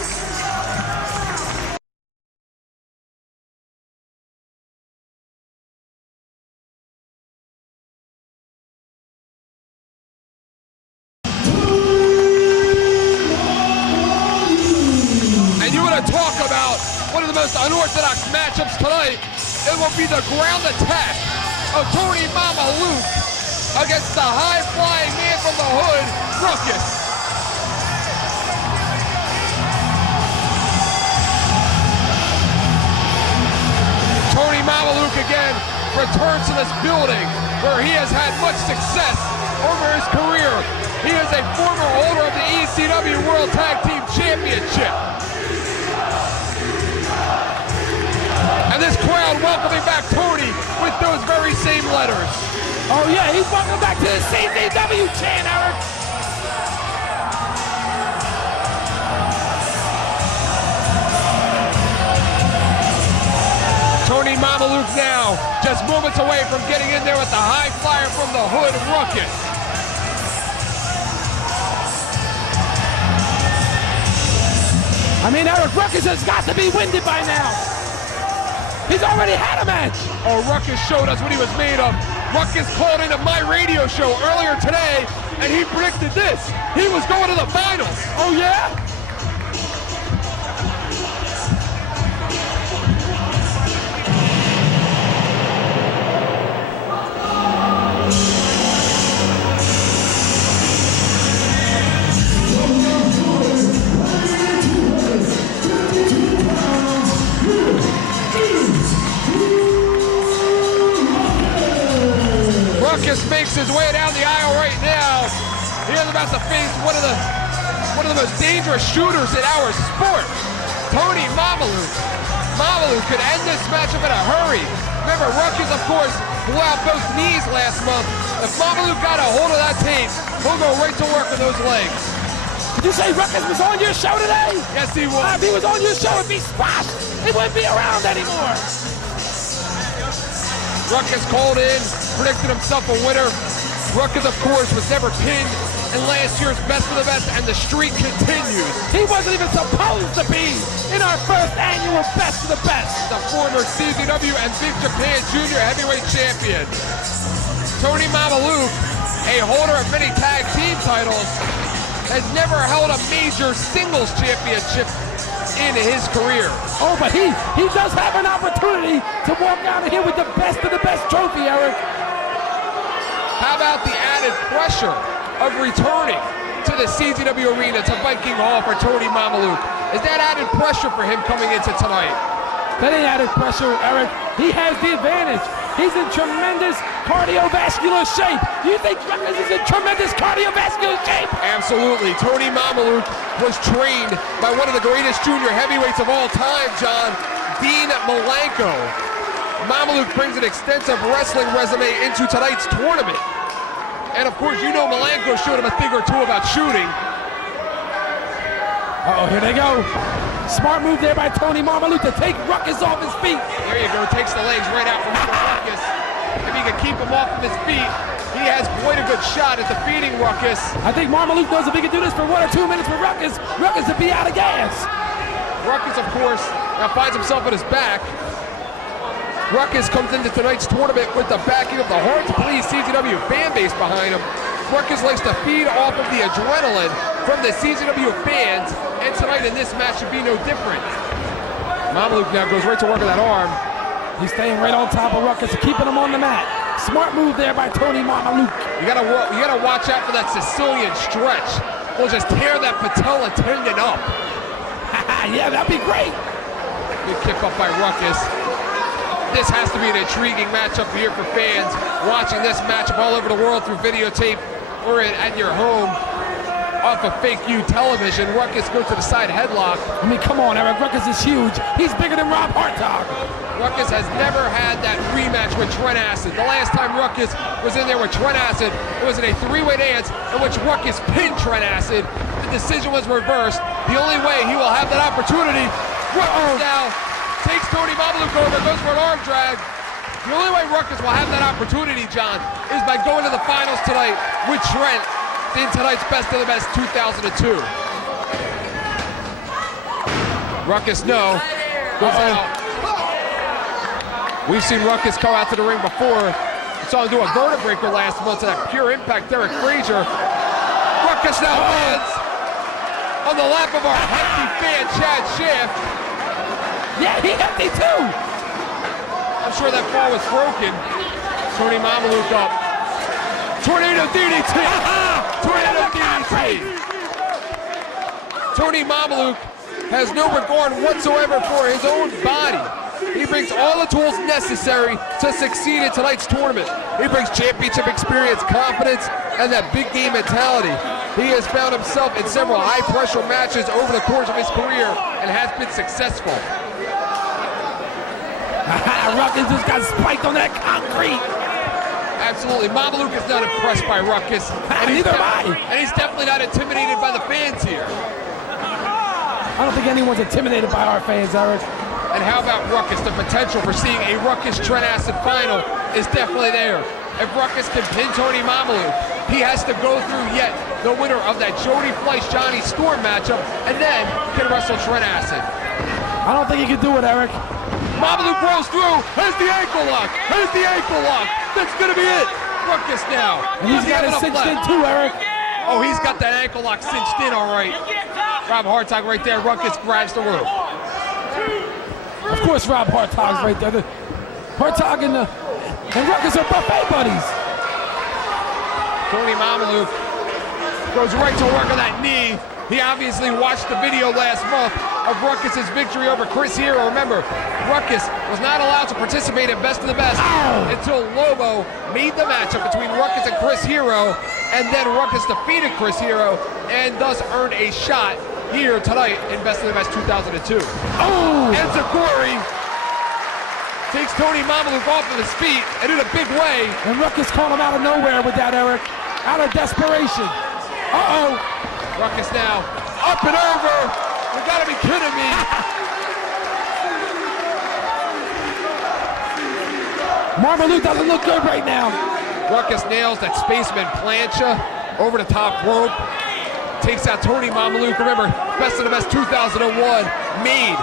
Talk about one of the most unorthodox matchups tonight. It will be the ground attack of Tony Mama Luke against the high-flying man from the hood, Ruckus. Tony Mama Luke again returns to this building where he has had much success over his career. He is a former holder of the ECW World Tag Team Championship. And this crowd welcoming back Tony with those very same letters. Oh yeah, he's welcoming back to the CZW chant, Eric. Tony Mama Luke now just moments away from getting in there with the high flyer from the hood, Ruckus. I mean, Eric, Ruckus has got to be winded by now. He's already had a match. Oh, Ruckus showed us what he was made of. Ruckus called into my radio show earlier today, and he predicted this. He was going to the finals. Oh, yeah? Ruckus makes his way down the aisle right now. He is about to face one of the most dangerous shooters in our sport, Tony Mamaluke. Mamaluke could end this matchup in a hurry. Remember, Ruckus, of course, blew out both knees last month. If Mamaluke got a hold of that tape, he'll go right to work with those legs. Did you say Ruckus was on your show today? Yes, he was. If he was on your show, it'd be squashed. He wouldn't be around anymore. Ruckus called in, predicted himself a winner. Ruckus, of course, was never pinned in last year's Best of the Best, and the streak continues. He wasn't even supposed to be in our first annual Best of the Best. The former CZW and Big Japan Junior Heavyweight Champion. Tony Mamaluke, a holder of many tag team titles, has never held a major singles championship in his career. Oh, but he does have an opportunity to walk out of here with the Best of the Best trophy, Eric. How about the added pressure of returning to the CZW Arena, to Viking Hall for Tony Mamaluke? Is that added pressure for him coming into tonight? That ain't added pressure, Eric. He has the advantage. He's in tremendous cardiovascular shape. You think Ruckus is in tremendous cardiovascular shape? Absolutely. Tony Mamaluke was trained by one of the greatest junior heavyweights of all time, John, Dean Malenko. Mamaluke brings an extensive wrestling resume into tonight's tournament. And of course, you know Malenko showed him a thing or two about shooting. Uh-oh, here they go. Smart move there by Tony Mamaluke to take Ruckus off his feet. There you go, takes the legs right out from Ruckus. If he can keep him off of his feet, he has quite a good shot at defeating Ruckus. I think Mamaluke knows if he can do this for 1 or 2 minutes with Ruckus, Ruckus would be out of gas. Ruckus, of course, now finds himself on his back. Ruckus comes into tonight's tournament with the backing of the hard-to-please CZW fan base behind him. Ruckus likes to feed off of the adrenaline from the CZW fans, and tonight in this match should be no different. Mamaluke now goes right to work on that arm. He's staying right on top of Ruckus, keeping him on the mat. Smart move there by Tony Mamaluke. You gotta watch out for that Sicilian stretch. We'll just tear that patella tendon up. Yeah, that'd be great. Good kick up by Ruckus. This has to be an intriguing matchup here for fans watching this matchup all over the world through videotape or at your home off of Fake U television. Ruckus goes to the side headlock. I mean, come on, Eric. Ruckus is huge. He's bigger than Rob Hartog. Ruckus has never had that rematch with Trent Acid. The last time Ruckus was in there with Trent Acid, it was in a three-way dance in which Ruckus pinned Trent Acid. The decision was reversed. The only way he will have that opportunity, Ruckus now takes Tony Mamaluke over, goes for an arm drag. The only way Ruckus will have that opportunity, John, is by going to the finals tonight with Trent in tonight's Best of the Best 2002. Ruckus, no. Goes out. We've seen Ruckus come out to the ring before. We saw him do a vertebraker last month to that Pure Impact Derek Frazier. Ruckus now lands on the lap of our hefty fan, Chad Schiff. Yeah, he hefty too. I'm sure that fall was broken. Tony Mamaluke up. Tornado DDT! Tornado DDT! Tony Mamaluke has no regard whatsoever for his own body. He brings all the tools necessary to succeed in tonight's tournament. He brings championship experience, confidence, and that big game mentality. He has found himself in several high-pressure matches over the course of his career and has been successful. Ruckus just got spiked on that concrete. Absolutely. Mamaluke is not impressed by Ruckus. Neither am I. And he's definitely not intimidated by the fans here. I don't think anyone's intimidated by our fans, Eric. And how about Ruckus? The potential for seeing a Ruckus Trent Acid final is definitely there. If Ruckus can pin Tony Mamaluke, he has to go through yet the winner of that Jody Fleisch-Johnny Storm matchup, and then can wrestle Trent Acid. I don't think he can do it, Eric. Mamaluke rolls through. Here's the ankle lock. Here's the ankle lock. That's going to be it. Ruckus now. And he's got it cinched in too, Eric. Oh, he's got that ankle lock cinched in, all right. Rob Hartog right there. Ruckus grabs the rope. Of course, Rob Hartog's right there. Hartog and Ruckus are buffet buddies. Tony Mamaluke goes right to work on that knee. He obviously watched the video last month of Ruckus's victory over Chris Hero. Remember, Ruckus was not allowed to participate in Best of the Best until Lobo made the matchup between Ruckus and Chris Hero, and then Ruckus defeated Chris Hero and thus earned a shot here tonight in Best of the Best 2002. And Zakori takes Tony Mamaluke off of his feet and in a big way. And Ruckus caught him out of nowhere with that, Eric. Out of desperation. Ruckus now up and over. You gotta be kidding me. Mamaluke doesn't look good right now. Ruckus nails that spaceman plancha over the top rope. Takes out Tony Mamaluke. Remember, Best of the Best 2001 made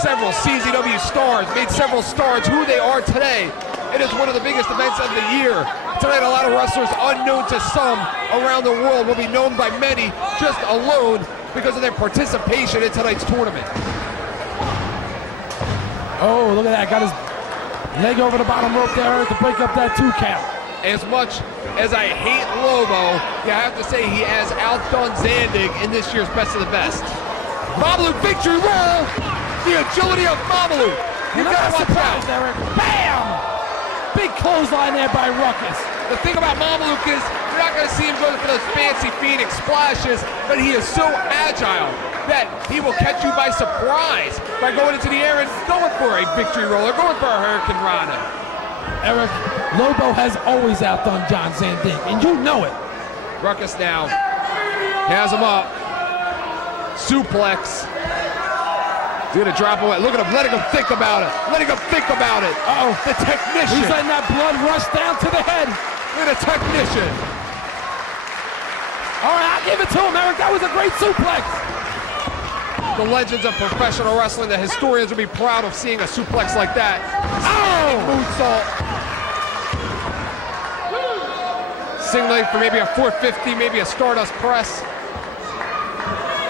several CZW stars, made several stars who they are today. It is one of the biggest events of the year. Tonight, a lot of wrestlers unknown to some around the world will be known by many just alone because of their participation in tonight's tournament. Oh, look at that. Got his leg over the bottom rope there to break up that 2 count. As much as I hate Lobo, you have to say he has outdone Zandig in this year's Best of the Best. Mamaluke victory roll! The agility of Mamaluke. You gotta watch out. Eric. Bam! Big clothesline there by Ruckus. The thing about Mamaluke is you're not gonna see him go for those fancy Phoenix splashes, but he is so agile that he will catch you by surprise by going into the air and going for a victory roll or going for a Hurricane Rana. Eric, Lobo has always outdone John Zandig, and you know it. Ruckus now has him up. Suplex. He's gonna drop away. Look at him, letting him think about it. Letting him think about it. The technician. He's letting that blood rush down to the head. Look at the technician. All right, I'll give it to him, Eric. That was a great suplex. The legends of professional wrestling, the historians will be proud of seeing a suplex like that. Moonsault. Signaling for maybe a 450, maybe a Stardust press.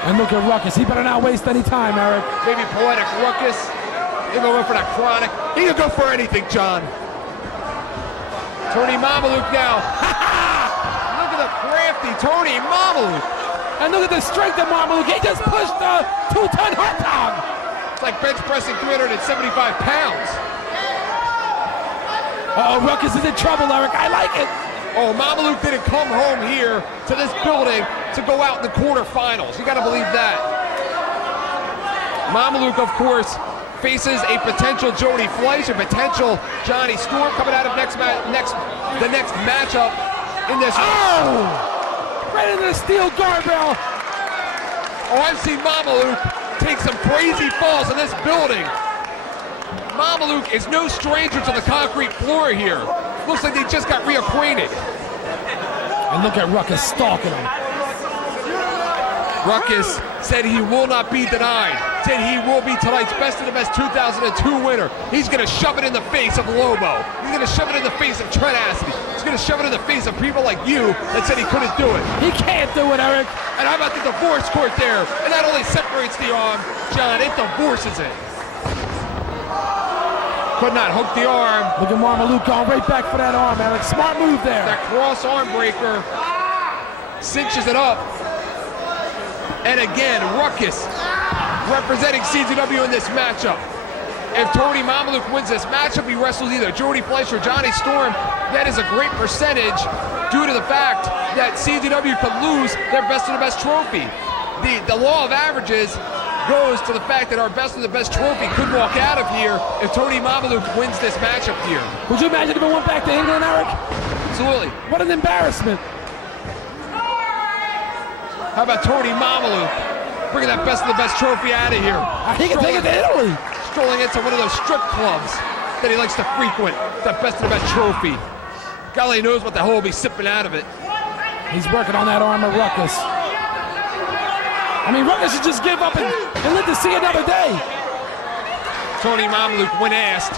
And look at Ruckus. He better not waste any time, Eric. Maybe Poetic Ruckus. He'll go for that Chronic. He can go for anything, John. Tony Mamaluke now. Look at the crafty Tony Mamaluke. And look at the strength of Mamaluke. He just pushed the 2-ton hot dog. It's like bench pressing 375 pounds. Ruckus is in trouble, Eric. I like it. Oh, Mamaluke didn't come home here to this building to go out in the quarterfinals. You got to believe that. Mamaluke, of course, faces a potential Jody Fleisch, a potential Johnny Storm coming out of the next matchup in this. Right into the steel guardrail. Oh, I've seen Mamaluke take some crazy falls in this building. Mamaluke is no stranger to the concrete floor here. Looks like they just got reacquainted. And look at Ruckus stalking him. Ruckus said he will not be denied. Said he will be tonight's Best of the Best 2002 winner. He's going to shove it in the face of Lobo. He's going to shove it in the face of Trent Acid. He's going to shove it in the face of people like you that said he couldn't do it. He can't do it, Eric. And how about the divorce court there? And that only separates the arm, John. It divorces it. Could not hook the arm. Look at Mamaluke going right back for that arm, Eric. Smart move there. That cross arm breaker cinches it up. And again, Ruckus representing CZW in this matchup. If Tony Mamaluke wins this matchup, he wrestles either Jody Fleisch or Johnny Storm. That is a great percentage due to the fact that CZW could lose their Best of the Best trophy. The law of averages goes to the fact that our Best of the Best trophy could walk out of here if Tony Mamaluke wins this matchup here. Would you imagine if it went back to England, Eric? Absolutely. What an embarrassment. How about Tony Mamaluke bringing that Best of the Best trophy out of here? He can take it to Italy. Strolling into one of those strip clubs that he likes to frequent, that Best of the Best trophy. Golly knows what the hell will be sipping out of it. He's working on that arm of Ruckus. I mean, Ruckus should just give up and live to see another day. Tony Mamaluke, when asked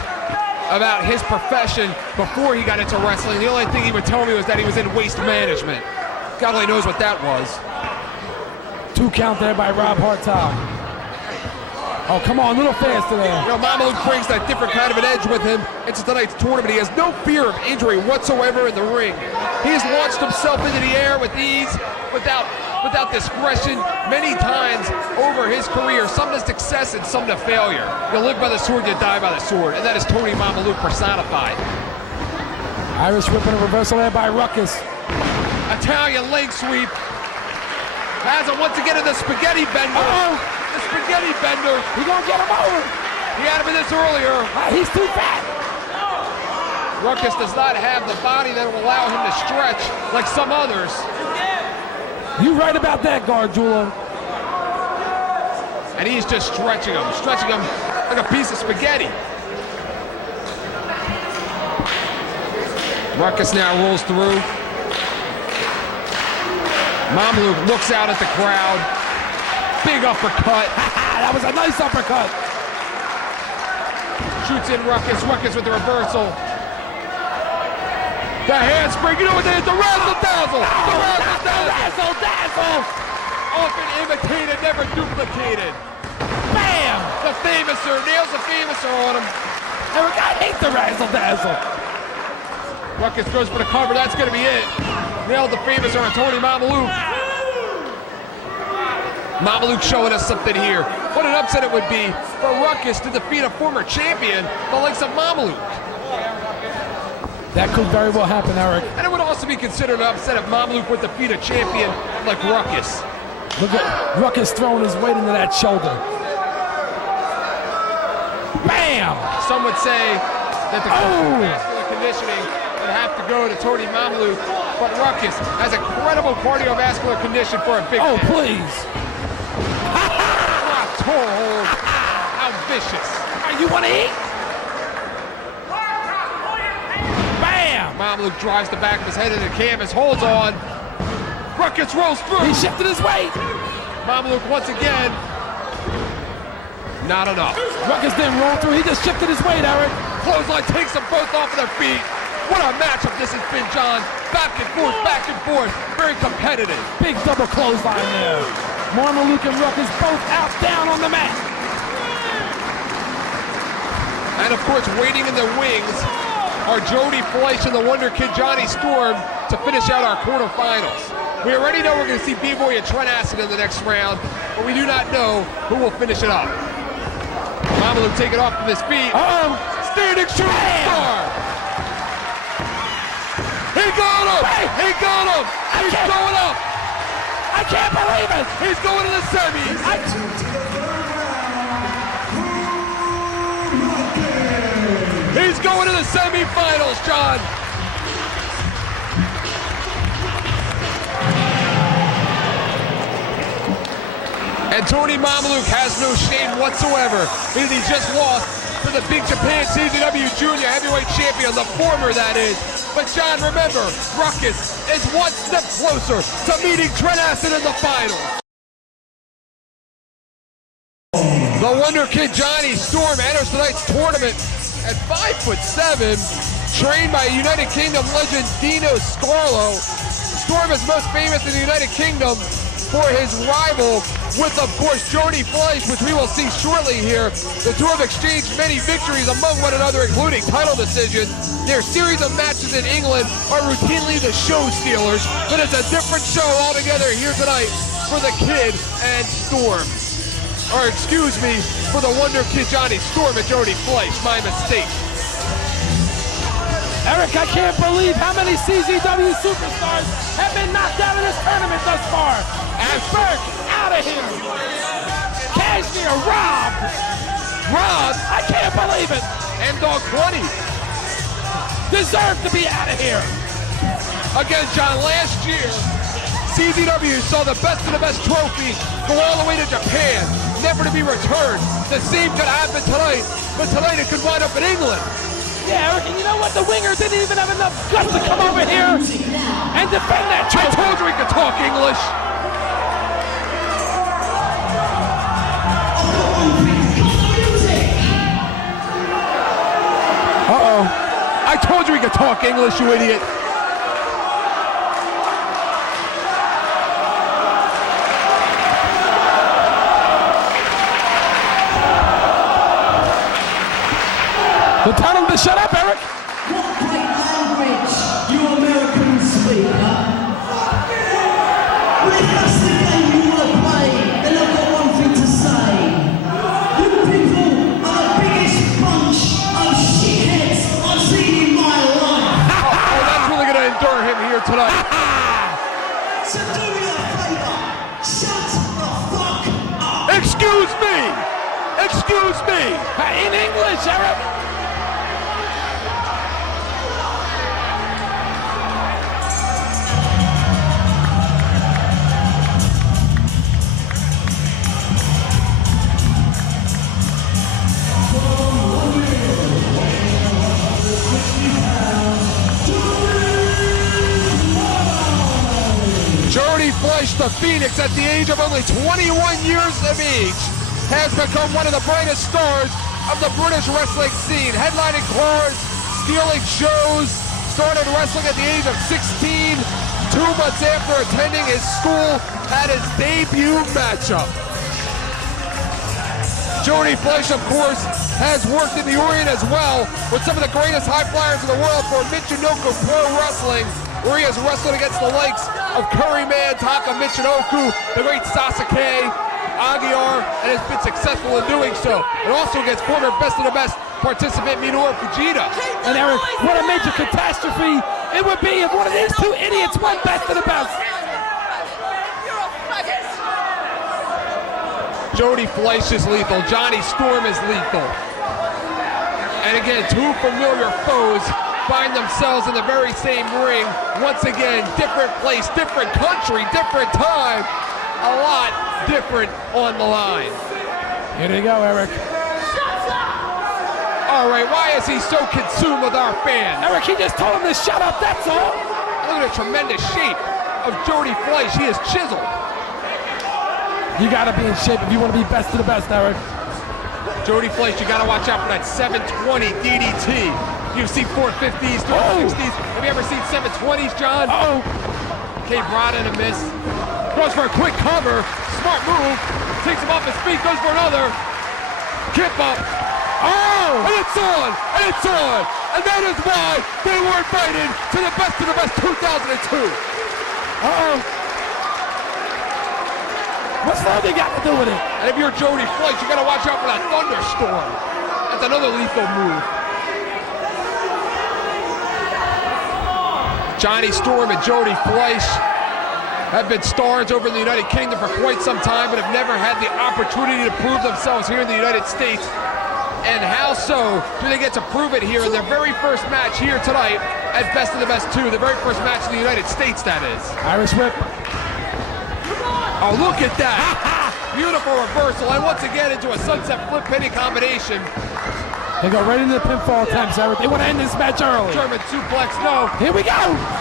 about his profession before he got into wrestling, the only thing he would tell me was that he was in waste management. God only knows what that was. 2 count there by Rob Hartog. Oh, come on, a little faster there. You know, Mamaluke brings that different kind of an edge with him into tonight's tournament. He has no fear of injury whatsoever in the ring. He has launched himself into the air with ease, without discretion, many times over his career, some to success and some to failure. You live by the sword, you die by the sword, and that is Tony Mamaluke personified. Irish whip and a reversal there by Ruckus. Italian leg sweep. Has him once again in the spaghetti bender. Uh-oh. The spaghetti bender. He gonna get him over. He had him in this earlier. He's too fat. Ruckus does not have the body that will allow him to stretch like some others. You right about that, Gardula. And he's just stretching him like a piece of spaghetti. Ruckus now rolls through. Mamaluke looks out at the crowd. Big uppercut. That was a nice uppercut. Shoots in Ruckus. Ruckus with the reversal. The handspring. You know what they did? The razzle-dazzle. The razzle-dazzle. Razzle-dazzle. Often imitated, never duplicated. Bam! The famouser. Nails the famouser on him. Eric, I hate the razzle-dazzle. Ruckus goes for the cover. That's going to be it. Nailed the famouser on Tony Mamaluke. Mamaluke showing us something here. What an upset it would be for Ruckus to defeat a former champion, the likes of Mamaluke. That could very well happen, Eric. And it would also be considered an upset if Mamaluke would defeat a champion like Ruckus. Look at Ruckus throwing his weight into that shoulder. Bam! Some would say that the cardiovascular conditioning would have to go to Tony Mamaluke, but Ruckus has a credible cardiovascular condition for a big man. Please. How vicious. You want to eat? Bam! Mamaluke drives the back of his head into the canvas, holds on. Ruckus rolls through. He shifted his weight. Mamaluke once again. Not enough. Ruckus didn't roll through. He just shifted his weight, Eric. Clothesline takes them both off of their feet. What a matchup this has been, John. Back and forth. Very competitive. Big double clothesline there. Mamaluke and Ruckus both out down on the mat. And of course, waiting in the wings are Jody Fleisch and the Wonder Kid Johnny Storm to finish out our quarterfinals. We already know we're going to see B-Boy and Trent Acid in the next round, but we do not know who will finish it up. Mamaluke taking off of his feet. Standing shooting star. He got him! He got him! He's going up! I can't believe it! He's going to the semis! He's going to the semifinals, John! And Tony Mamaluke has no shame whatsoever because he just lost to the Big Japan CZW Junior Heavyweight Champion, the former that is. But John, remember, Ruckus is one step closer to meeting Trent Acid in the finals. The Wonder Kid Johnny Storm enters tonight's tournament at 5'7", trained by United Kingdom legend Dino Scarlo. Storm is most famous in the United Kingdom for his rival with, of course, Jody Fleisch, which we will see shortly here. The two have exchanged many victories among one another, including title decisions. Their series of matches in England are routinely the show stealers, but it's a different show altogether here tonight for the Kid and Storm. Or excuse me, for the Wonder Kid Johnny Storm and Jody Fleisch, my mistake. Eric, I can't believe how many CZW superstars have been knocked out of this tournament thus far. Asberg, out of here. Cashmere, robbed. Robbed? I can't believe it. M-Dogg 20. Deserve to be out of here. Again, John, last year, CZW saw the best of the best trophy go all the way to Japan, never to be returned. The same could happen tonight, but tonight it could wind up in England. Yeah, Eric, and you know what? The winger didn't even have enough guts to come over here and defend that trophy. I told you we could talk English. Told you we could talk English, you idiot. They're telling him to shut up, Eric. What great language you Americans speak, huh? Well, if that's the game you want to play, then I've got one thing to say. You people are the biggest bunch of shitheads I've seen in my life. Oh, that's really going to endure him here tonight. So do me a favor. Shut the fuck up. Excuse me! Excuse me! In English, Eric. Jody Fleisch, the Phoenix, at the age of only 21 years of age, has become one of the brightest stars of the British wrestling scene. Headlining cars, stealing shows, started wrestling at the age of 16. 2 months after attending his school, had his debut matchup. Jody Fleisch, of course, has worked in the Orient as well with some of the greatest high flyers in the world for Michinoku Pro Wrestling, where he has wrestled against the likes of Curryman, Taka Michinoku, the great Sasuke, Aguiar, and has been successful in doing so. And also against former Best of the Best participant Minoru Fujita. And Eric, what a major catastrophe it would be if one of these two idiots won Best of the Best. Jody Fleisch is lethal. Johnny Storm is lethal. And again, two familiar foes find themselves in the very same ring. Once again, different place, different country, different time. A lot different on the line. Here they go, Eric. All right, why is he so consumed with our fans? Eric, he just told him to shut up, that's all. Look at the tremendous shape of Jody Fleisch. He is chiseled. You gotta be in shape if you want to be Best of the Best, Eric. Jody Fleisch, you gotta watch out for that 720 DDT. You've seen 450s, 360s. Have you ever seen 720s, John? Uh-oh. K. Brada in a miss. Goes for a quick cover. Smart move. Takes him off his feet. Goes for another. Kip up. Oh! And it's on! And it's on! And that is why they were invited to the Best of the Best 2002. Uh-oh. What's Lodi got to do with it? And if you're Jody Fleisch, you gotta watch out for that thunderstorm. That's another lethal move. Johnny Storm and Jody Fleisch have been stars over in the United Kingdom for quite some time, but have never had the opportunity to prove themselves here in the United States. And how so do they get to prove it here in their very first match here tonight at Best of the Best 2, the very first match in the United States, that is. Irish whip. Oh, look at that. Beautiful reversal, and once again into a sunset flip penny combination. They go right into the pinfall attempts, Eric. They want to end this match early. German suplex, no. Here we go.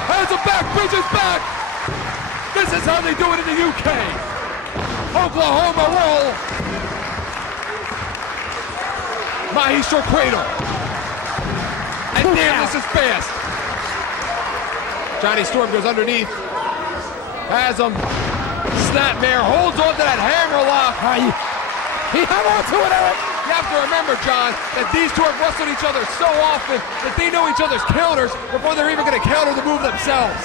Hands are back, Bridges back. This is how they do it in the UK. Oklahoma roll. Maestro cradle. And damn, this is fast. Johnny Storm goes underneath. Has him. Snapmare holds on to that hammer lock. He hung on to it, Eric. You have to remember, John, that these two have wrestled each other so often that they know each other's counters before they're even going to counter the move themselves.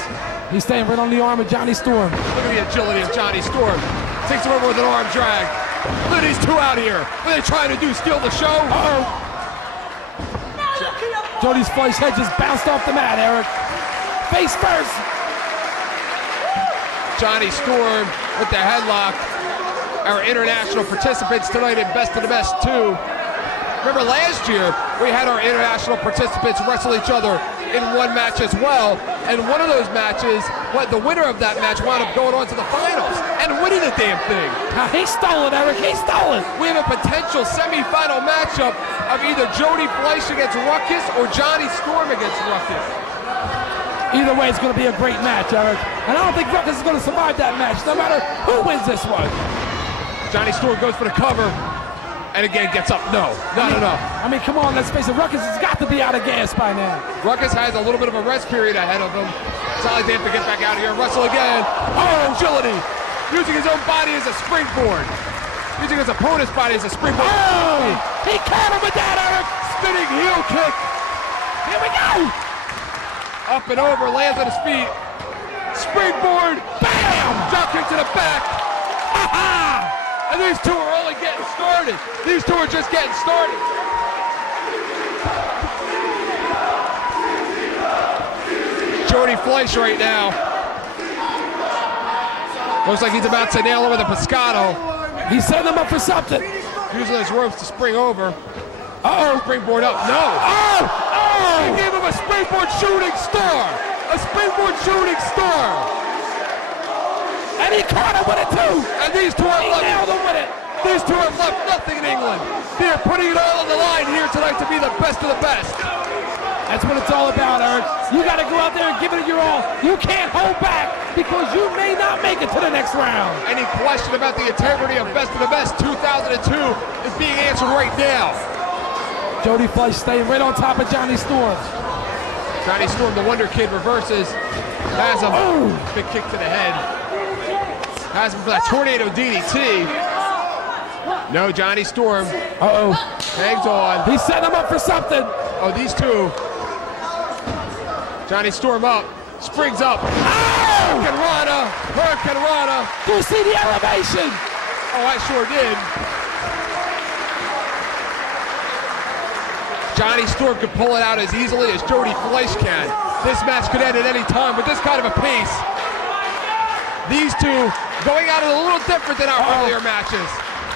He's staying right on the arm of Johnny Storm. Look at the agility of Johnny Storm. Takes him over with an arm drag. Look at these two out here. What are they trying to do, steal the show? Uh-oh. Jody's Fleisch head just bounced off the mat, Eric. Face first. Johnny Storm with the headlock. Our international participants tonight in Best of the Best 2. Remember last year, we had our international participants wrestle each other in one match as well. And one of those matches, the winner of that match wound up going on to the finals and winning the damn thing. He stole it, Eric. He stole it. We have a potential semifinal matchup of either Jody Fleisch against Ruckus or Johnny Storm against Ruckus. Either way, it's going to be a great match, Eric. And I don't think Ruckus is going to survive that match, no matter who wins this one. Johnny Storm goes for the cover. And again, gets up. No. I mean, come on, let's face it. Ruckus has got to be out of gas by now. Ruckus has a little bit of a rest period ahead of him. It's not like they have to get back out here and wrestle again. Oh, agility. Using his own body as a springboard. Using his opponent's body as a springboard. Oh, he caught him with that, Eric. Spinning heel kick. Here we go. Up and over, lands on his feet. Springboard. Bam. Drop kick to the back. And these two are only getting started. These two are just getting started. Jody Fleisch right now. Looks like he's about to nail him with a pescado. He's setting him up for something. Using his ropes to spring over. Uh-oh. Springboard up. No. Oh! He gave him a springboard shooting star. A springboard shooting star. And he caught him with it too. And these two are nailed him with it. These two have left nothing in England. They're putting it all on the line here tonight to be the best of the best. That's what it's all about, Eric. You got to go out there and give it your all. You can't hold back because you may not make it to the next round. Any question about the integrity of Best of the Best 2002 is being answered right now. Jody Fleisch staying right on top of Johnny Storm. Johnny Storm, the Wonder Kid, reverses. Has him. Big kick to the head. Has him for that tornado DDT. No, Johnny Storm. Hangs on. He's setting him up for something. Oh, these two. Johnny Storm up. Springs up. Hurricane Rana. Do you see the elevation? Oh, I sure did. Johnny Storm could pull it out as easily as Jody Fleisch can. This match could end at any time with this kind of a pace. These two going at it a little different than our earlier matches.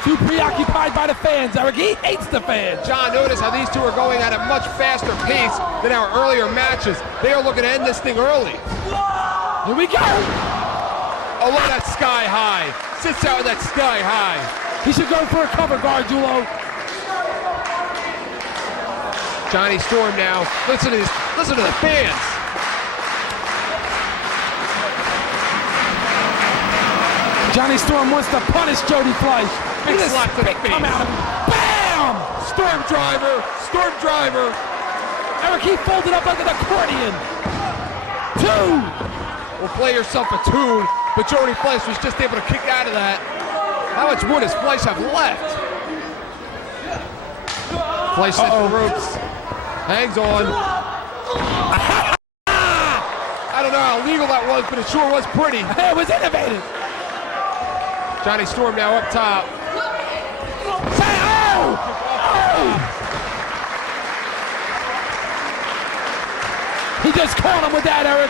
Too preoccupied by the fans, Eric. He hates the fans. John, notice how these two are going at a much faster pace than our earlier matches. They are looking to end this thing early. Here we go. Oh, look at that sky high. Sits out with that sky high. He should go for a cover guard, Julo. Johnny Storm now. Listen to the fans. Johnny Storm wants to punish Jody Fleisch. Big slap to the face. Come out of him. Bam! Storm driver. Eric, he folded up like an accordion. 2. Well, play yourself a tune, but Jody Fleisch was just able to kick out of that. How much wood does Fleisch have left? Fleisch hits the ropes. Hangs on. I don't know how legal that was, but it sure was pretty. It was innovative. Johnny Storm now up top. He just caught him with that, Eric.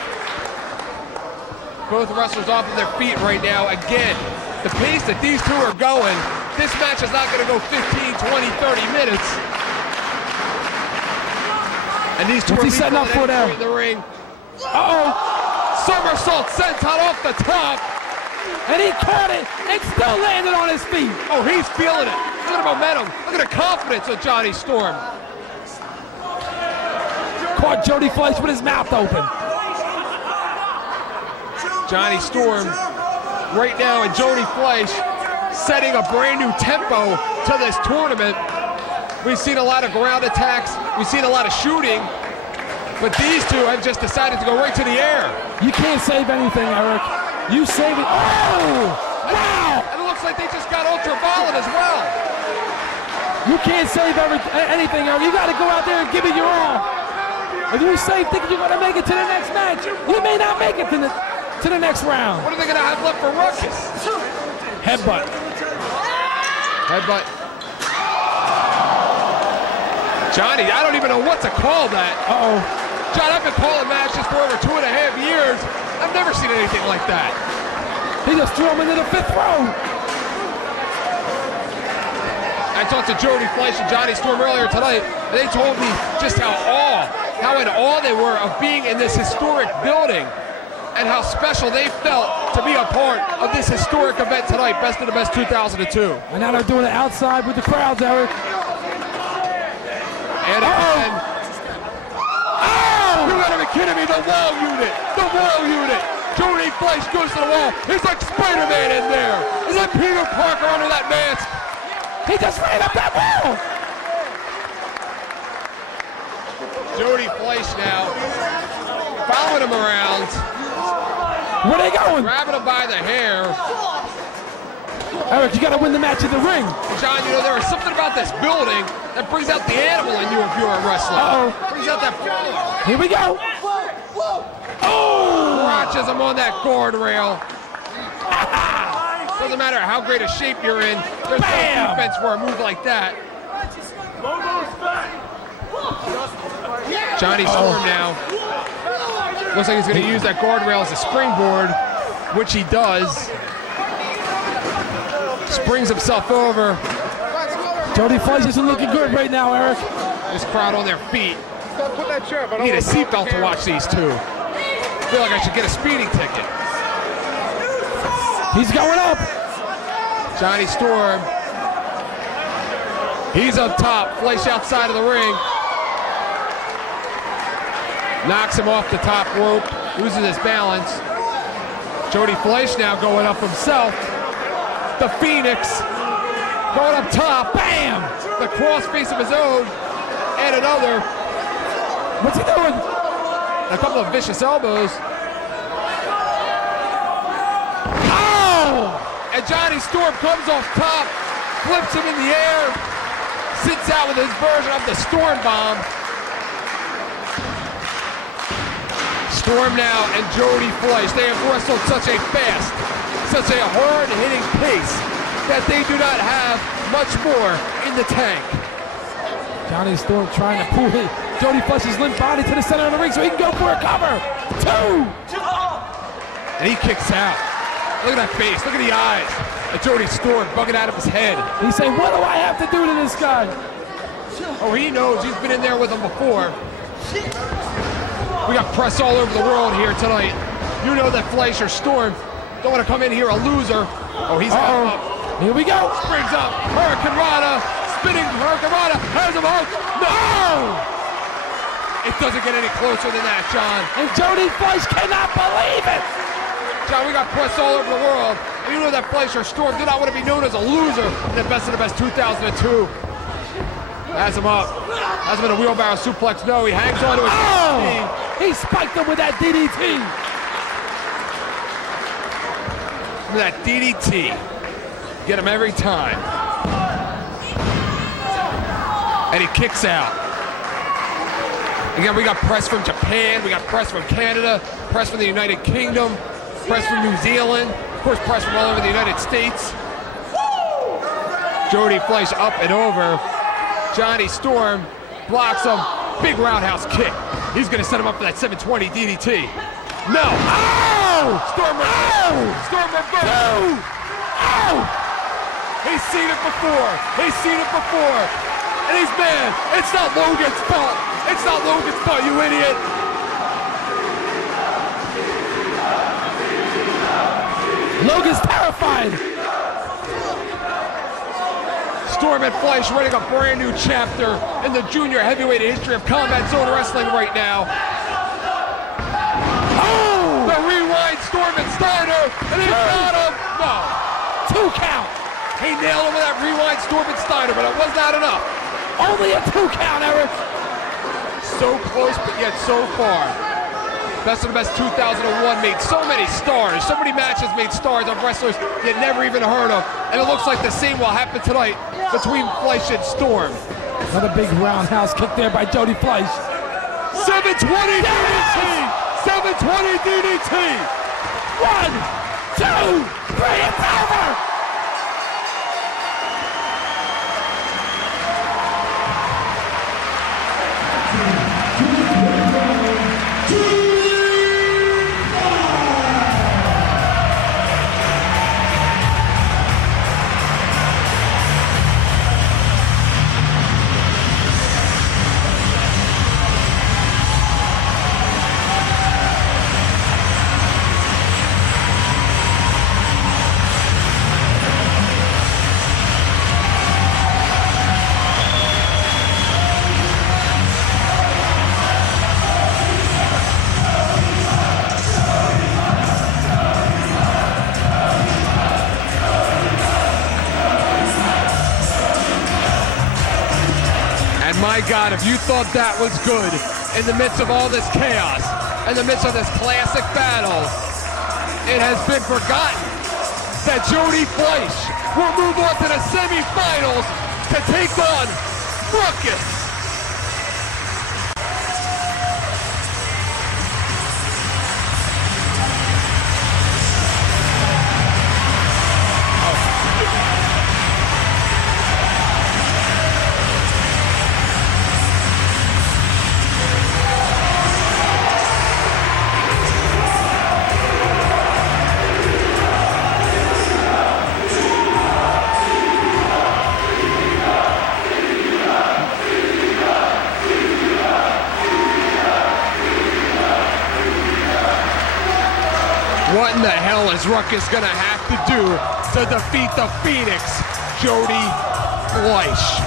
Both wrestlers off of their feet right now. Again, the pace that these two are going, this match is not going to go 15, 20, 30 minutes. And these two What's are he setting up for there? in the ring. Somersault senton off the top. And he caught it and still landed on his feet. Oh, he's feeling it. Look at the momentum. Look at the confidence of Johnny Storm. Caught Jody Fleisch with his mouth open. Johnny Storm right now and Jody Fleisch setting a brand new tempo to this tournament. We've seen a lot of ground attacks. We've seen a lot of shooting. But these two have just decided to go right to the air. You can't save anything, Eric. You save it. Oh! Wow! And it looks like they just got ultraviolet as well. You can't save anything, Eric. You got to go out there and give it your all. If you save thinking you're going to make it to the next match, you may not make it to the next round. What are they going to have left for Ruckus? Headbutt. Johnny, I don't even know what to call that. John, I've been calling matches for over 2.5 years. I've never seen anything like that. He just threw him into the 5th row. I talked to Jody Fleisch and Johnny Storm earlier tonight, and they told me just how in awe they were of being in this historic building and how special they felt to be a part of this historic event tonight, Best of the Best 2002. And now they're doing it outside with the crowds, Eric. And again, you gotta be kidding me, the wall unit. Jody Fleisch goes to the wall. He's like Spider-Man in there. Is that Peter Parker under that mask? He just ran up that wall. Jody Fleisch now following him around. Where they going? Grabbing him by the hair. Eric, you got to win the match in the ring. John, you know, there is something about this building that brings out the animal in you if you're a wrestler. Uh-oh. Brings out that... Here we go. Oh! Crotches him on that guardrail. Doesn't matter how great a shape you're in. There's no defense for a move like that. Johnny Storm now. Looks like he's going to use that guardrail as a springboard, which he does. Springs himself over. Jody Fleisch isn't looking good right now, Eric. This crowd on their feet. Need a seatbelt to watch these two. I feel like I should get a speeding ticket. He's going up. Johnny Storm. He's up top. Fleisch outside of the ring. Knocks him off the top rope. Loses his balance. Jody Fleisch now going up himself. The Phoenix. Going up top. Bam! The cross face of his own. And another. What's he doing? A couple of vicious elbows. Oh! And Johnny Storm comes off top, flips him in the air, sits out with his version of the Storm Bomb. Storm now and Jody Fleisch, they have wrestled such a fast, such a hard-hitting pace that they do not have much more in the tank. Johnny Storm trying to pull Jody Fleisch's limp body to the center of the ring so he can go for a cover. Two! And he kicks out. Look at that face, look at the eyes. And Jody Storm bugging out of his head. He's saying, what do I have to do to this guy? Oh, he knows, he's been in there with him before. We got press all over the world here tonight. You know that Fleisch or Storm don't want to come in here a loser. Oh, he's up. Here we go. Springs up. Hurricane Rana. Spinning Hurricane Rana. Has him out. No! It doesn't get any closer than that, John. And Jody Fleisch cannot believe it. John, we got press all over the world. And you know that Fleisch or Storm do not want to be known as a loser in the Best of the Best 2002. Has him up. Has him in a wheelbarrow suplex. No, he hangs on to his team. He spiked him with that DDT. With that DDT. Get him every time. And he kicks out. Again, we got press from Japan. We got press from Canada. Press from the United Kingdom. Press from New Zealand. Of course, press from all over the United States. Jody Fleisch up and over. Johnny Storm blocks him. Big roundhouse kick. He's going to set him up for that 720 DDT. No. Oh! Storm reverse. Storm reverse. Oh! He's seen it before. He's seen it before. And he's mad. It's not Logan's fault. It's not Logan's fault, you idiot. Logan's terrified. Storm and Fleisch running a brand new chapter in the junior heavyweight history of Combat Zone Wrestling right now. Oh! The rewind Storm and Steiner, and he got him. No. 2 count. He nailed him with that rewind Storm and Steiner, but it was not enough. Only a 2 count, Eric. So close, but yet so far. Best of the Best 2001 made so many stars, so many matches made stars of wrestlers you never even heard of. And it looks like the same will happen tonight between Fleisch and Storm. Another big roundhouse kick there by Jody Fleisch. 720 DDT! 720 DDT! 1, 2, 3, it's over! my God, if you thought that was good in the midst of all this chaos, in the midst of this classic battle, it has been forgotten that Jody Fleisch will move on to the semifinals to take on Ruckus. What in the hell is Ruckus gonna have to do to defeat the Phoenix, Jody Fleisch?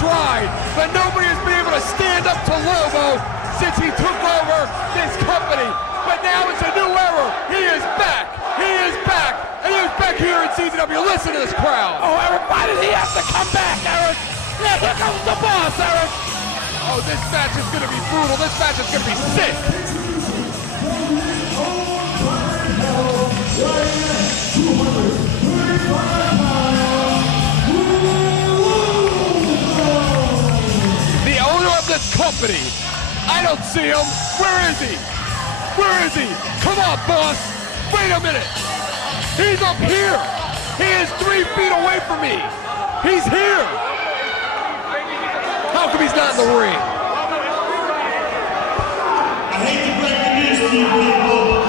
Tried, but nobody has been able to stand up to Lobo since he took over this company. But now it's a new era. He is back. He is back. And he's back here in CZW. Listen to this crowd. Oh, Eric, why did he have to come back, Eric? Yeah, here comes the boss, Eric. Oh, this match is going to be brutal. This match is going to be sick. This company. I don't see him. Where is he? Where is he? Come on, boss. Wait a minute. He's up here. He is 3 feet away from me. He's here. How come he's not in the ring? I hate to break the news to you people.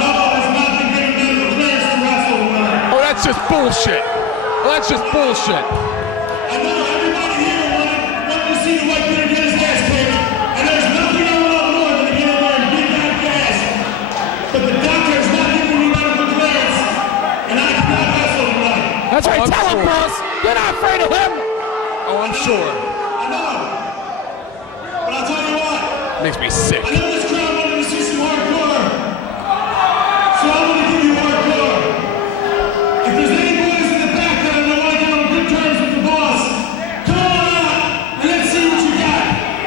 No, it's not been given them the clearance to wrestle tonight. Oh, that's just bullshit. Oh, that's just bullshit. I know everybody here wanted to see the White Peter get his gas kicked, and there's nothing I want more than to get in there and get that gas. But the doctor is not giving me medical clearance, and I cannot wrestle tonight. That's right, I'm tell him, sure. boss. You're not afraid of him. Oh, I'm sure. I know. But I'll tell you what. Makes me sick. I know this crowd wanted to see some hardcore, so I'm going to give you hardcore. If there's any boys in the back that want to get on good terms with the boss, come on out and let's see what you got.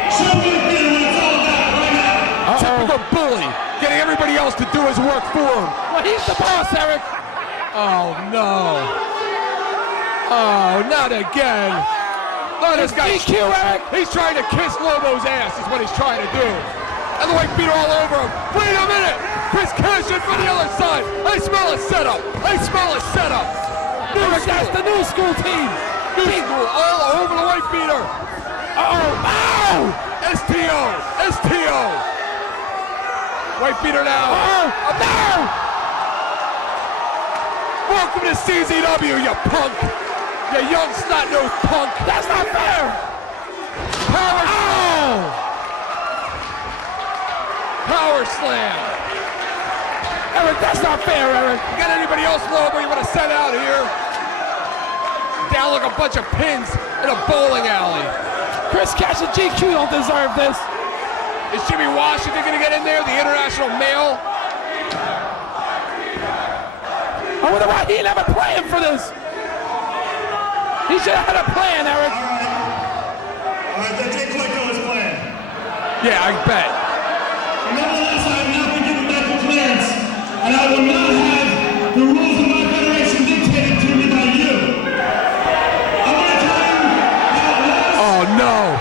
Show me what it's all about right now. Typical bully, getting everybody else to do his work for him. Well, he's the boss, Eric. Oh, no. Oh, not again. Oh, this guy. DQ, Eric. He's trying to kiss Lobo's ass is what he's trying to do. And the White Peter all over him. Wait a minute. Chris Cashin from the other side. I smell a setup. I smell a setup. Eric, that's the new school team. New school all over the White Peter. Ow! STO. STO. White Peter now. No! Welcome to CZW, you punk. You young snot-nosed punk. That's not fair. Power slam. Power slam. Eric, that's not fair, Eric. You got anybody else, Lobo, you want to send out here? Down like a bunch of pins in a bowling alley. Chris Cash and GQ don't deserve this. Is Jimmy Washington going to get in there, the international male? I wonder why he never planned for this. He should have had a plan, Eric. All right, then take Click on his plan. Yeah, I bet. Nevertheless, I have not been given medical clearance, and I will not have the rules of my federation dictated to me by you. I want to tell you how Oh no!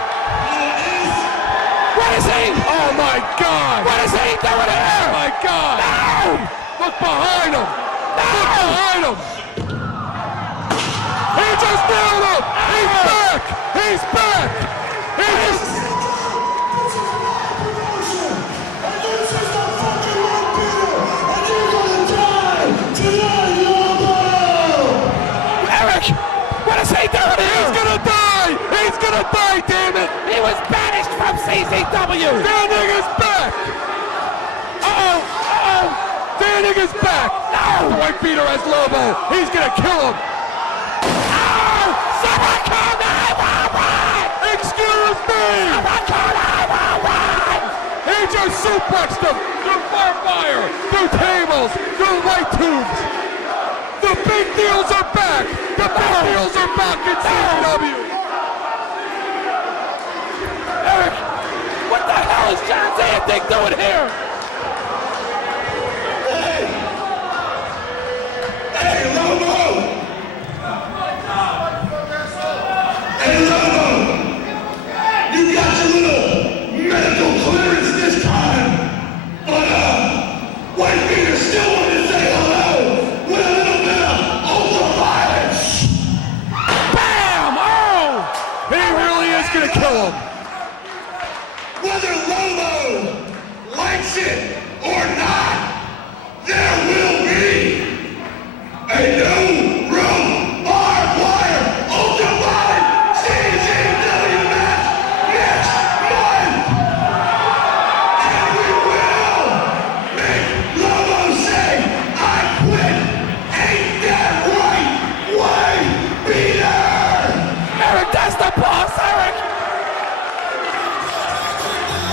What is he? Oh my God! What is he doing here? Oh my God! No! Look behind him! Look behind him! He just nailed him! He's back! He's back! He just... Eric, what is he doing here? He's gonna die! He's gonna die, damn it! He was banished from CZW. Standing is back! Uh-oh, uh-oh. Standing is back! No! The white beater has Lobo. He's gonna kill him. Oh! Someone call 911! Excuse me! Someone call 911! He just suplexed him through barbed wire, through tables, through light tubes. The big deals are back. The big deals are back in CZW. Eric, what the hell is John Zandig doing here? Hey, Lobo! Hey, Lobo! You got your little medical clearance this time, but White Peter still wanted to say hello with a little bit of ultra-violence! Bam! Oh! He really is gonna kill him. Whether Lobo likes it or not, there will be a new room barbed wire ultra-violent CZW match next month! And we will make Lobo say, I quit! Ain't that right, White Peter? Eric, that's the boss, Eric!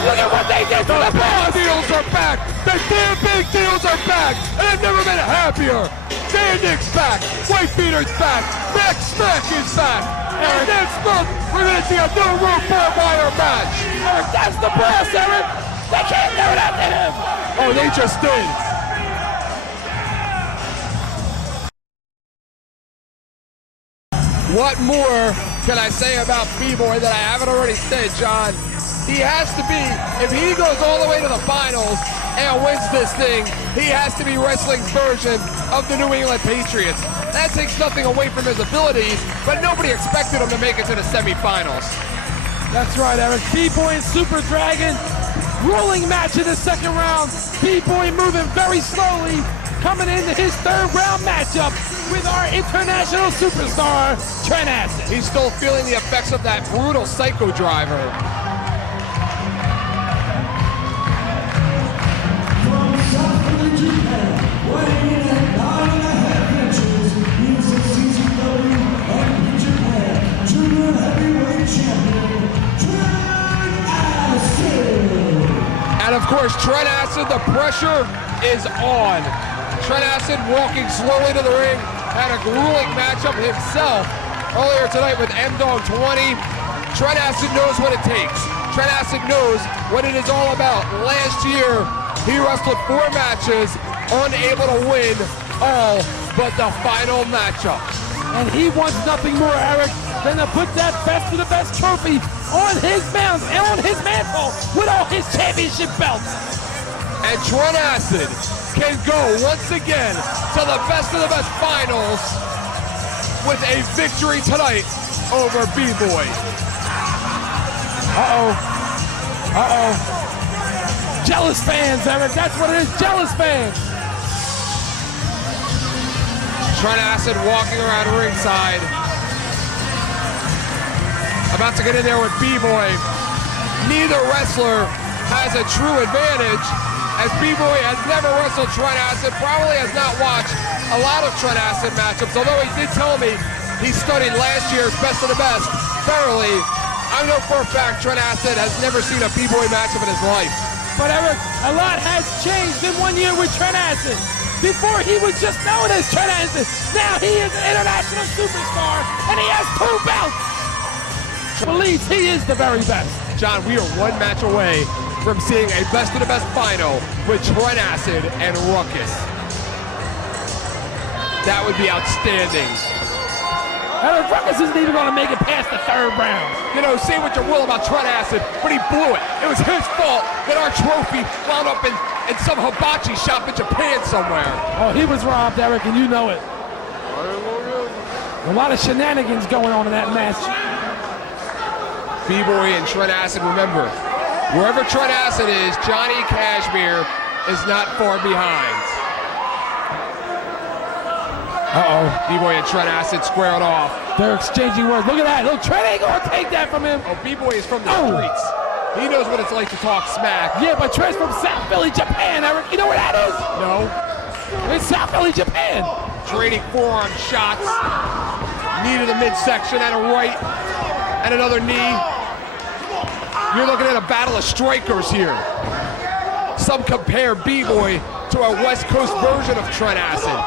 Look at what they did to the The big boss! deals are back. The damn big deals are back. And I've never been happier. Zandig's back. White beater's back. Max Smack is back. And next month, we're gonna see a new room barbed wire match. Eric, that's the boss, Eric! They can't do that to him! Oh, they just did. What more can I say about B-Boy that I haven't already said, John? He has to be, if he goes all the way to the finals and wins this thing, he has to be wrestling's version of the New England Patriots. That takes nothing away from his abilities, but nobody expected him to make it to the semifinals. That's right, Eric. B-Boy and Super Dragon. Ruling match in the second round. B-Boy moving very slowly, coming into his third round matchup with our international superstar, Trent Acid. He's still feeling the effects of that brutal psycho driver. From South Korea, Japan, weighing in at 9.5 inches, he's the CZW of New Japan Junior Heavyweight Champion, Trent Acid. And of course, Trent Acid, the pressure is on. Trent Acid walking slowly to the ring, had a grueling matchup himself earlier tonight with M-Dogg 20. Trent Acid knows what it takes. Trent Acid knows what it is all about. Last year, he wrestled 4 matches, unable to win all but the final matchup. And he wants nothing more, Eric, than to put that best of the best trophy on his mantle with all his championship belts. And Trent Acid can go once again to the best of the best finals with a victory tonight over B-Boy. Uh-oh. Uh-oh. Jealous fans, Eric. That's what it is. Jealous fans. Trent Acid walking around ringside. About to get in there with B-Boy. Neither wrestler has a true advantage, as B-Boy has never wrestled Trent Acid, probably has not watched a lot of Trent Acid matchups, although he did tell me he studied last year's Best of the Best thoroughly. I know for a fact Trent Acid has never seen a B-Boy matchup in his life. But Eric, a lot has changed in 1 year with Trent Acid. Before he was just known as Trent Acid. Now he is an international superstar and he has 2 belts. Believes he is the very best. John, we are one match away from seeing a best of the best final with Trent Acid and Ruckus. That would be outstanding. Ruckus isn't even going to make it past the 3rd round. You know, say what you will about Trent Acid, but he blew it. It was his fault that our trophy wound up in some hibachi shop in Japan somewhere. Oh, he was robbed, Eric, and you know it. A lot of shenanigans going on in that match. B-Boy and Trent Acid, remember, wherever Trent Acid is, Johnny Kashmere is not far behind. Uh-oh. B-Boy and Trent Acid squaring off. They're exchanging words. Look at that. Look, Trent ain't gonna take that from him. Oh, B-Boy is from the streets. He knows what it's like to talk smack. Yeah, but Trent's from South Philly, Japan, Eric. You know where that is? No. It's South Philly, Japan. Trading forearm shots. Knee to the midsection and a right. And another knee. You're looking at a battle of strikers here. Some compare B-Boy to a West Coast version of Trent Acid.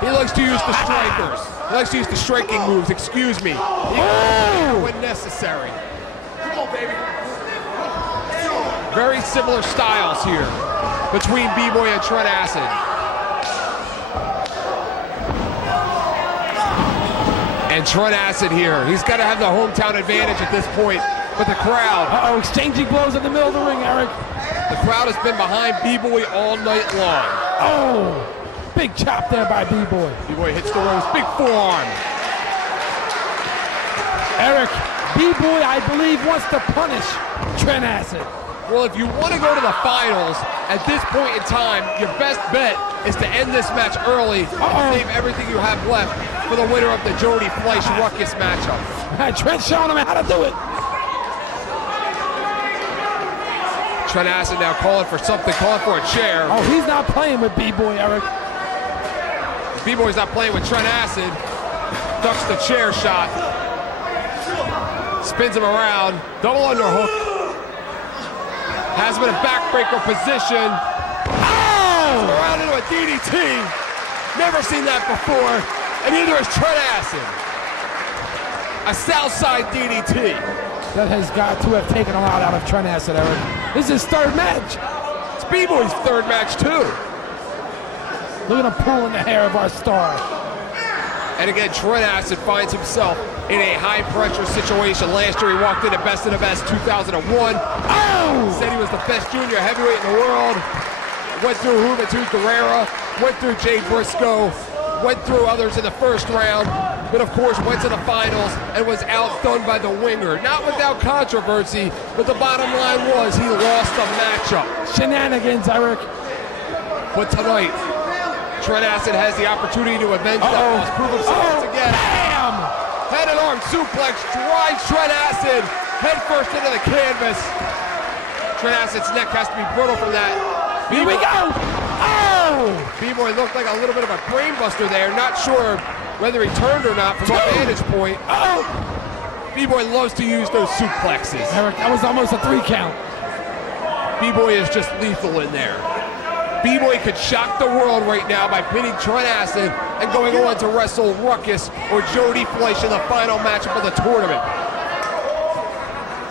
He likes to use the strikers. He likes to use the striking moves, excuse me. When necessary. Come on, baby. Very similar styles here between B-Boy and Trent Acid. And Trent Acid here. He's got to have the hometown advantage at this point. But the crowd. Uh-oh, exchanging blows in the middle of the ring, Eric. The crowd has been behind B-Boy all night long. Oh! Big chop there by B-Boy. B-Boy hits the ropes, big forearm. Eric, B-Boy, I believe, wants to punish Trent Acid. Well, if you want to go to the finals, at this point in time, your best bet is to end this match early and save everything you have left for the winner of the Jody Fleisch Ruckus matchup. Trent's showing him how to do it. Trent Acid now calling for something, calling for a chair. Oh, he's not playing with B-Boy, Eric. B-Boy's not playing with Trent Acid. Ducks the chair shot. Spins him around. Double underhook. Has him in a backbreaker position. Oh! Around into a DDT. Never seen that before. And neither has Trent Acid. A Southside DDT. That has got to have taken a lot out of Trent Acid, Eric. This is his 3rd match. It's B-Boy's 3rd match, too. Look at him pulling the hair of our star. And again, Trent Acid finds himself in a high-pressure situation. Last year, he walked in at Best of the Best 2001. Oh! Said he was the best junior heavyweight in the world. Went through Juventud Guerrera. Went through Jay Briscoe. Went through others in the 1st round. But of course, went to the finals and was outdone by the winger. Not without controversy, but the bottom line was he lost the matchup. Shenanigans, Eric. But tonight, Trent Acid has the opportunity to avenge that loss, prove himself once again. Bam! Head and arm suplex drives Trent Acid head first into the canvas. Trent Acid's neck has to be brittle from that. Here we go! Oh! B-Boy looked like a little bit of a brain buster there. Not sure whether he turned or not from our vantage point. Oh! B-Boy loves to use those suplexes. Eric, that was almost a 3 count. B-Boy is just lethal in there. B-Boy could shock the world right now by pinning Trent Acid and going on to wrestle Ruckus or Jody Fleisch in the final matchup of the tournament.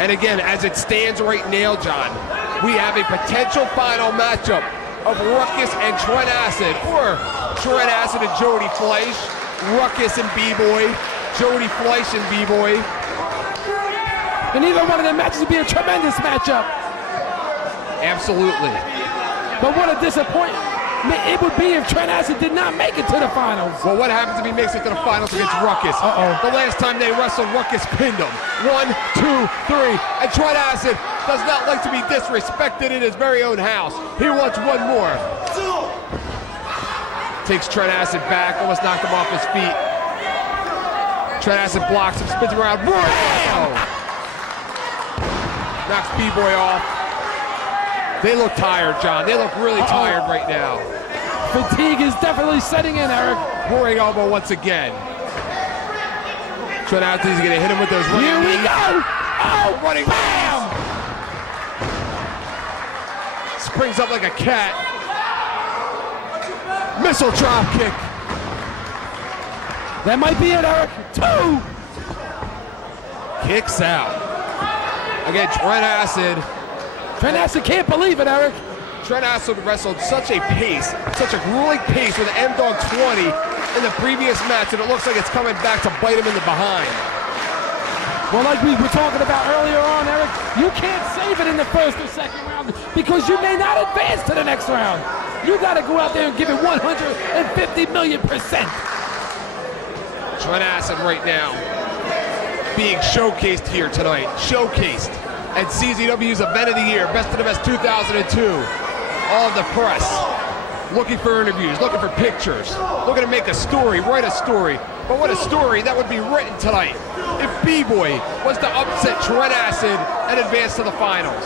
And again, as it stands right now, John, we have a potential final matchup of Ruckus and Trent Acid, or Trent Acid and Jody Fleisch, Ruckus and B-Boy, Jody Fleisch and B-Boy. And either one of them matches would be a tremendous matchup. Absolutely. But what a disappointment it would be if Trent Acid did not make it to the finals. Well, what happens if he makes it to the finals against Ruckus? The last time they wrestled, Ruckus pinned him. 1, 2, 3. And Trent Acid does not like to be disrespected in his very own house. He wants one more. Takes Trent Acid back, almost knocked him off his feet. Trent Acid blocks him, spins him around. Knocks B-Boy off. They look tired, John. They look really tired right now. Fatigue is definitely setting in, Eric. Roaring elbow once again. Trent Acid is going to hit him with those running Here we knees. go! Oh, Running bam! Springs up like a cat. Missile drop kick. That might be it, Eric. 2! Kicks out. Again, Trent Acid. Trent Acid can't believe it, Eric. Trent Acid wrestled such a pace, such a grueling pace with M-Dogg 20 in the previous match, and it looks like it's coming back to bite him in the behind. Well, like we were talking about earlier on, Eric, you can't save it in the first or second round because you may not advance to the next round. You got to go out there and give it 150 million%. Trent Acid right now being showcased here tonight. Showcased at CZW's Event of the Year, Best of the Best 2002. All of the press looking for interviews, looking for pictures, looking to make a story, write a story. But what a story that would be written tonight if B-Boy was to upset Trent Acid and advance to the finals.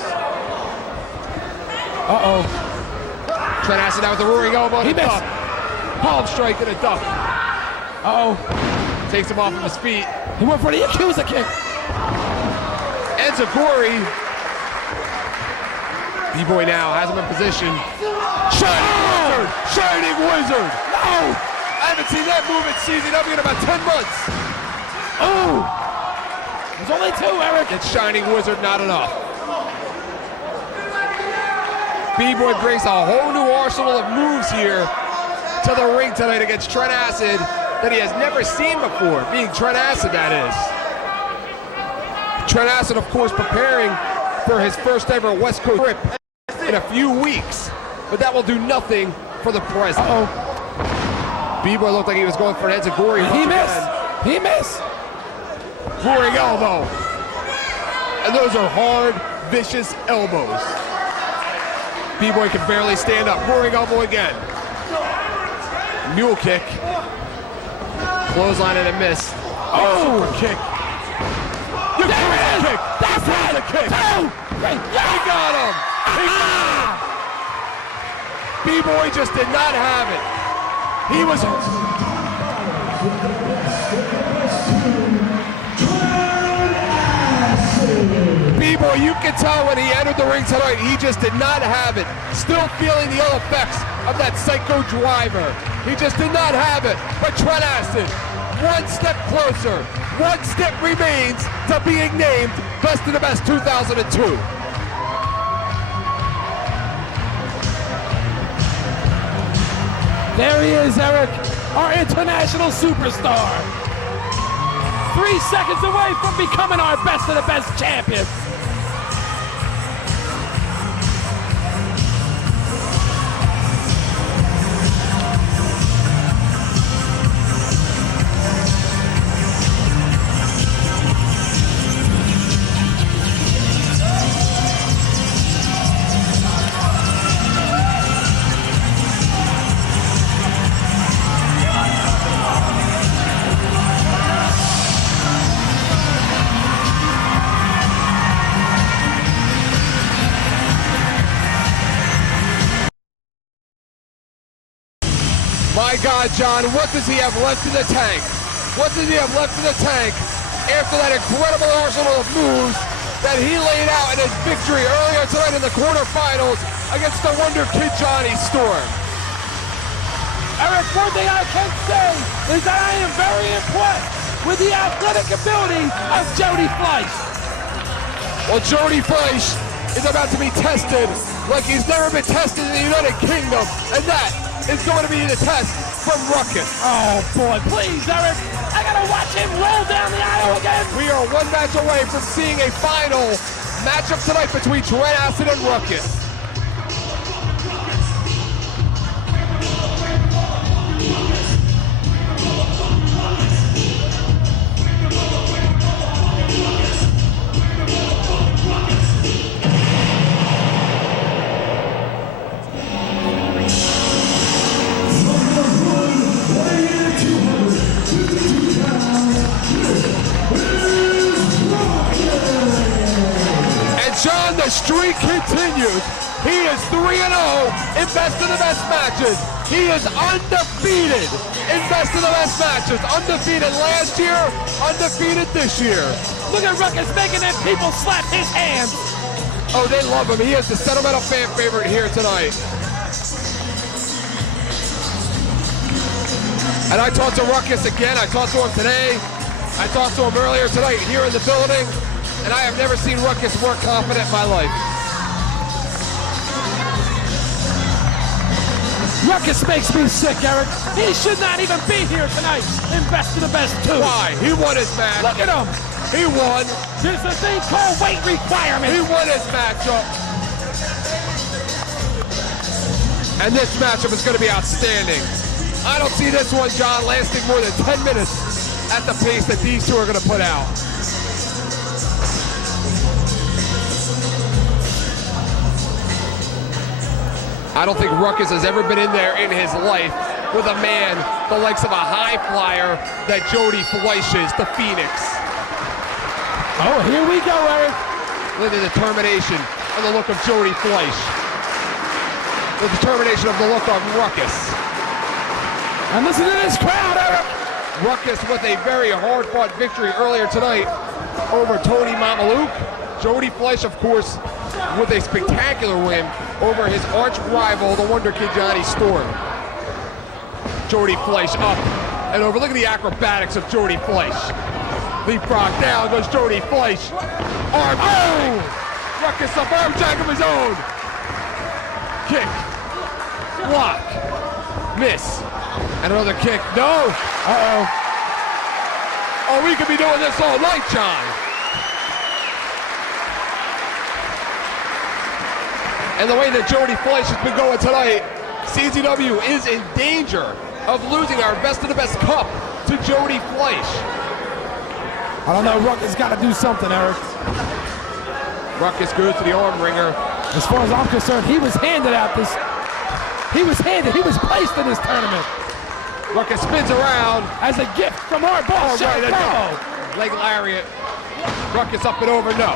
Uh-oh. Trent Acid now with the roaring elbow and He a missed. duck. Palm strike and a duck. Uh-oh. Takes him off of his feet. He went for the accuser kick. Enziguri. B-Boy now has him in position. Shining Wizard! Shining Wizard! No! I haven't seen that move at CZW in about 10 months. Oh! There's only two, Eric. It's Shining Wizard not enough. B-Boy brings a whole new arsenal of moves here to the ring tonight against Trent Acid that he has never seen before, being Trent Acid, that is. Trent Acid, of course, preparing for his first ever West Coast trip in a few weeks, but that will do nothing for the present. Uh-oh. B-Boy looked like he was going for an Enziguri. He missed. He missed. Roaring elbow. And those are hard, vicious elbows. B-Boy can barely stand up. Roaring elbow again. Mule kick. Clothesline and a miss. Oh! Super kick. There it is! Kick. That's There's it! a kick. Two! Three! He got him! He got him! B-Boy just did not have it. He was... B-Boy, you can tell when he entered the ring tonight, he just did not have it. Still feeling the ill effects of that psycho driver. He just did not have it. But Trent Acid, one step closer. One step remains to being named Best of the Best 2002. There he is, Eric, our international superstar. 3 seconds away from becoming our Best of the Best champion. My God, John, what does he have left in the tank? What does he have left in the tank after that incredible arsenal of moves that he laid out in his victory earlier tonight in the quarterfinals against the Wonder Kid Johnny Storm? Eric, one thing I can say is that I am very impressed with the athletic ability of Jody Fleisch. Well, Jody Fleisch is about to be tested like he's never been tested in the United Kingdom, and that is going to be the test from Ruckus. Oh boy, please, Eric, I gotta watch him roll down the aisle again. We are one match away from seeing a final matchup tonight between Trent Acid and Ruckus. John, the streak continues. He is 3-0 in Best of the Best matches. He is undefeated in Best of the Best matches. Undefeated last year, undefeated this year. Look at Ruckus making them people slap his hands. Oh, they love him. He is the sentimental fan favorite here tonight. And I talked to Ruckus again. I talked to him today. I talked to him earlier tonight here in the building. and I have never seen Ruckus more confident in my life. Ruckus makes me sick, Eric. He should not even be here tonight in Best of the Best 2. Why? He won his match. Look at him. He won. There's a thing called weight requirement. He won his matchup. And this matchup is going to be outstanding. I don't see this one, John, lasting more than 10 minutes at the pace that these two are going to put out. I don't think Ruckus has ever been in there in his life with a man the likes of a high flyer that Jody Fleisch is, the Phoenix. Oh, here we go, Eric. Look at the determination and the look of Jody Fleisch. The determination of the look of Ruckus. And listen to this crowd, Eric. Ruckus with a very hard-fought victory earlier tonight over Tony Mamaluke. Jody Fleisch, of course, with a spectacular win over his arch rival, the Wonder Kid Johnny Storm. Jody Fleisch up and over. Look at the acrobatics of Jody Fleisch. Leapfrog down goes Jody Fleisch. Arm drag. Ruckus up, arm drag of his own. Kick. Block. Miss. And another kick. No. Uh-oh. Oh, we could be doing this all night, John. And the way that Jody Fleisch has been going tonight, CZW is in danger of losing our Best of the Best Cup to Jody Fleisch. I don't know, Ruckus got to do something, Eric. Ruckus goes to the arm wringer. As far as I'm concerned, he was handed out this. He was placed in this tournament. Ruckus spins around. As a gift from our boss, right, Bravo. Leg lariat. Ruckus up and over, no.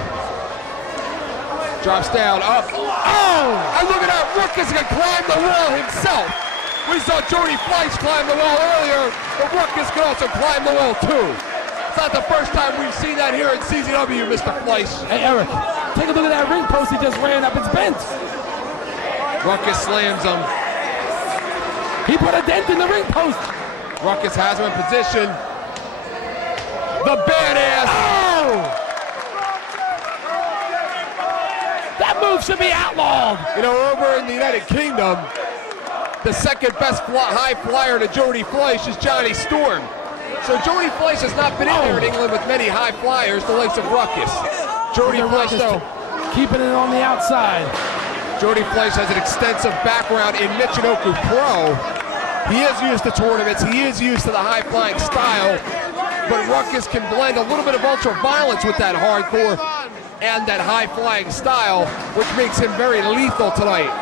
Drops down, up. Oh! And look at that, Ruckus can climb the wall himself. We saw Jody Fleisch climb the wall earlier, but Ruckus can also climb the wall too. It's not the first time we've seen that here at CZW, Mr. Fleisch. Hey, Eric, take a look at that ring post he just ran up. It's bent. Ruckus slams him. He put a dent in the ring post. Ruckus has him in position. The badass. Oh! That move should be outlawed. You know, over in the United Kingdom, the second best high flyer to Jody Fleisch is Johnny Storm. So Jody Fleisch has not been in there in England with many high flyers, the likes of Ruckus. Jody Fleisch, though, keeping it on the outside. Jody Fleisch has an extensive background in Michinoku Pro. He is used to tournaments. He is used to the high flying style. But Ruckus can blend a little bit of ultra violence with that hardcore and that high flying style, which makes him very lethal tonight.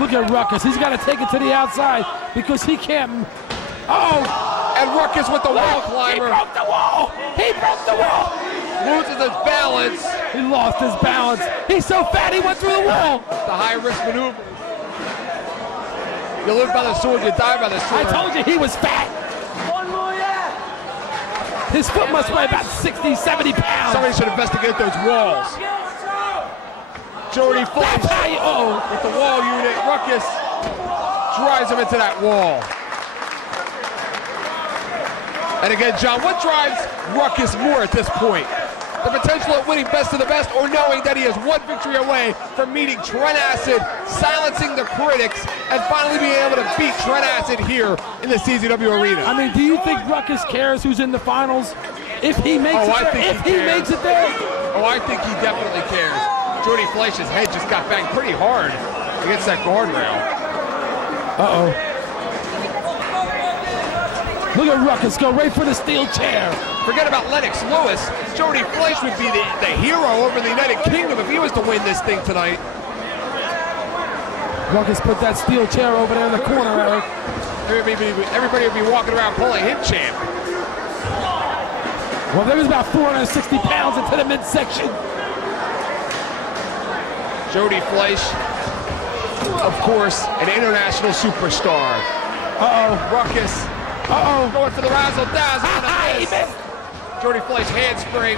Look at Ruckus. He's got to take it to the outside because he can't. Oh! And Ruckus with the wall climber. He broke the wall! He broke the wall! Loses his balance. He lost his balance. He's so fat he went through the wall. The high risk maneuver. You live by the sword, you die by the sword. I told you he was fat. One more, yeah. His foot must weigh about 60, 70 pounds. Somebody should investigate those walls. Jody Fleisch with the wall unit. Ruckus drives him into that wall. And again, John, what drives Ruckus more at this point? The potential of winning Best of the Best, or knowing that he is one victory away from meeting Trent Acid, silencing the critics, and finally being able to beat Trent Acid here in the CZW arena? I mean, do you think Ruckus cares who's in the finals? If he makes makes it there? Oh, I think he definitely cares. Jody Fleisch's head just got banged pretty hard against that guardrail. Uh-oh. Look at Ruckus go right for the steel chair. Forget about Lennox Lewis. Jody Fleisch would be the hero over the United Kingdom if he was to win this thing tonight. Ruckus put that steel chair over there in the corner, Eric. Everybody would be walking around calling him champ. Well, there was about 460 pounds into the midsection. Jody Fleisch, of course, an international superstar. Uh-oh. Ruckus. Uh-oh. Going for the razzle-dazzle. He missed. Jody Fleisch handspring.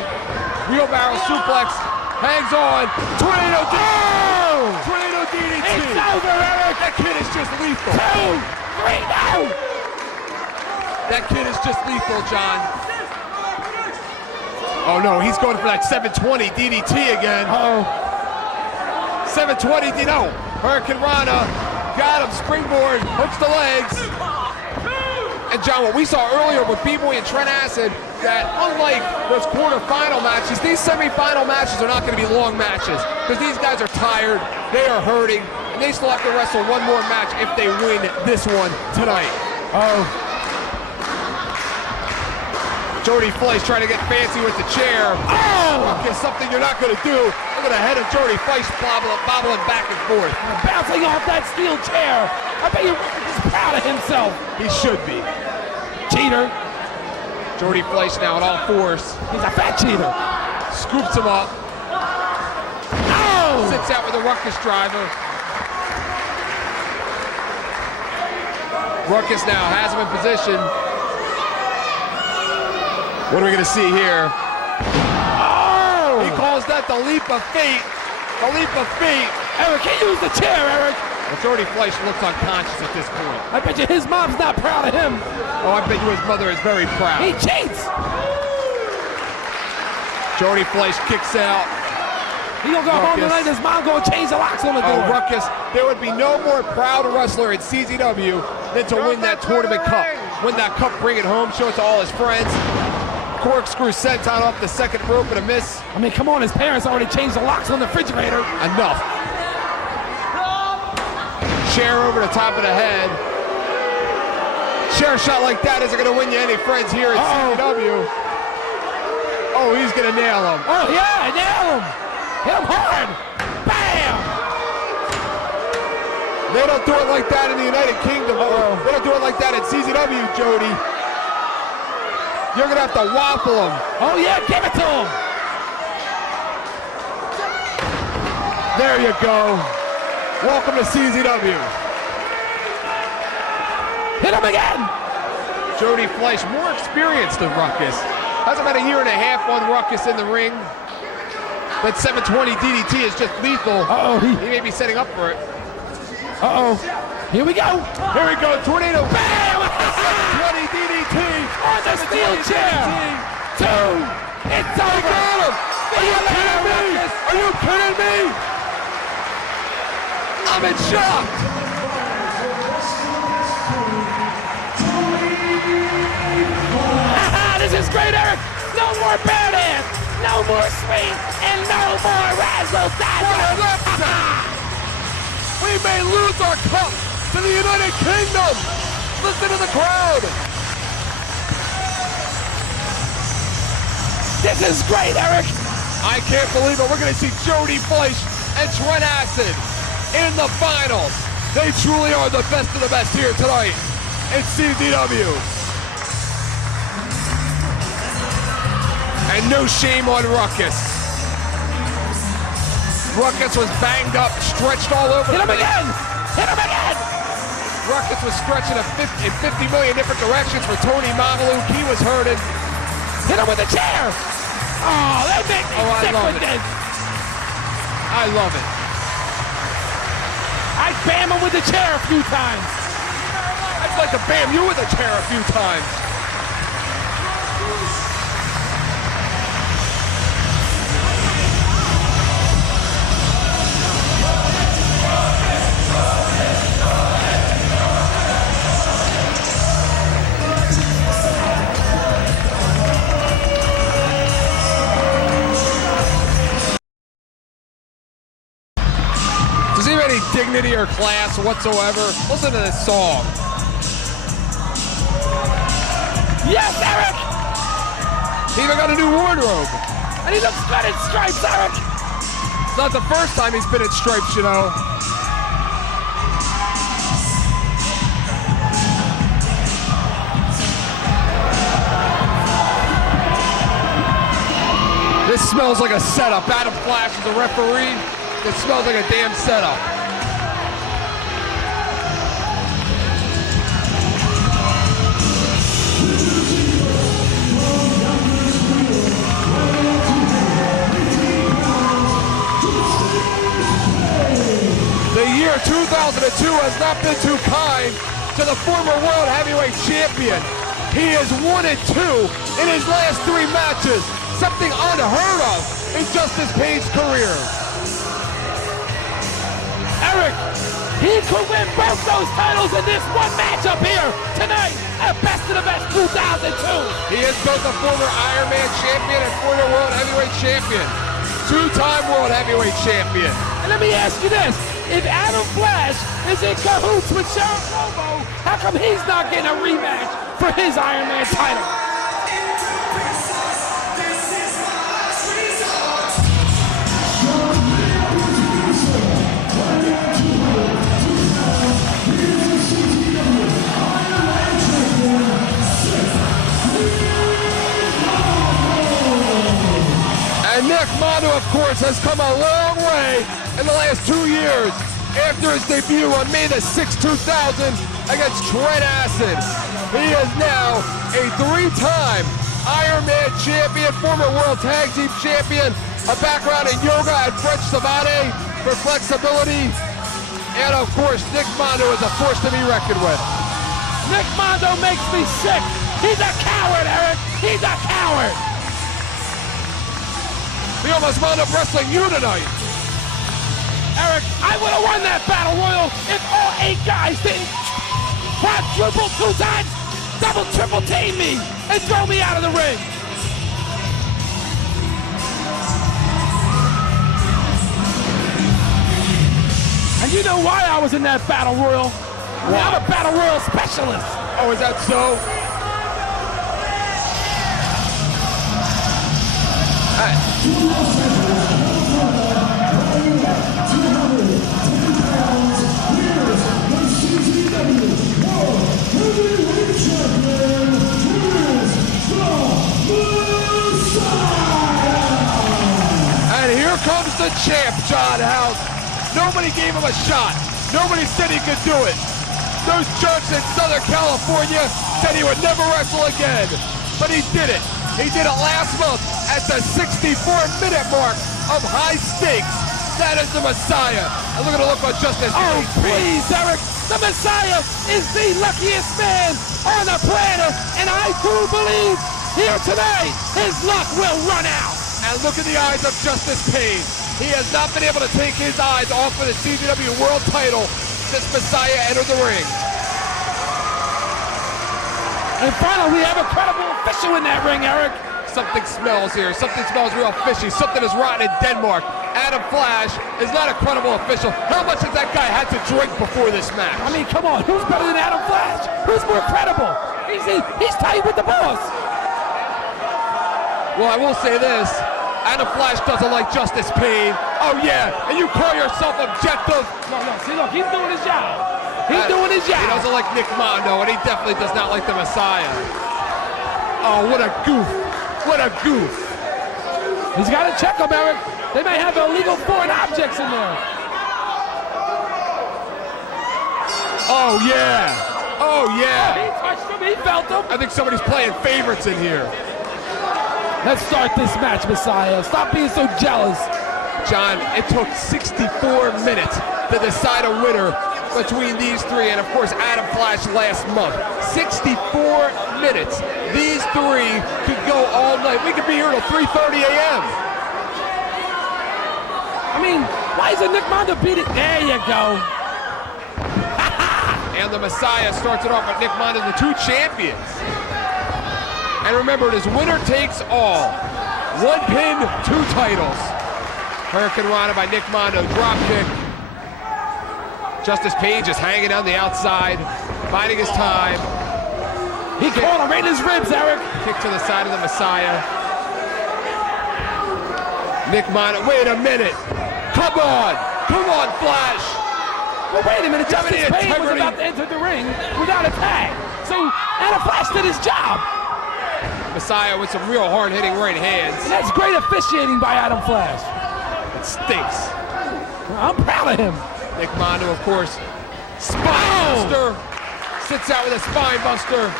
Wheelbarrow suplex. Hangs on. Tornado DDT. Oh! Tornado DDT. It's over, Eric. That kid is just lethal. 2, 3, no. That kid is just lethal, John. Oh no, he's going for that 720 DDT again. Uh-oh. 720, no. Hurricane Rana got him, springboard, hooks the legs. And John, what we saw earlier with B-Boy and Trent Acid, that unlike those quarterfinal matches, these semifinal matches are not going to be long matches because these guys are tired, they are hurting, and they still have to wrestle one more match if they win this one tonight. Oh. Jody Fleisch trying to get fancy with the chair. Oh! It's something you're not going to do. Look at the head of Jody Fleisch bobbling back and forth. Bouncing off that steel chair. I bet you're proud of himself. He should be. Cheater. Jody Fleisch now at all fours. He's a fat cheater. Scoops him up. Oh! Sits out with a Ruckus driver. Ruckus now has him in position. What are we going to see here? Oh! He calls that the leap of fate. The leap of fate. Eric, he used the chair, Eric. Well, Jody Fleisch looks unconscious at this point. I bet you his mom's not proud of him. Oh, I bet you his mother is very proud. He cheats. Jody Fleisch kicks out. He gonna go home tonight, his mom gonna change the locks on the door. Oh, Ruckus, there would be no more proud wrestler in CZW than to win that tournament cup. Win that cup, bring it home, show it to all his friends. Corkscrew senton off the second rope and a miss. I mean, come on, his parents already changed the locks on the refrigerator. Enough. Chair over the top of the head. Chair shot like that isn't going to win you any friends here at CZW. Oh, he's going to nail him. Oh, yeah, nail him. Hit him hard. Bam! They don't do it like that in the United Kingdom. They don't do it like that at CZW, Jody. You're going to have to waffle him. Oh, yeah, give it to him. There you go. Welcome to CZW. Hit him again. Jody Fleisch, more experienced than Ruckus. Has about a year and a half on Ruckus in the ring. That 720 DDT is just lethal. Uh-oh. He may be setting up for it. Uh-oh. Here we go. Here we go. Tornado. Bam! 720 DDT. On the steel chair. Two. It's over. Got him. Are you kidding me? Are you kidding me? I'm in shock. This is great, Eric. No more badass, no more sweet, and no more razzle dazzle. We may lose our cup to the United Kingdom. Listen to the crowd. This is great, Eric. I can't believe it. We're going to see Jody Fleisch and Trent Acid in the finals. They truly are the best of the best here tonight in CZW. And no shame on Ruckus. Ruckus was banged up, stretched all over. Hit him again! Hit him again! Ruckus was stretching in 50 million different directions for Tony Mamaluke. He was hurting. Hit him with a chair! Oh, that makes me sick with this. I love it. I bam him with the chair a few times. I'd like to bam you with a chair a few times. Does he have any dignity or class whatsoever? Listen to this song. Yes, Eric! He even got a new wardrobe. And he looks good in stripes, Eric! It's not the first time he's been in stripes, you know. This smells like a setup. Adam Flash is a referee. It smells like a damn setup. The year 2002 has not been too kind to the former world heavyweight champion. He is 1-2 in his last 3 matches. something unheard of in Justice Page's career. Eric, he could win both those titles in this one matchup here tonight at Best of the Best 2002. He is both a former Iron Man champion and former World Heavyweight champion. Two-time World Heavyweight champion. And let me ask you this. If Adam Flash is in cahoots with Sharon Lobo, how come he's not getting a rematch for his Iron Man title? And Nick Mondo, of course, has come a long way in the last 2 years after his debut on May the 6th, 2000 against Trent Acid. He is now a three-time Iron Man champion, former World Tag Team champion, a background in yoga and French Savate for flexibility. And of course, Nick Mondo is a force to be reckoned with. Nick Mondo makes me sick. He's a coward, Eric. He's a coward. He almost wound up wrestling you tonight. Eric, I would have won that Battle Royal if all 8 guys didn't quadruple 2 times, double, triple team me and throw me out of the ring. And you know why I was in that Battle Royal? I mean, I'm a Battle Royal specialist. Oh, is that so? And here comes the champ, John House. Nobody gave him a shot. Nobody said he could do it. Those jerks in Southern California said he would never wrestle again. But he did it. He did it last month at the 64-minute mark of high stakes. That is the Messiah. And look at the look on Justice. Oh, please, Eric. The Messiah is the luckiest man on the planet. And I do believe here tonight his luck will run out. And look in the eyes of Justice Page. He has not been able to take his eyes off of the CZW World title since Messiah entered the ring. And finally, we have a credible official in that ring, Eric. Something smells here. Something smells real fishy. Something is rotten in Denmark. Adam Flash is not a credible official. How much has that guy had to drink before this match? I mean, come on. Who's better than Adam Flash? Who's more credible? He's tight with the boss. Well, I will say this. Adam Flash doesn't like Justice Pain. Oh, yeah. And you call yourself objective? No. See, look, he's doing his job. He's doing his job. He doesn't like Nick Mondo, and he definitely does not like the Messiah. Oh, what a goof. What a goof. He's got to check him, Eric. They may have illegal foreign objects in there. Oh, yeah. Oh, yeah. He touched him. He felt him. I think somebody's playing favorites in here. Let's start this match, Messiah. Stop being so jealous. John, it took 64 minutes to decide a winner between these three and, of course, Adam Flash last month. 64 minutes. These three could go all night. We could be here till 3:30 a.m. I mean, why isn't Nick Mondo beat it? There you go. And the Messiah starts it off with Nick Mondo, the 2 champions. And remember, it is winner takes all. 1 pin, 2 titles. Hurricane Rana by Nick Mondo, drop kick. Justice Page is hanging on the outside, biding his time. He caught him right in his ribs, Eric. Kick to the side of the Messiah. Nick Mondo, wait a minute. Come on, Flash. Well, wait a minute. Justice Page was integrity. about to enter the ring without a tag. So Adam Flash did his job. Messiah with some real hard-hitting right hands. And that's great officiating by Adam Flash. It stinks. I'm proud of him. Nick Mondo, of course, spine buster. Sits out with a spine buster.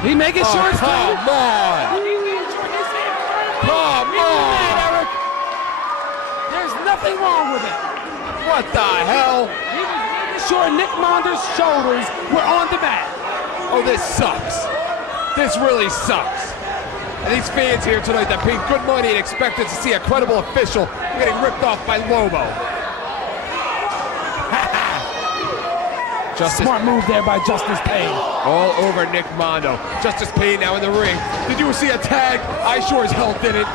He making sure it's come on. Come on. Eric. There's nothing wrong with it. What the hell? He was making sure Nick Mondo's shoulders were on the mat. Oh, this sucks. This really sucks. And these fans here tonight that paid good money and expected to see a credible official getting ripped off by Lobo. Smart move there by Justice Payne. All over Nick Mondo. Justice Payne now in the ring. Did you see a tag? I sure as hell didn't.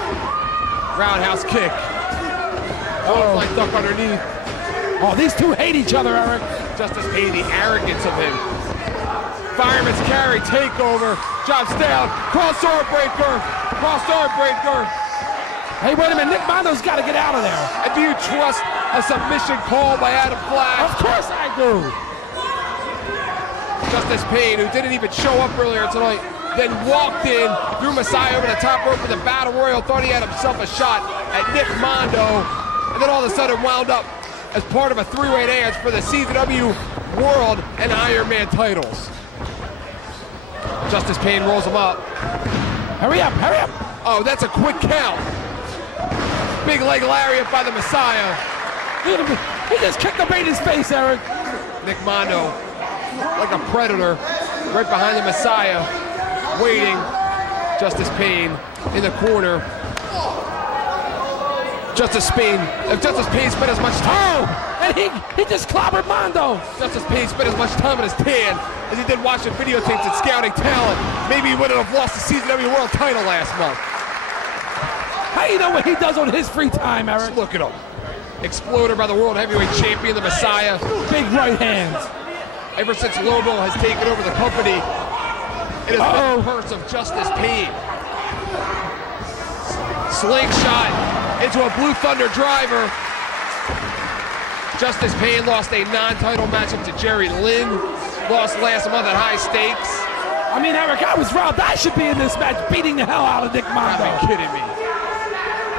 Roundhouse kick. Oh, like duck underneath. Oh, these two hate each other, Eric. Justice Payne, the arrogance of him. Fireman's carry, takeover, drops down, cross-arm breaker, cross-arm breaker. Hey, wait a minute, Nick Mondo's got to get out of there. And do you trust a submission call by Adam Flash? Of course I do. Justice Payne, who didn't even show up earlier tonight, then walked in, threw Messiah over the top rope with the Battle Royal, thought he had himself a shot at Nick Mondo, and then all of a sudden wound up as part of a three-way dance for the CZW World and Iron Man titles. Justice Payne rolls him up. Hurry up, hurry up. Oh, that's a quick count. Big leg lariat by the Messiah. He just kicked the bait in his face, Eric. Nick Mondo, like a predator, right behind the Messiah, waiting. Justice Payne in the corner. Justice Payne spent as much time. Oh, and he just clobbered Mondo. Justice Payne spent as much time in his tan as he did watching videotapes and scouting talent. Maybe he wouldn't have lost the CZW World title last month. How do you know what he does on his free time, Eric? Just look at him. Exploder by the World Heavyweight Champion, the Messiah. Big right hands. Ever since Lobo has taken over the company, it has been the curse of Justice Payne. Slingshot into a Blue Thunder driver. Justice Payne lost a non-title matchup to Jerry Lynn. Lost last month at High Stakes. I mean, Eric, I was robbed. I should be in this match beating the hell out of Nick Mondo. You're kidding me.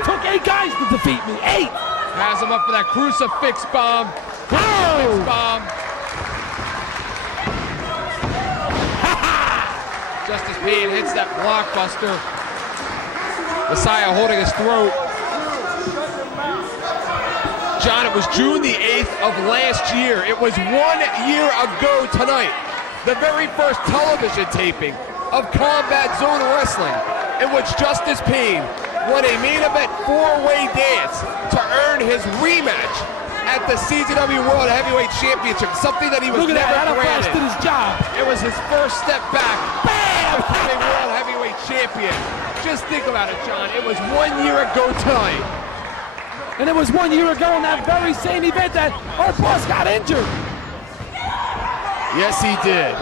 Took 8 guys to defeat me. 8! Has him up for that crucifix bomb. Crucifix bomb. Justice Payne hits that blockbuster. Messiah holding his throat. John, it was June the 8th of last year. It was 1 year ago tonight. The very first television taping of Combat Zone Wrestling, in which Justice Payne won a main event 4-way dance to earn his rematch at the CZW World Heavyweight Championship, something that he was Look at never that, Adam Flash granted. did his job. It was his first step back. Bam! Became a World Heavyweight Champion. Just think about it, John. It was 1 year ago tonight. And it was 1 year ago in that very same event that our boss got injured. Yes, he did.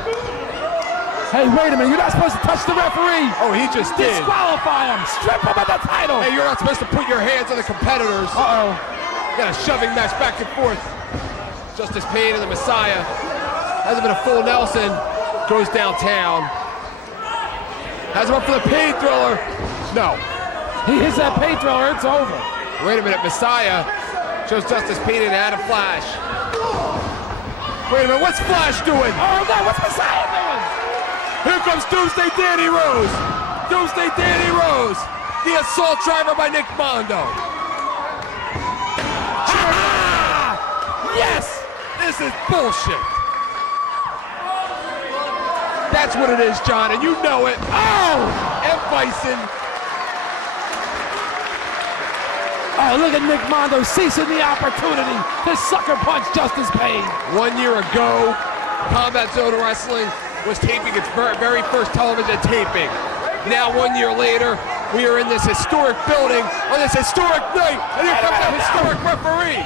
Hey, wait a minute. You're not supposed to touch the referee. Oh, he just did. Disqualify him. Strip him of the title. Hey, you're not supposed to put your hands on the competitors. Uh-oh. Got a shoving match back and forth. Justice Payne and the Messiah. Hasn't been a full Nelson. Goes downtown. Has him up for the pain thriller. No. He hits that pain thriller. It's over. Wait a minute. Messiah shows Justice Payne and Adam Flash. Wait a minute. What's Flash doing? Oh, God. What's Messiah doing? Here comes Doomsday Danny Rose. Doomsday Danny Rose. The assault driver by Nick Mondo. Yes! This is bullshit. That's what it is, John, and you know it. Oh! M. Bison. Oh, look at Nick Mondo seizing the opportunity to sucker punch Justice Payne. 1 year ago, Combat Zone Wrestling was taping its very first television taping. Now 1 year later, we are in this historic building on this historic night, and here comes a historic referee.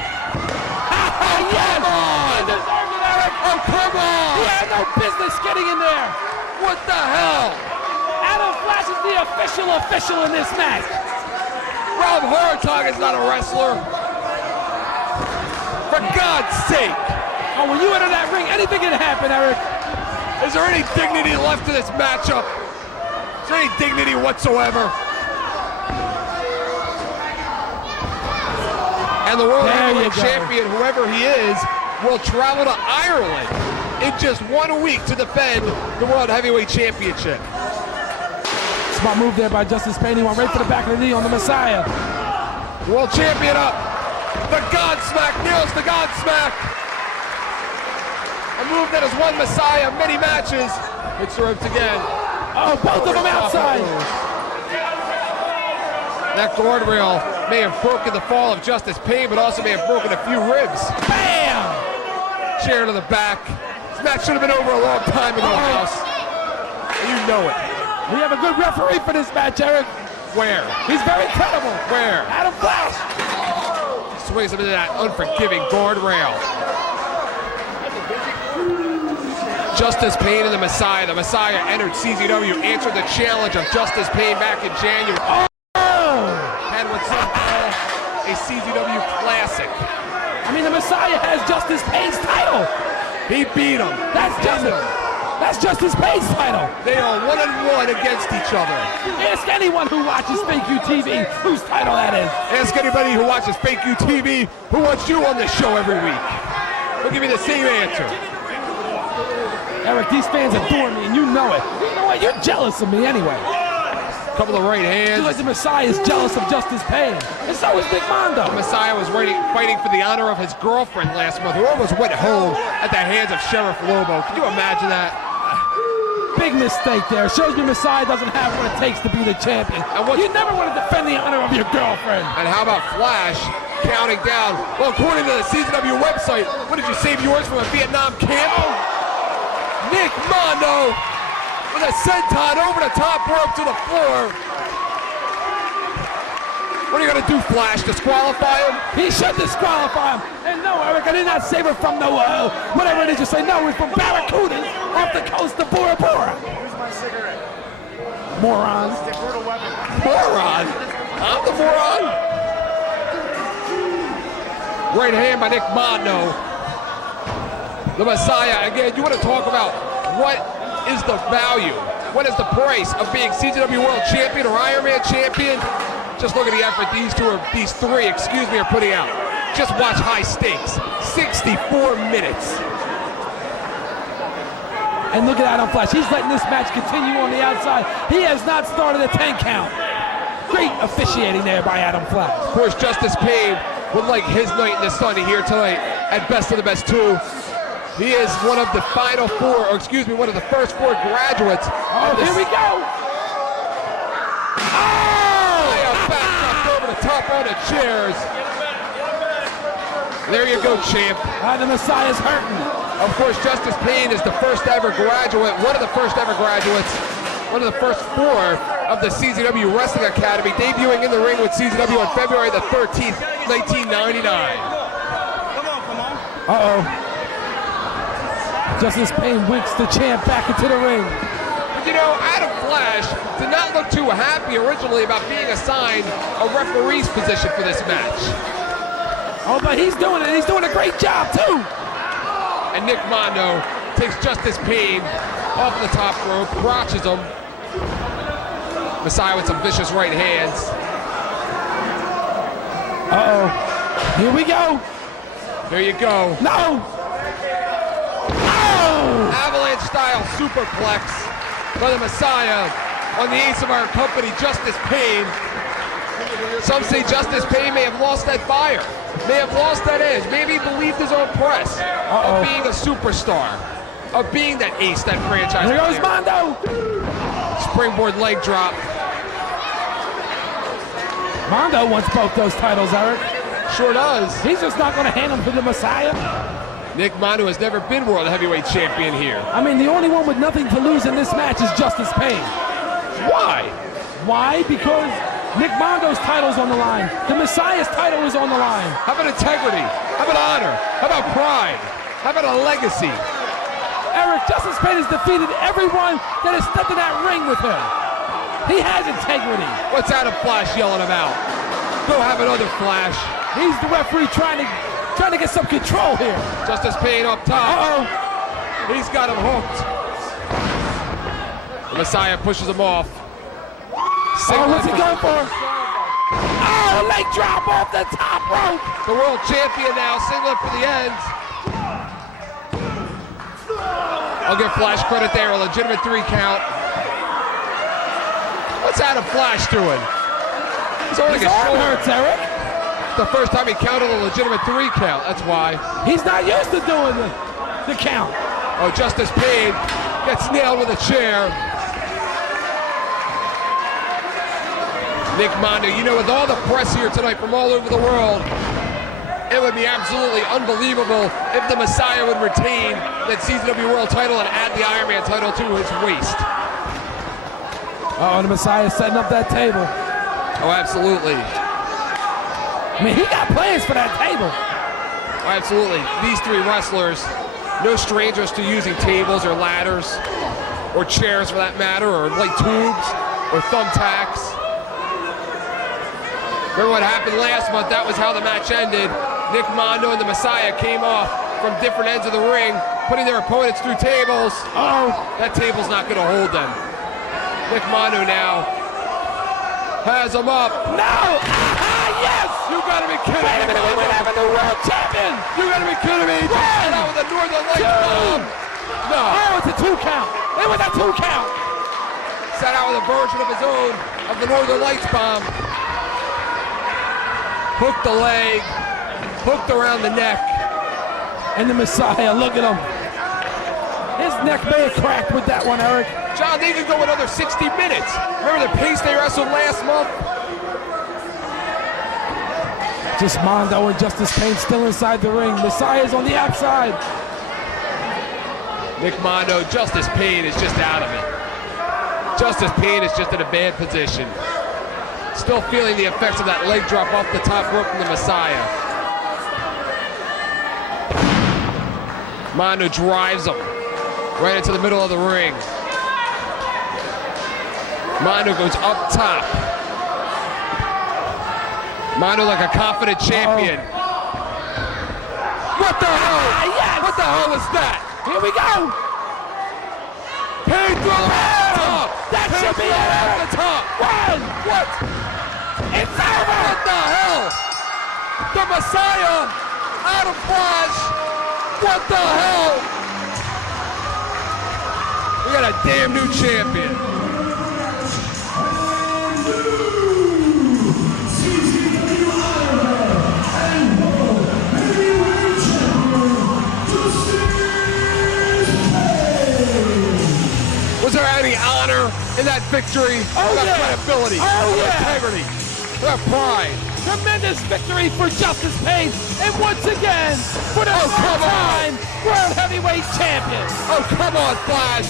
Oh, yes! on! He deserved it, Eric! Oh, come on! He had no business getting in there! What the hell? Adam Flash is the official in this match! Rob Hartog is not a wrestler. For God's sake! Oh, when you enter that ring, anything can happen, Eric. Is there any dignity left to this matchup? Is there any dignity whatsoever? And the World Heavyweight Champion, whoever he is, will travel to Ireland in just 1 week to defend the World Heavyweight Championship. Smart move there by Justice Payne. He went right for the back of the knee on the Messiah. World Champion up. The Godsmack, nails the Godsmack. A move that has won Messiah many matches. Hits the ropes again. Oh, both of them outside. That guardrail may have broken the fall of Justice Pain, but also may have broken a few ribs. Bam! Chair to the back. This match should have been over a long time ago, House. You know it. We have a good referee for this match, Eric. Where? He's very credible. Where? Adam Flash. Swings him into that unforgiving guardrail. Justice Pain and the Messiah. The Messiah entered CZW, answered the challenge of Justice Pain back in January. And with some call a CZW classic. I mean, the Messiah has Justice Pain's title. He beat him. That's Justice Pain's title. They are 1-1 against each other. Ask anyone who watches Fake U TV whose title that is. Ask anybody who watches Fake U TV who wants you on this show every week. They'll give you the same answer. Eric, these fans adore me, and you know it. You know what? You're jealous of me anyway. Couple of right hands. Feel like the Messiah is jealous of Justice Pain, and so is Big Mondo. The Messiah was fighting for the honor of his girlfriend last month, who almost went home at the hands of Sheriff Lobo. Can you imagine that? Big mistake there. Shows me Messiah doesn't have what it takes to be the champion. You never want to defend the honor of your girlfriend. And how about Flash counting down? Well, according to the CZW website, what did you save yours from a Vietnam camp? Nick Mondo with a senton over the top rope to the floor. What are you going to do, Flash? Disqualify him? He should disqualify him. And no, Eric, I did not save it from the, whatever it is you say. No, it's from Barracudas off the coast of Bora Bora. Here's my cigarette. Moron. Moron? I'm the moron? Right hand by Nick Mondo. The Messiah, again, you want to talk about what is the value, what is the price of being CZW World Champion or Ironman Champion? Just look at the effort these three are putting out. Just watch high stakes, 64 minutes. And look at Adam Flash, he's letting this match continue on the outside. He has not started a 10 count. Great officiating there by Adam Flash. Of course, Justice Pain would like his night in the sun here tonight at Best of the Best 2. He is one of the one of the first 4 graduates. Oh, here we go. Oh! Back up over the top on the chairs. There you go, champ. The Messiah's hurting. Of course, Justice Pain is the first ever graduate, one of the first ever graduates, one of the first 4 of the CZW Wrestling Academy, debuting in the ring with CZW on February the 13th, 1999. Uh-oh. Justice Pain winks the champ back into the ring. But you know, Adam Flash did not look too happy originally about being assigned a referee's position for this match. Oh, but he's doing it. He's doing a great job, too. And Nick Mondo takes Justice Pain off the top rope, crotches him. Messiah with some vicious right hands. Uh-oh. Here we go. There you go. No. Avalanche-style superplex by the Messiah on the ace of our company, Justice Pain. Some say Justice Pain may have lost that fire, may have lost that edge, maybe he believed his own press of being a superstar, of being that ace, that franchise. There goes Mondo. Springboard leg drop. Mondo wants both those titles, Eric. Sure does. He's just not going to hand them to the Messiah. Nick Mondo has never been World Heavyweight Champion here. I mean, the only one with nothing to lose in this match is Justice Pain. Why? Why? Because Nick Mondo's title's on the line. The Messiah's title is on the line. How about integrity? How about honor? How about pride? How about a legacy? Eric, Justice Pain has defeated everyone that has stepped in that ring with him. He has integrity. What's Adam Flash yelling about? Go have another Flash. He's the referee trying to get some control here. Justice Pain up top. He's got him hooked. The Messiah pushes him off. What's he going for? Oh, leg drop off the top rope. The world champion now, singlet for the end. I'll give Flash credit there, a legitimate 3 count. What's Adam Flash doing? His arm hurts, Eric. The first time he counted a legitimate 3 count, that's why. He's not used to doing the count. Oh, Justice Pain gets nailed with a chair. Nick Mondo, you know, with all the press here tonight from all over the world, it would be absolutely unbelievable if the Messiah would retain that CZW World title and add the Iron Man title to his waist. Oh, the Messiah setting up that table. Oh, absolutely. I mean, he got plans for that table. Oh, absolutely. These three wrestlers, no strangers to using tables or ladders or chairs for that matter, or light tubes or thumbtacks. Remember what happened last month? That was how the match ended. Nick Mondo and the Messiah came off from different ends of the ring, putting their opponents through tables. Oh, that table's not going to hold them. Nick Mondo now has them up. no! Yes! You got to be kidding Wait a me, minute, we Mondo. have a new world champion! You got to be kidding me. He just got out with a Northern Lights bomb. No. Oh, it's a 2 count. It was a 2 count. Sat out with a version of his own of the Northern Lights bomb. Hooked the leg, hooked around the neck. And the Messiah, look at him. His neck may have cracked with that one, Eric. John, they could go another 60 minutes. Remember the pace they wrestled last month? Just Mondo and Justice Pain still inside the ring. Messiah's on the outside. Nick Mondo, Justice Pain is just out of it. Justice Pain is just in a bad position. Still feeling the effects of that leg drop off the top rope from the Messiah. Mondo drives him right into the middle of the ring. Mondo goes up top. Mondo like a confident champion. What the hell? Yes! What the hell is that? Here we go. Pain through the top. That Pain should be through it. off the top. One. What? It's over. What the hell? The Messiah, Adam Flash. What the hell? We got a damn new champion. Was there any honor in that victory? Oh, What about yeah. credibility? Oh, What about yeah. integrity? What about pride? Tremendous victory for Justice Pain. And once again, for the Oh, third come on. time, World Heavyweight Champion. Oh, come on, Flash.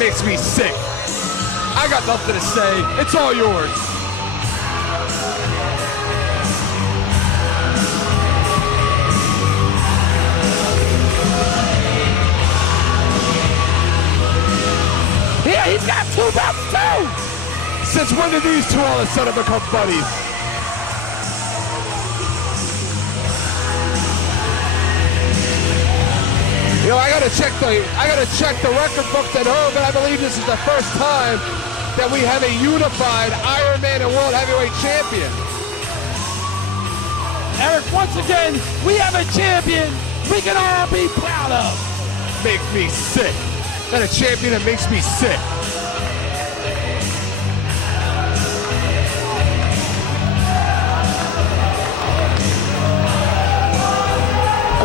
Makes me sick. I got nothing to say. It's all yours. Yeah, he's got 2 belts too. Since when did these two all of a sudden become buddies? You know, I gotta check the record books at home, but I believe this is the first time that we have a unified Iron Man and World Heavyweight Champion. Eric, once again, we have a champion we can all be proud of. Makes me sick. Got a champion that makes me sick.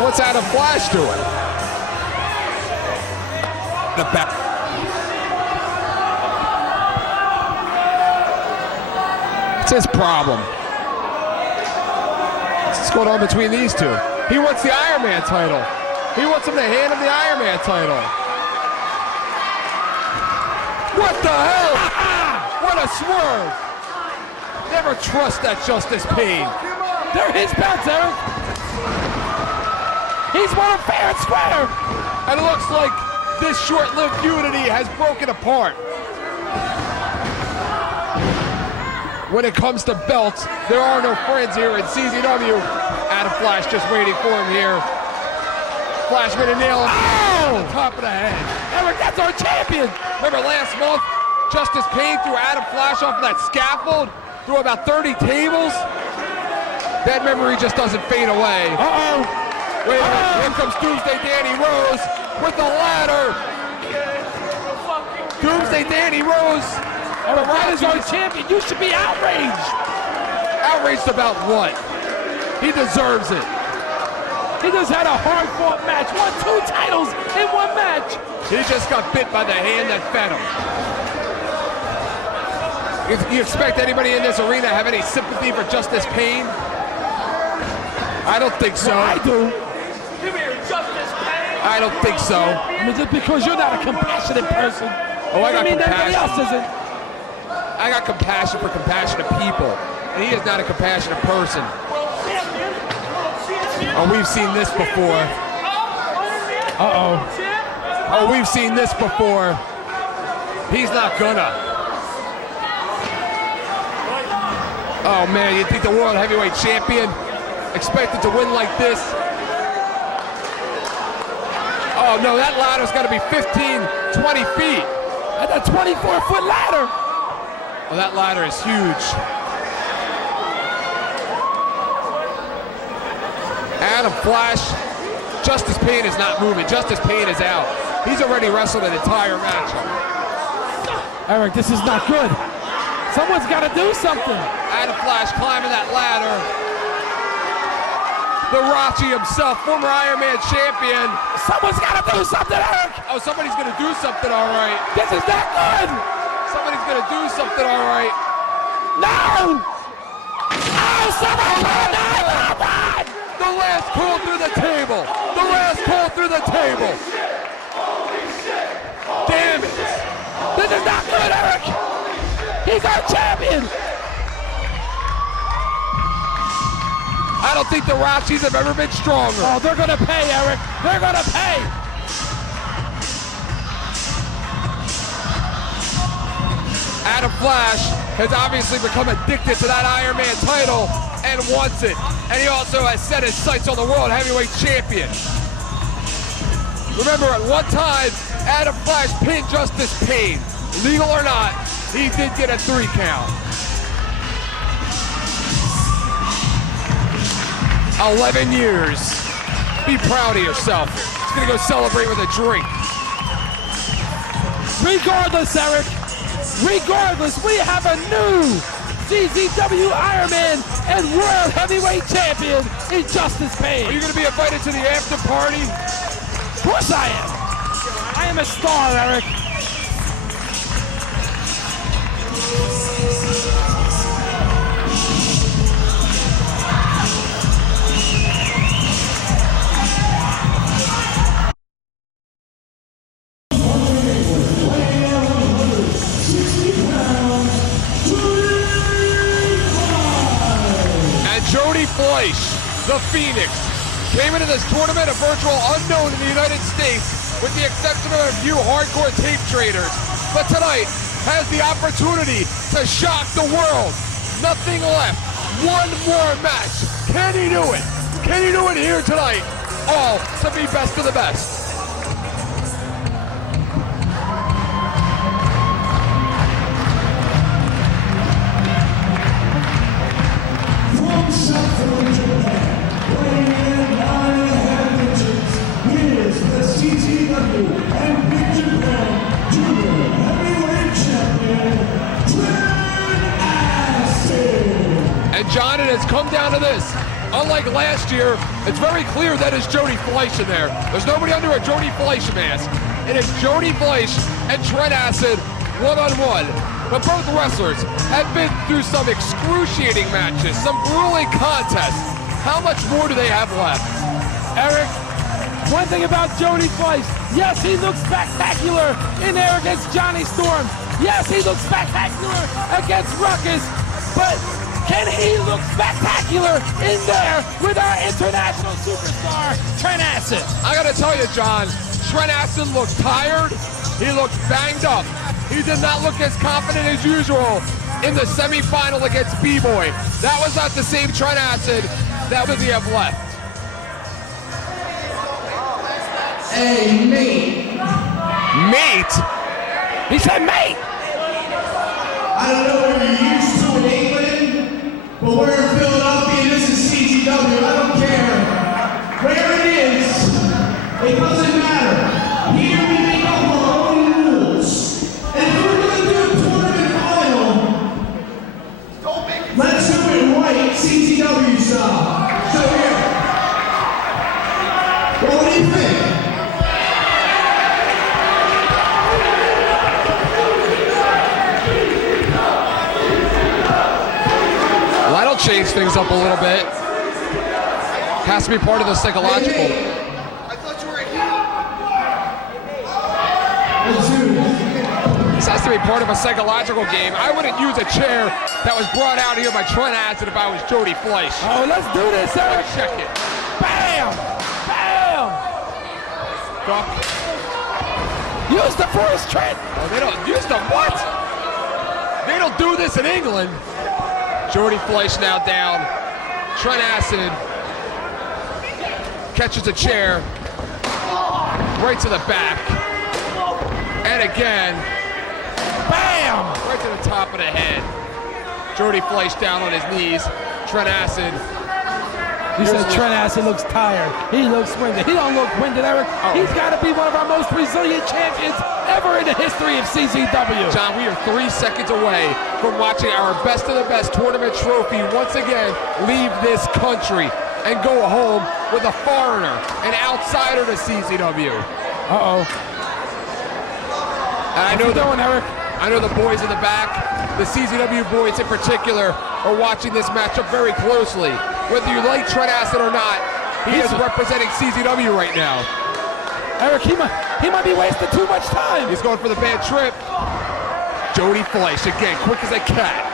What's Adam Flash doing? The back. It's his problem. What's going on between these two? He wants the Iron Man title. He wants him to hand him the Iron Man title. What the hell? What a swerve. Never trust that Justice Pain. They're his belts, Eric. He's won fair and square. And it looks like this short-lived unity has broken apart. When it comes to belts, there are no friends here in CZW. Adam Flash just waiting for him here. Flash made a nail him on the top of the head. Eric, that's our champion. Remember last month, Justice Pain threw Adam Flash off of that scaffold, threw about 30 tables. That memory just doesn't fade away. Uh-oh. Wait, here comes Doomsday Danny Rose with the ladder. Doomsday Danny Rose. Eric, that is our champion. You should be outraged. Outraged about what? He deserves it. He just had a hard-fought match. Won 2 titles in 1 match. He just got bit by the hand that fed him. If you expect anybody in this arena to have any sympathy for Justice Pain? I don't think so. I do. I don't think so. I mean, just because you're not a compassionate person. Oh, I got mean everybody compassion. else isn't. I got compassion for compassionate people, and he is not a compassionate person. Oh, we've seen this before. Uh-oh. Oh, we've seen this before. He's not gonna. Oh man, you think the World Heavyweight Champion expected to win like this? Oh no, that ladder's gotta be 15, 20 feet. That's a 24-foot ladder. Oh, that ladder is huge. Adam Flash, Justice Pain is not moving. Justice Pain is out. He's already wrestled an entire match. Eric, this is not good. Someone's got to do something. Adam Flash climbing that ladder. The Rachi himself, former Iron Man champion. Someone's got to do something, Eric. Oh, somebody's gonna do something, all right. This is not good. Somebody's gonna do something, all right. No. Oh, somebody. No. The last call through the table. The last call through the table. Damn it. This is not good, Eric. He's our champion. I don't think the Rachis have ever been stronger. Oh, they're gonna pay, Eric. They're gonna pay. Adam Flash has obviously become addicted to that Iron Man title and wants it. And he also has set his sights on the World Heavyweight Champion. Remember, at one time, Adam Flash pinned Justice Pain. Legal or not, he did get a 3 count. 11 years. Be proud of yourself. He's gonna go celebrate with a drink. Regardless, Eric, regardless, we have a new CZW Ironman and World Heavyweight Champion in Justice Pain. Are you gonna be invited to the after party? Of course I am. I am a star, Eric. The Phoenix came into this tournament a virtual unknown in the United States with the exception of a few hardcore tape traders. But tonight has the opportunity to shock the world. Nothing left. One more match. Can he do it? Can he do it here tonight? All to be best of the best. CZW and Big Japan Junior Heavyweight Champion, And John, it has come down to this. Unlike last year, it's very clear that it's Jody Fleisch in there. There's nobody under a Jody Fleisch mask. It is Jody Fleisch and Trent Acid one-on-one. But both wrestlers have been through some excruciating matches, some grueling contests. How much more do they have left? Eric, one thing about Jody Fleisch, yes, he looks spectacular in there against Johnny Storm. Yes, he looks spectacular against Ruckus, but can he look spectacular in there with our international superstar, Trent Acid? I gotta tell you, John, Trent Acid looked tired. He looked banged up. He did not look as confident as usual in the semifinal against B-Boy. That was not the same Trent Acid that was he have left. Hey, mate. Mate? He said mate. I don't know what you're used to in England, but we're in Philadelphia and this is CZW. I don't care where it is. It doesn't matter. Here we make up our own rules. And if we're going to do a tournament final, let's do it right, CZW style. So here. Well, what do you think? things up a little bit. Has to be part of the psychological. This has to be part of a psychological game. I wouldn't use a chair that was brought out here by Trent Acid if I was Jody Fleisch. Oh, let's do this, Eric. Check it. Bam! Bam! Duck. Use the first, Trent. Oh, they don't use the what? They don't do this in England. Jody Fleisch now down. Trent Acid catches a chair right to the back. And again, bam! Right to the top of the head. Jody Fleisch down on his knees. Trent Acid. He said Trent Acid looks tired. He looks winded. He don't look winded, Eric. Oh. He's got to be one of our most resilient champions ever in the history of CZW. John, we are 3 seconds away from watching our best of the best tournament trophy once again leave this country and go home with a foreigner, an outsider to CZW. Uh-oh. And I know the boys in the back, the CZW boys in particular, are watching this matchup very closely. Whether you like Trent Acid or not, he is representing CZW right now. Eric, he might be wasting too much time. He's going for the bad trip. Jody Fleisch again, quick as a cat.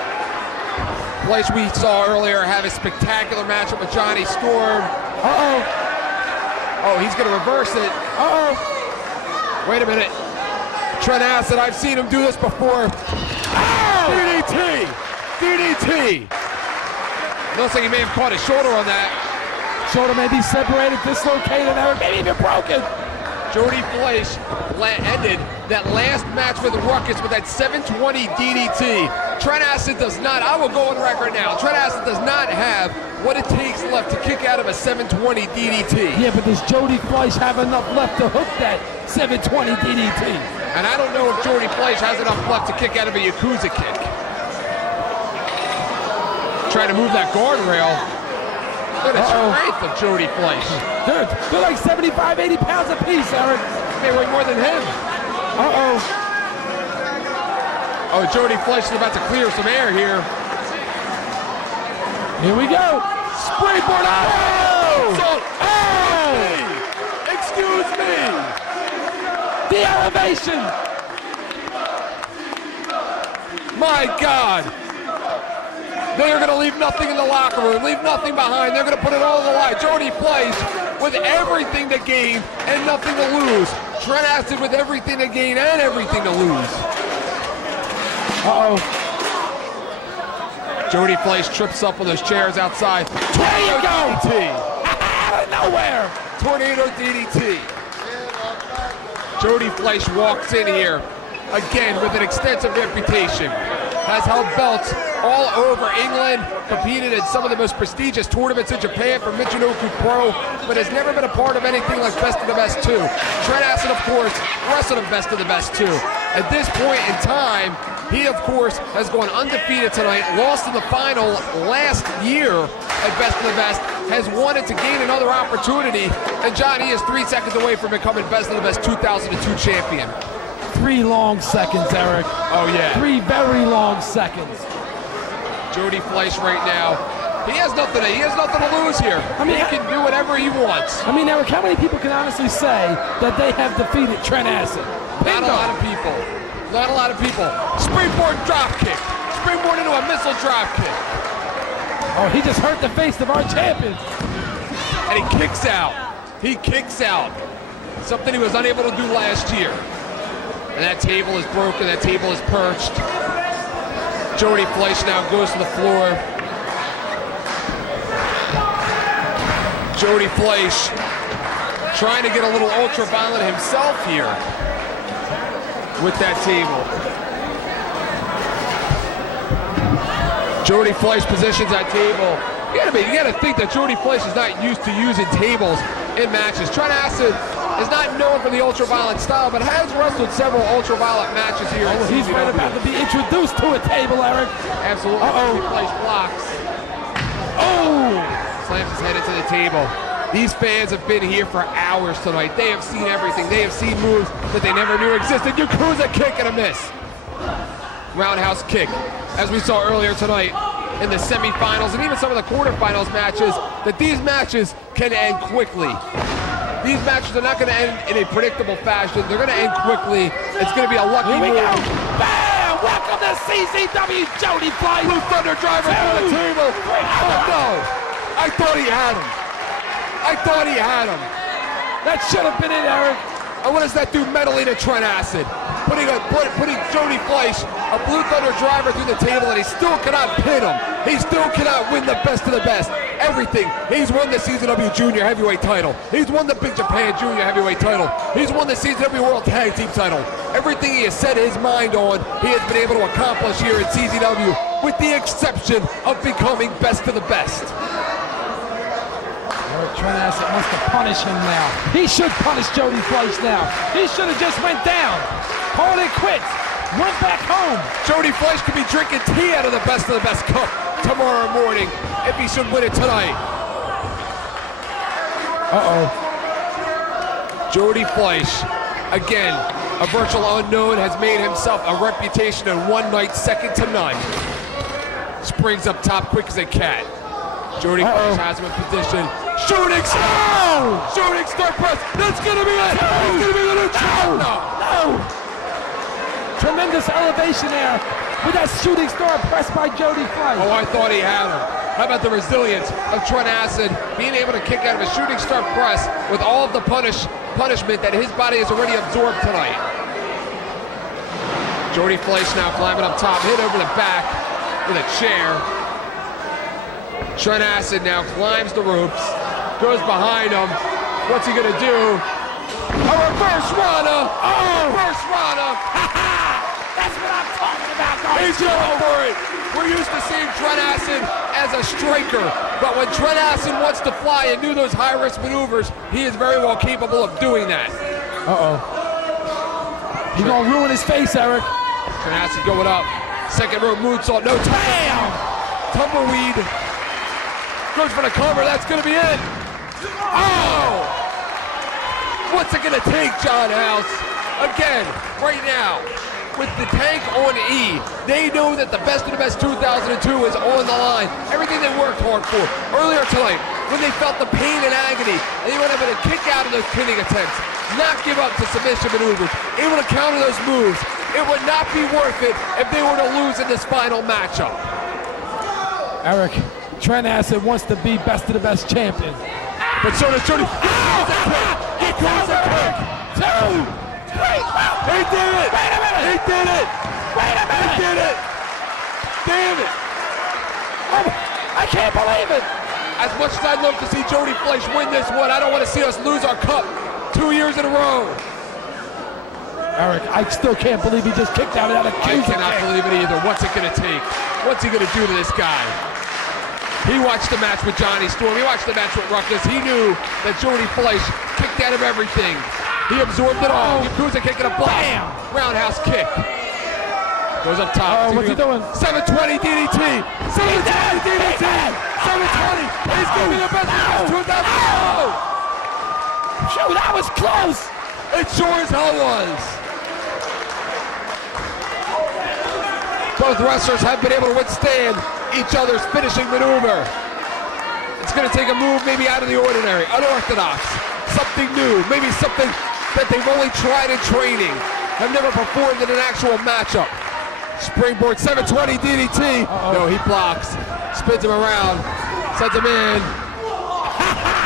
Fleisch we saw earlier have a spectacular matchup with Johnny Storm. Uh-oh. Oh, he's going to reverse it. Uh-oh. Wait a minute. Trent Acid, I've seen him do this before. Oh! DDT! DDT! Looks like he may have caught his shoulder on that. Shoulder may be separated, dislocated, Eric, maybe even broken. Jody Fleisch ended that last match with Ruckus with that 720 DDT. Trent Acid does not, I will go on record now, Trent Acid does not have what it takes left to kick out of a 720 DDT. Yeah, but does Jody Fleisch have enough left to hook that 720 DDT? And I don't know if Jody Fleisch has enough left to kick out of a Yakuza kick. Trying to move that guardrail. Look at the strength of Jody Fleisch. They're like 75, 80 pounds apiece, Eric. They weigh more than him. Uh-oh. Oh, Jody Fleisch is about to clear some air here. Here we go. Springboard. Oh! Oh! Excuse me. The elevation. My God. They are going to leave nothing in the locker room, leave nothing behind. They're going to put it all on the line. Jody Fleisch with everything to gain and nothing to lose. Trent Acid with everything to gain and everything to lose. Uh-oh. Jody Fleisch trips up on those chairs outside. There you go. DDT. Out of nowhere. Tornado DDT. Jody Fleisch walks in here again with an extensive reputation. Has held belts all over England, competed in some of the most prestigious tournaments in Japan for Michinoku Pro, but has never been a part of anything like Best of the Best 2. Trent Acid, of course, wrestled in Best of the Best 2. At this point in time, he, of course, has gone undefeated tonight, lost in the final last year at Best of the Best, has wanted to gain another opportunity, and John, he is 3 seconds away from becoming Best of the Best 2002 champion. 3 long seconds, Eric. Oh, yeah. 3 very long seconds. Jody Fleisch right now, he has nothing to lose here. I mean, he can do whatever he wants. I mean, Eric, how many people can honestly say that they have defeated Trent Acid? Not a lot of people. Not a lot of people. Springboard drop kick. Springboard into a missile drop kick. Oh, he just hurt the face of our champion. And he kicks out. He kicks out. Something he was unable to do last year. And that table is broken. That table is perched. Jody Fleisch now goes to the floor. Jody Fleisch trying to get a little ultraviolet himself here with that table. Jody Fleisch positions that table. You gotta think that Jody Fleisch is not used to using tables in matches. Trent Acid is not known for the ultraviolet style, but has wrestled several ultraviolet matches here. Oh, he's right about to be introduced to a table, Eric. Absolutely. Uh-oh. Fleisch blocks. Oh! Slams his head into the table. These fans have been here for hours tonight. They have seen everything. They have seen moves that they never knew existed. Yakuza kick and a miss. Roundhouse kick. As we saw earlier tonight, in the semifinals and even some of the quarterfinals matches that these matches can end quickly. These matches are not going to end in a predictable fashion. They're going to end quickly. It's going to be a lucky Here we move. go. Bam! Welcome to CZW, Jody Fly. Blue Thunder driver through the table. Oh no! I thought he had him. I thought he had him. That should have been it, Eric. And what does that do mentally to Trent Acid? Putting Jody Fleisch, a Blue Thunder driver through the table, and he still cannot pin him. He still cannot win the best of the best. Everything. He's won the CZW Junior Heavyweight title. He's won the Big Japan Junior Heavyweight title. He's won the CZW World Tag Team title. Everything he has set his mind on, he has been able to accomplish here at CZW, with the exception of becoming best of the best. Trent Acid wants to punish him now. He should punish Jody Fleisch now. He should have just went down, called it quits, went back home. Jody Fleisch could be drinking tea out of the best cup tomorrow morning if he should win it tonight. Jody Fleisch, again, a virtual unknown, has made himself a reputation in one night, second to none. Springs up top quick as a cat. Jody Fleisch has him in position. Shooting star! Shooting star press! That's gonna be it! It's gonna be the new champ! No! Tremendous elevation there with that shooting star press by Jody Fleisch. Oh, I thought he had him. How about the resilience of Trent Acid being able to kick out of a shooting star press with all of the punishment that his body has already absorbed tonight. Jody Fleisch now climbing up top, hit over the back with a chair. Trent Acid now climbs the ropes, goes behind him. What's he gonna do? A reverse Rana! Oh, reverse Rana! That's what I'm talking about, guys. He's going for it. We're used to seeing Trent Acid as a striker, but when Trent Acid wants to fly and do those high-risk maneuvers, he is very well capable of doing that. He's gonna ruin his face, Eric. Trent Acid going up. Second row moonsault, no time. Tumbleweed. Goes for the cover, that's gonna be it. Oh! What's it gonna take, John House? Again, right now, with the tank on E, they know that the best of the best 2002 is on the line. Everything they worked hard for. Earlier tonight, when they felt the pain and agony, and they were able to kick out of those pinning attempts, not give up to submission maneuvers, able to counter those moves, it would not be worth it if they were to lose in this final matchup. Eric, Trent Acid wants to be best of the best champion. But so does Jody. He goes a kick. 2, 3, He did it! Wait a minute! He did it! Wait a minute! He did it! Damn it! I can't believe it! As much as I'd love to see Jody Fleisch win this one, I don't want to see us lose our cup 2 years in a row. Eric, I still can't believe he just kicked out of that I cannot believe it either. What's it going to take? What's he going to do to this guy? He watched the match with Johnny Storm. He watched the match with Ruckus. He knew that Jody Fleisch kicked out of everything. He absorbed it all. Yakuza kicking a block. Roundhouse kick. Goes up top. What's he doing? 720 DDT. 720 DDT. 720. He's going to be the best of 2000. Shoot, that was close. It sure as hell was. Both wrestlers have been able to withstand each other's finishing maneuver. It's going to take a move maybe out of the ordinary, unorthodox, something new, maybe something that they've only tried in training, have never performed in an actual matchup. Springboard 720 DDT. No, he blocks, spins him around, sends him in,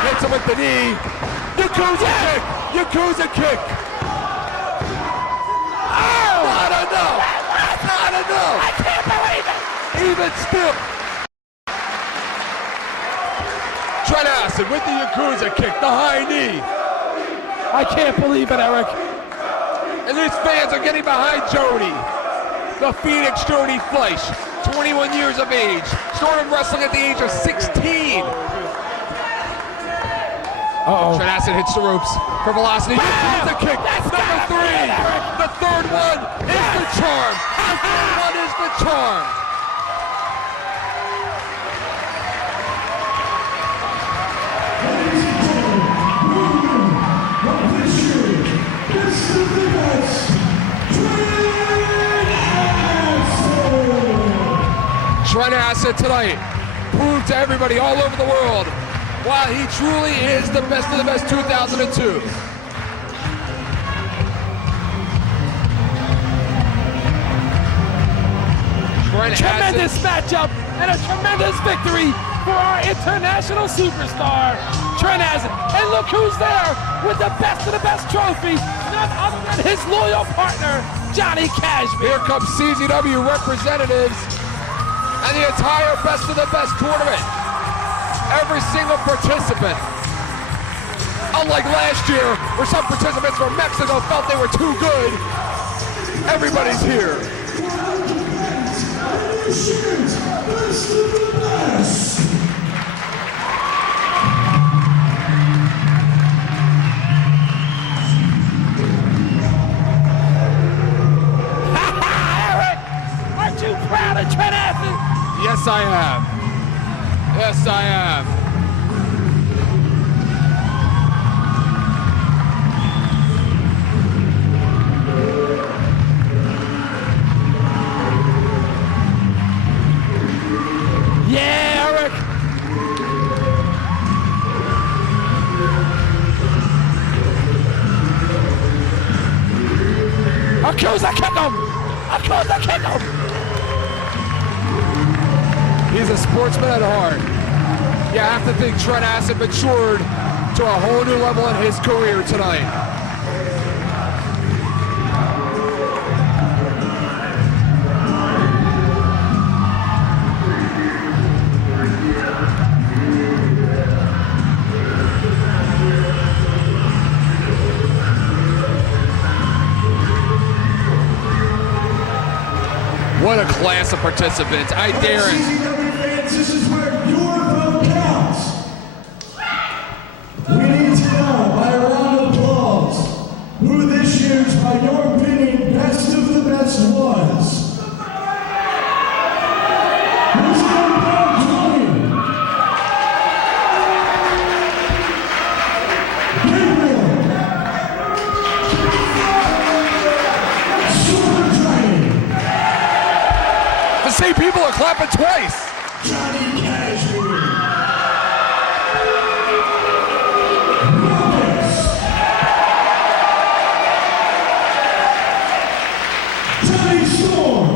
hits him with the knee. Yakuza kick! Yakuza kick! Oh! Not enough! Not enough! I can't believe it! Even still. Trent Acid with the Yakuza kick, the high knee. I can't believe it, Eric. And these fans are getting behind Jody. The Phoenix Jody Fleisch, 21 years of age. Started wrestling at the age of 16. Trent Acid hits the ropes for velocity. Yakuza kick, number 3. The third one is the charm. The third one is the charm. Trent Trent Acid tonight proved to everybody all over the world why he truly is the best of the best 2002. Tremendous matchup and a tremendous victory for our international superstar, Trent Acid. And look who's there with the best of the best trophy, none other than his loyal partner, Johnny Cashmere. Here comes CZW representatives and the entire best of the best tournament. Every single participant. Unlike last year, where some participants from Mexico felt they were too good, everybody's here. Best of the best. Eric, aren't you proud of Trent Acid? Yes, I am. Yes, I am. Yeah, Eric. Akusa kick him. Akusa kick him. He's a sportsman at heart. You have to think Trent Acid matured to a whole new level in his career tonight. What a class of participants. I dare it. CZW fans, this is where your vote counts. We need to know by a round of applause who this year's, by your opinion, best of the best was. Who's going to vote 20? Gabriel. Super Train. The same people are clapping twice. Johnny Cashmere. Roberts. Tony Storm.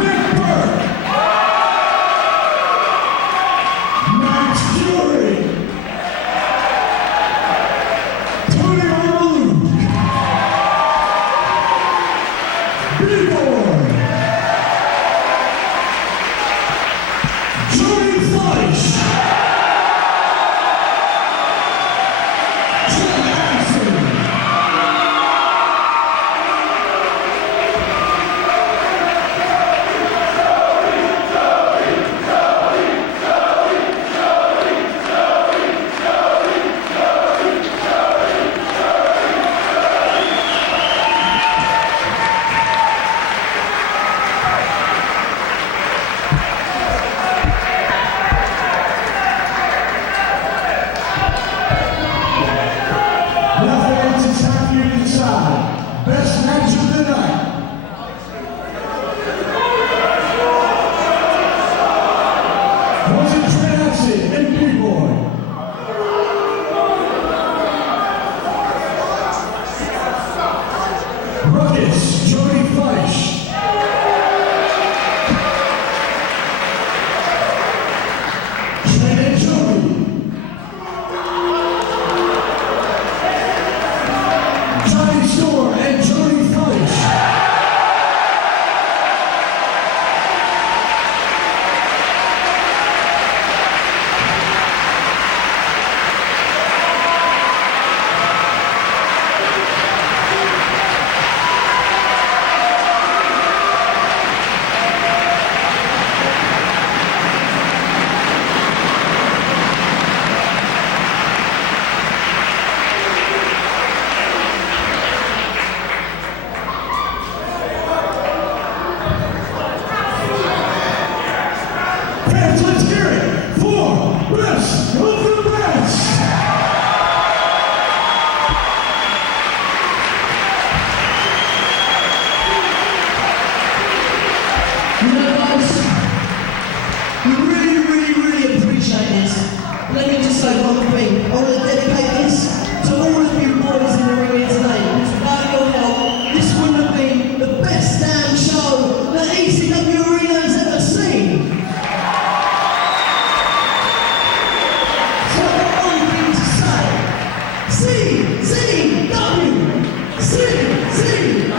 Nick Burke. Max Fury. Tony Armalou. B-Boy. say one thing. I want to dedicate this to all of you boys in the ring here today. Because without your help, this wouldn't have been the best damn show that ECW Arena has ever seen. So I've got one thing to say. CZW! CZW!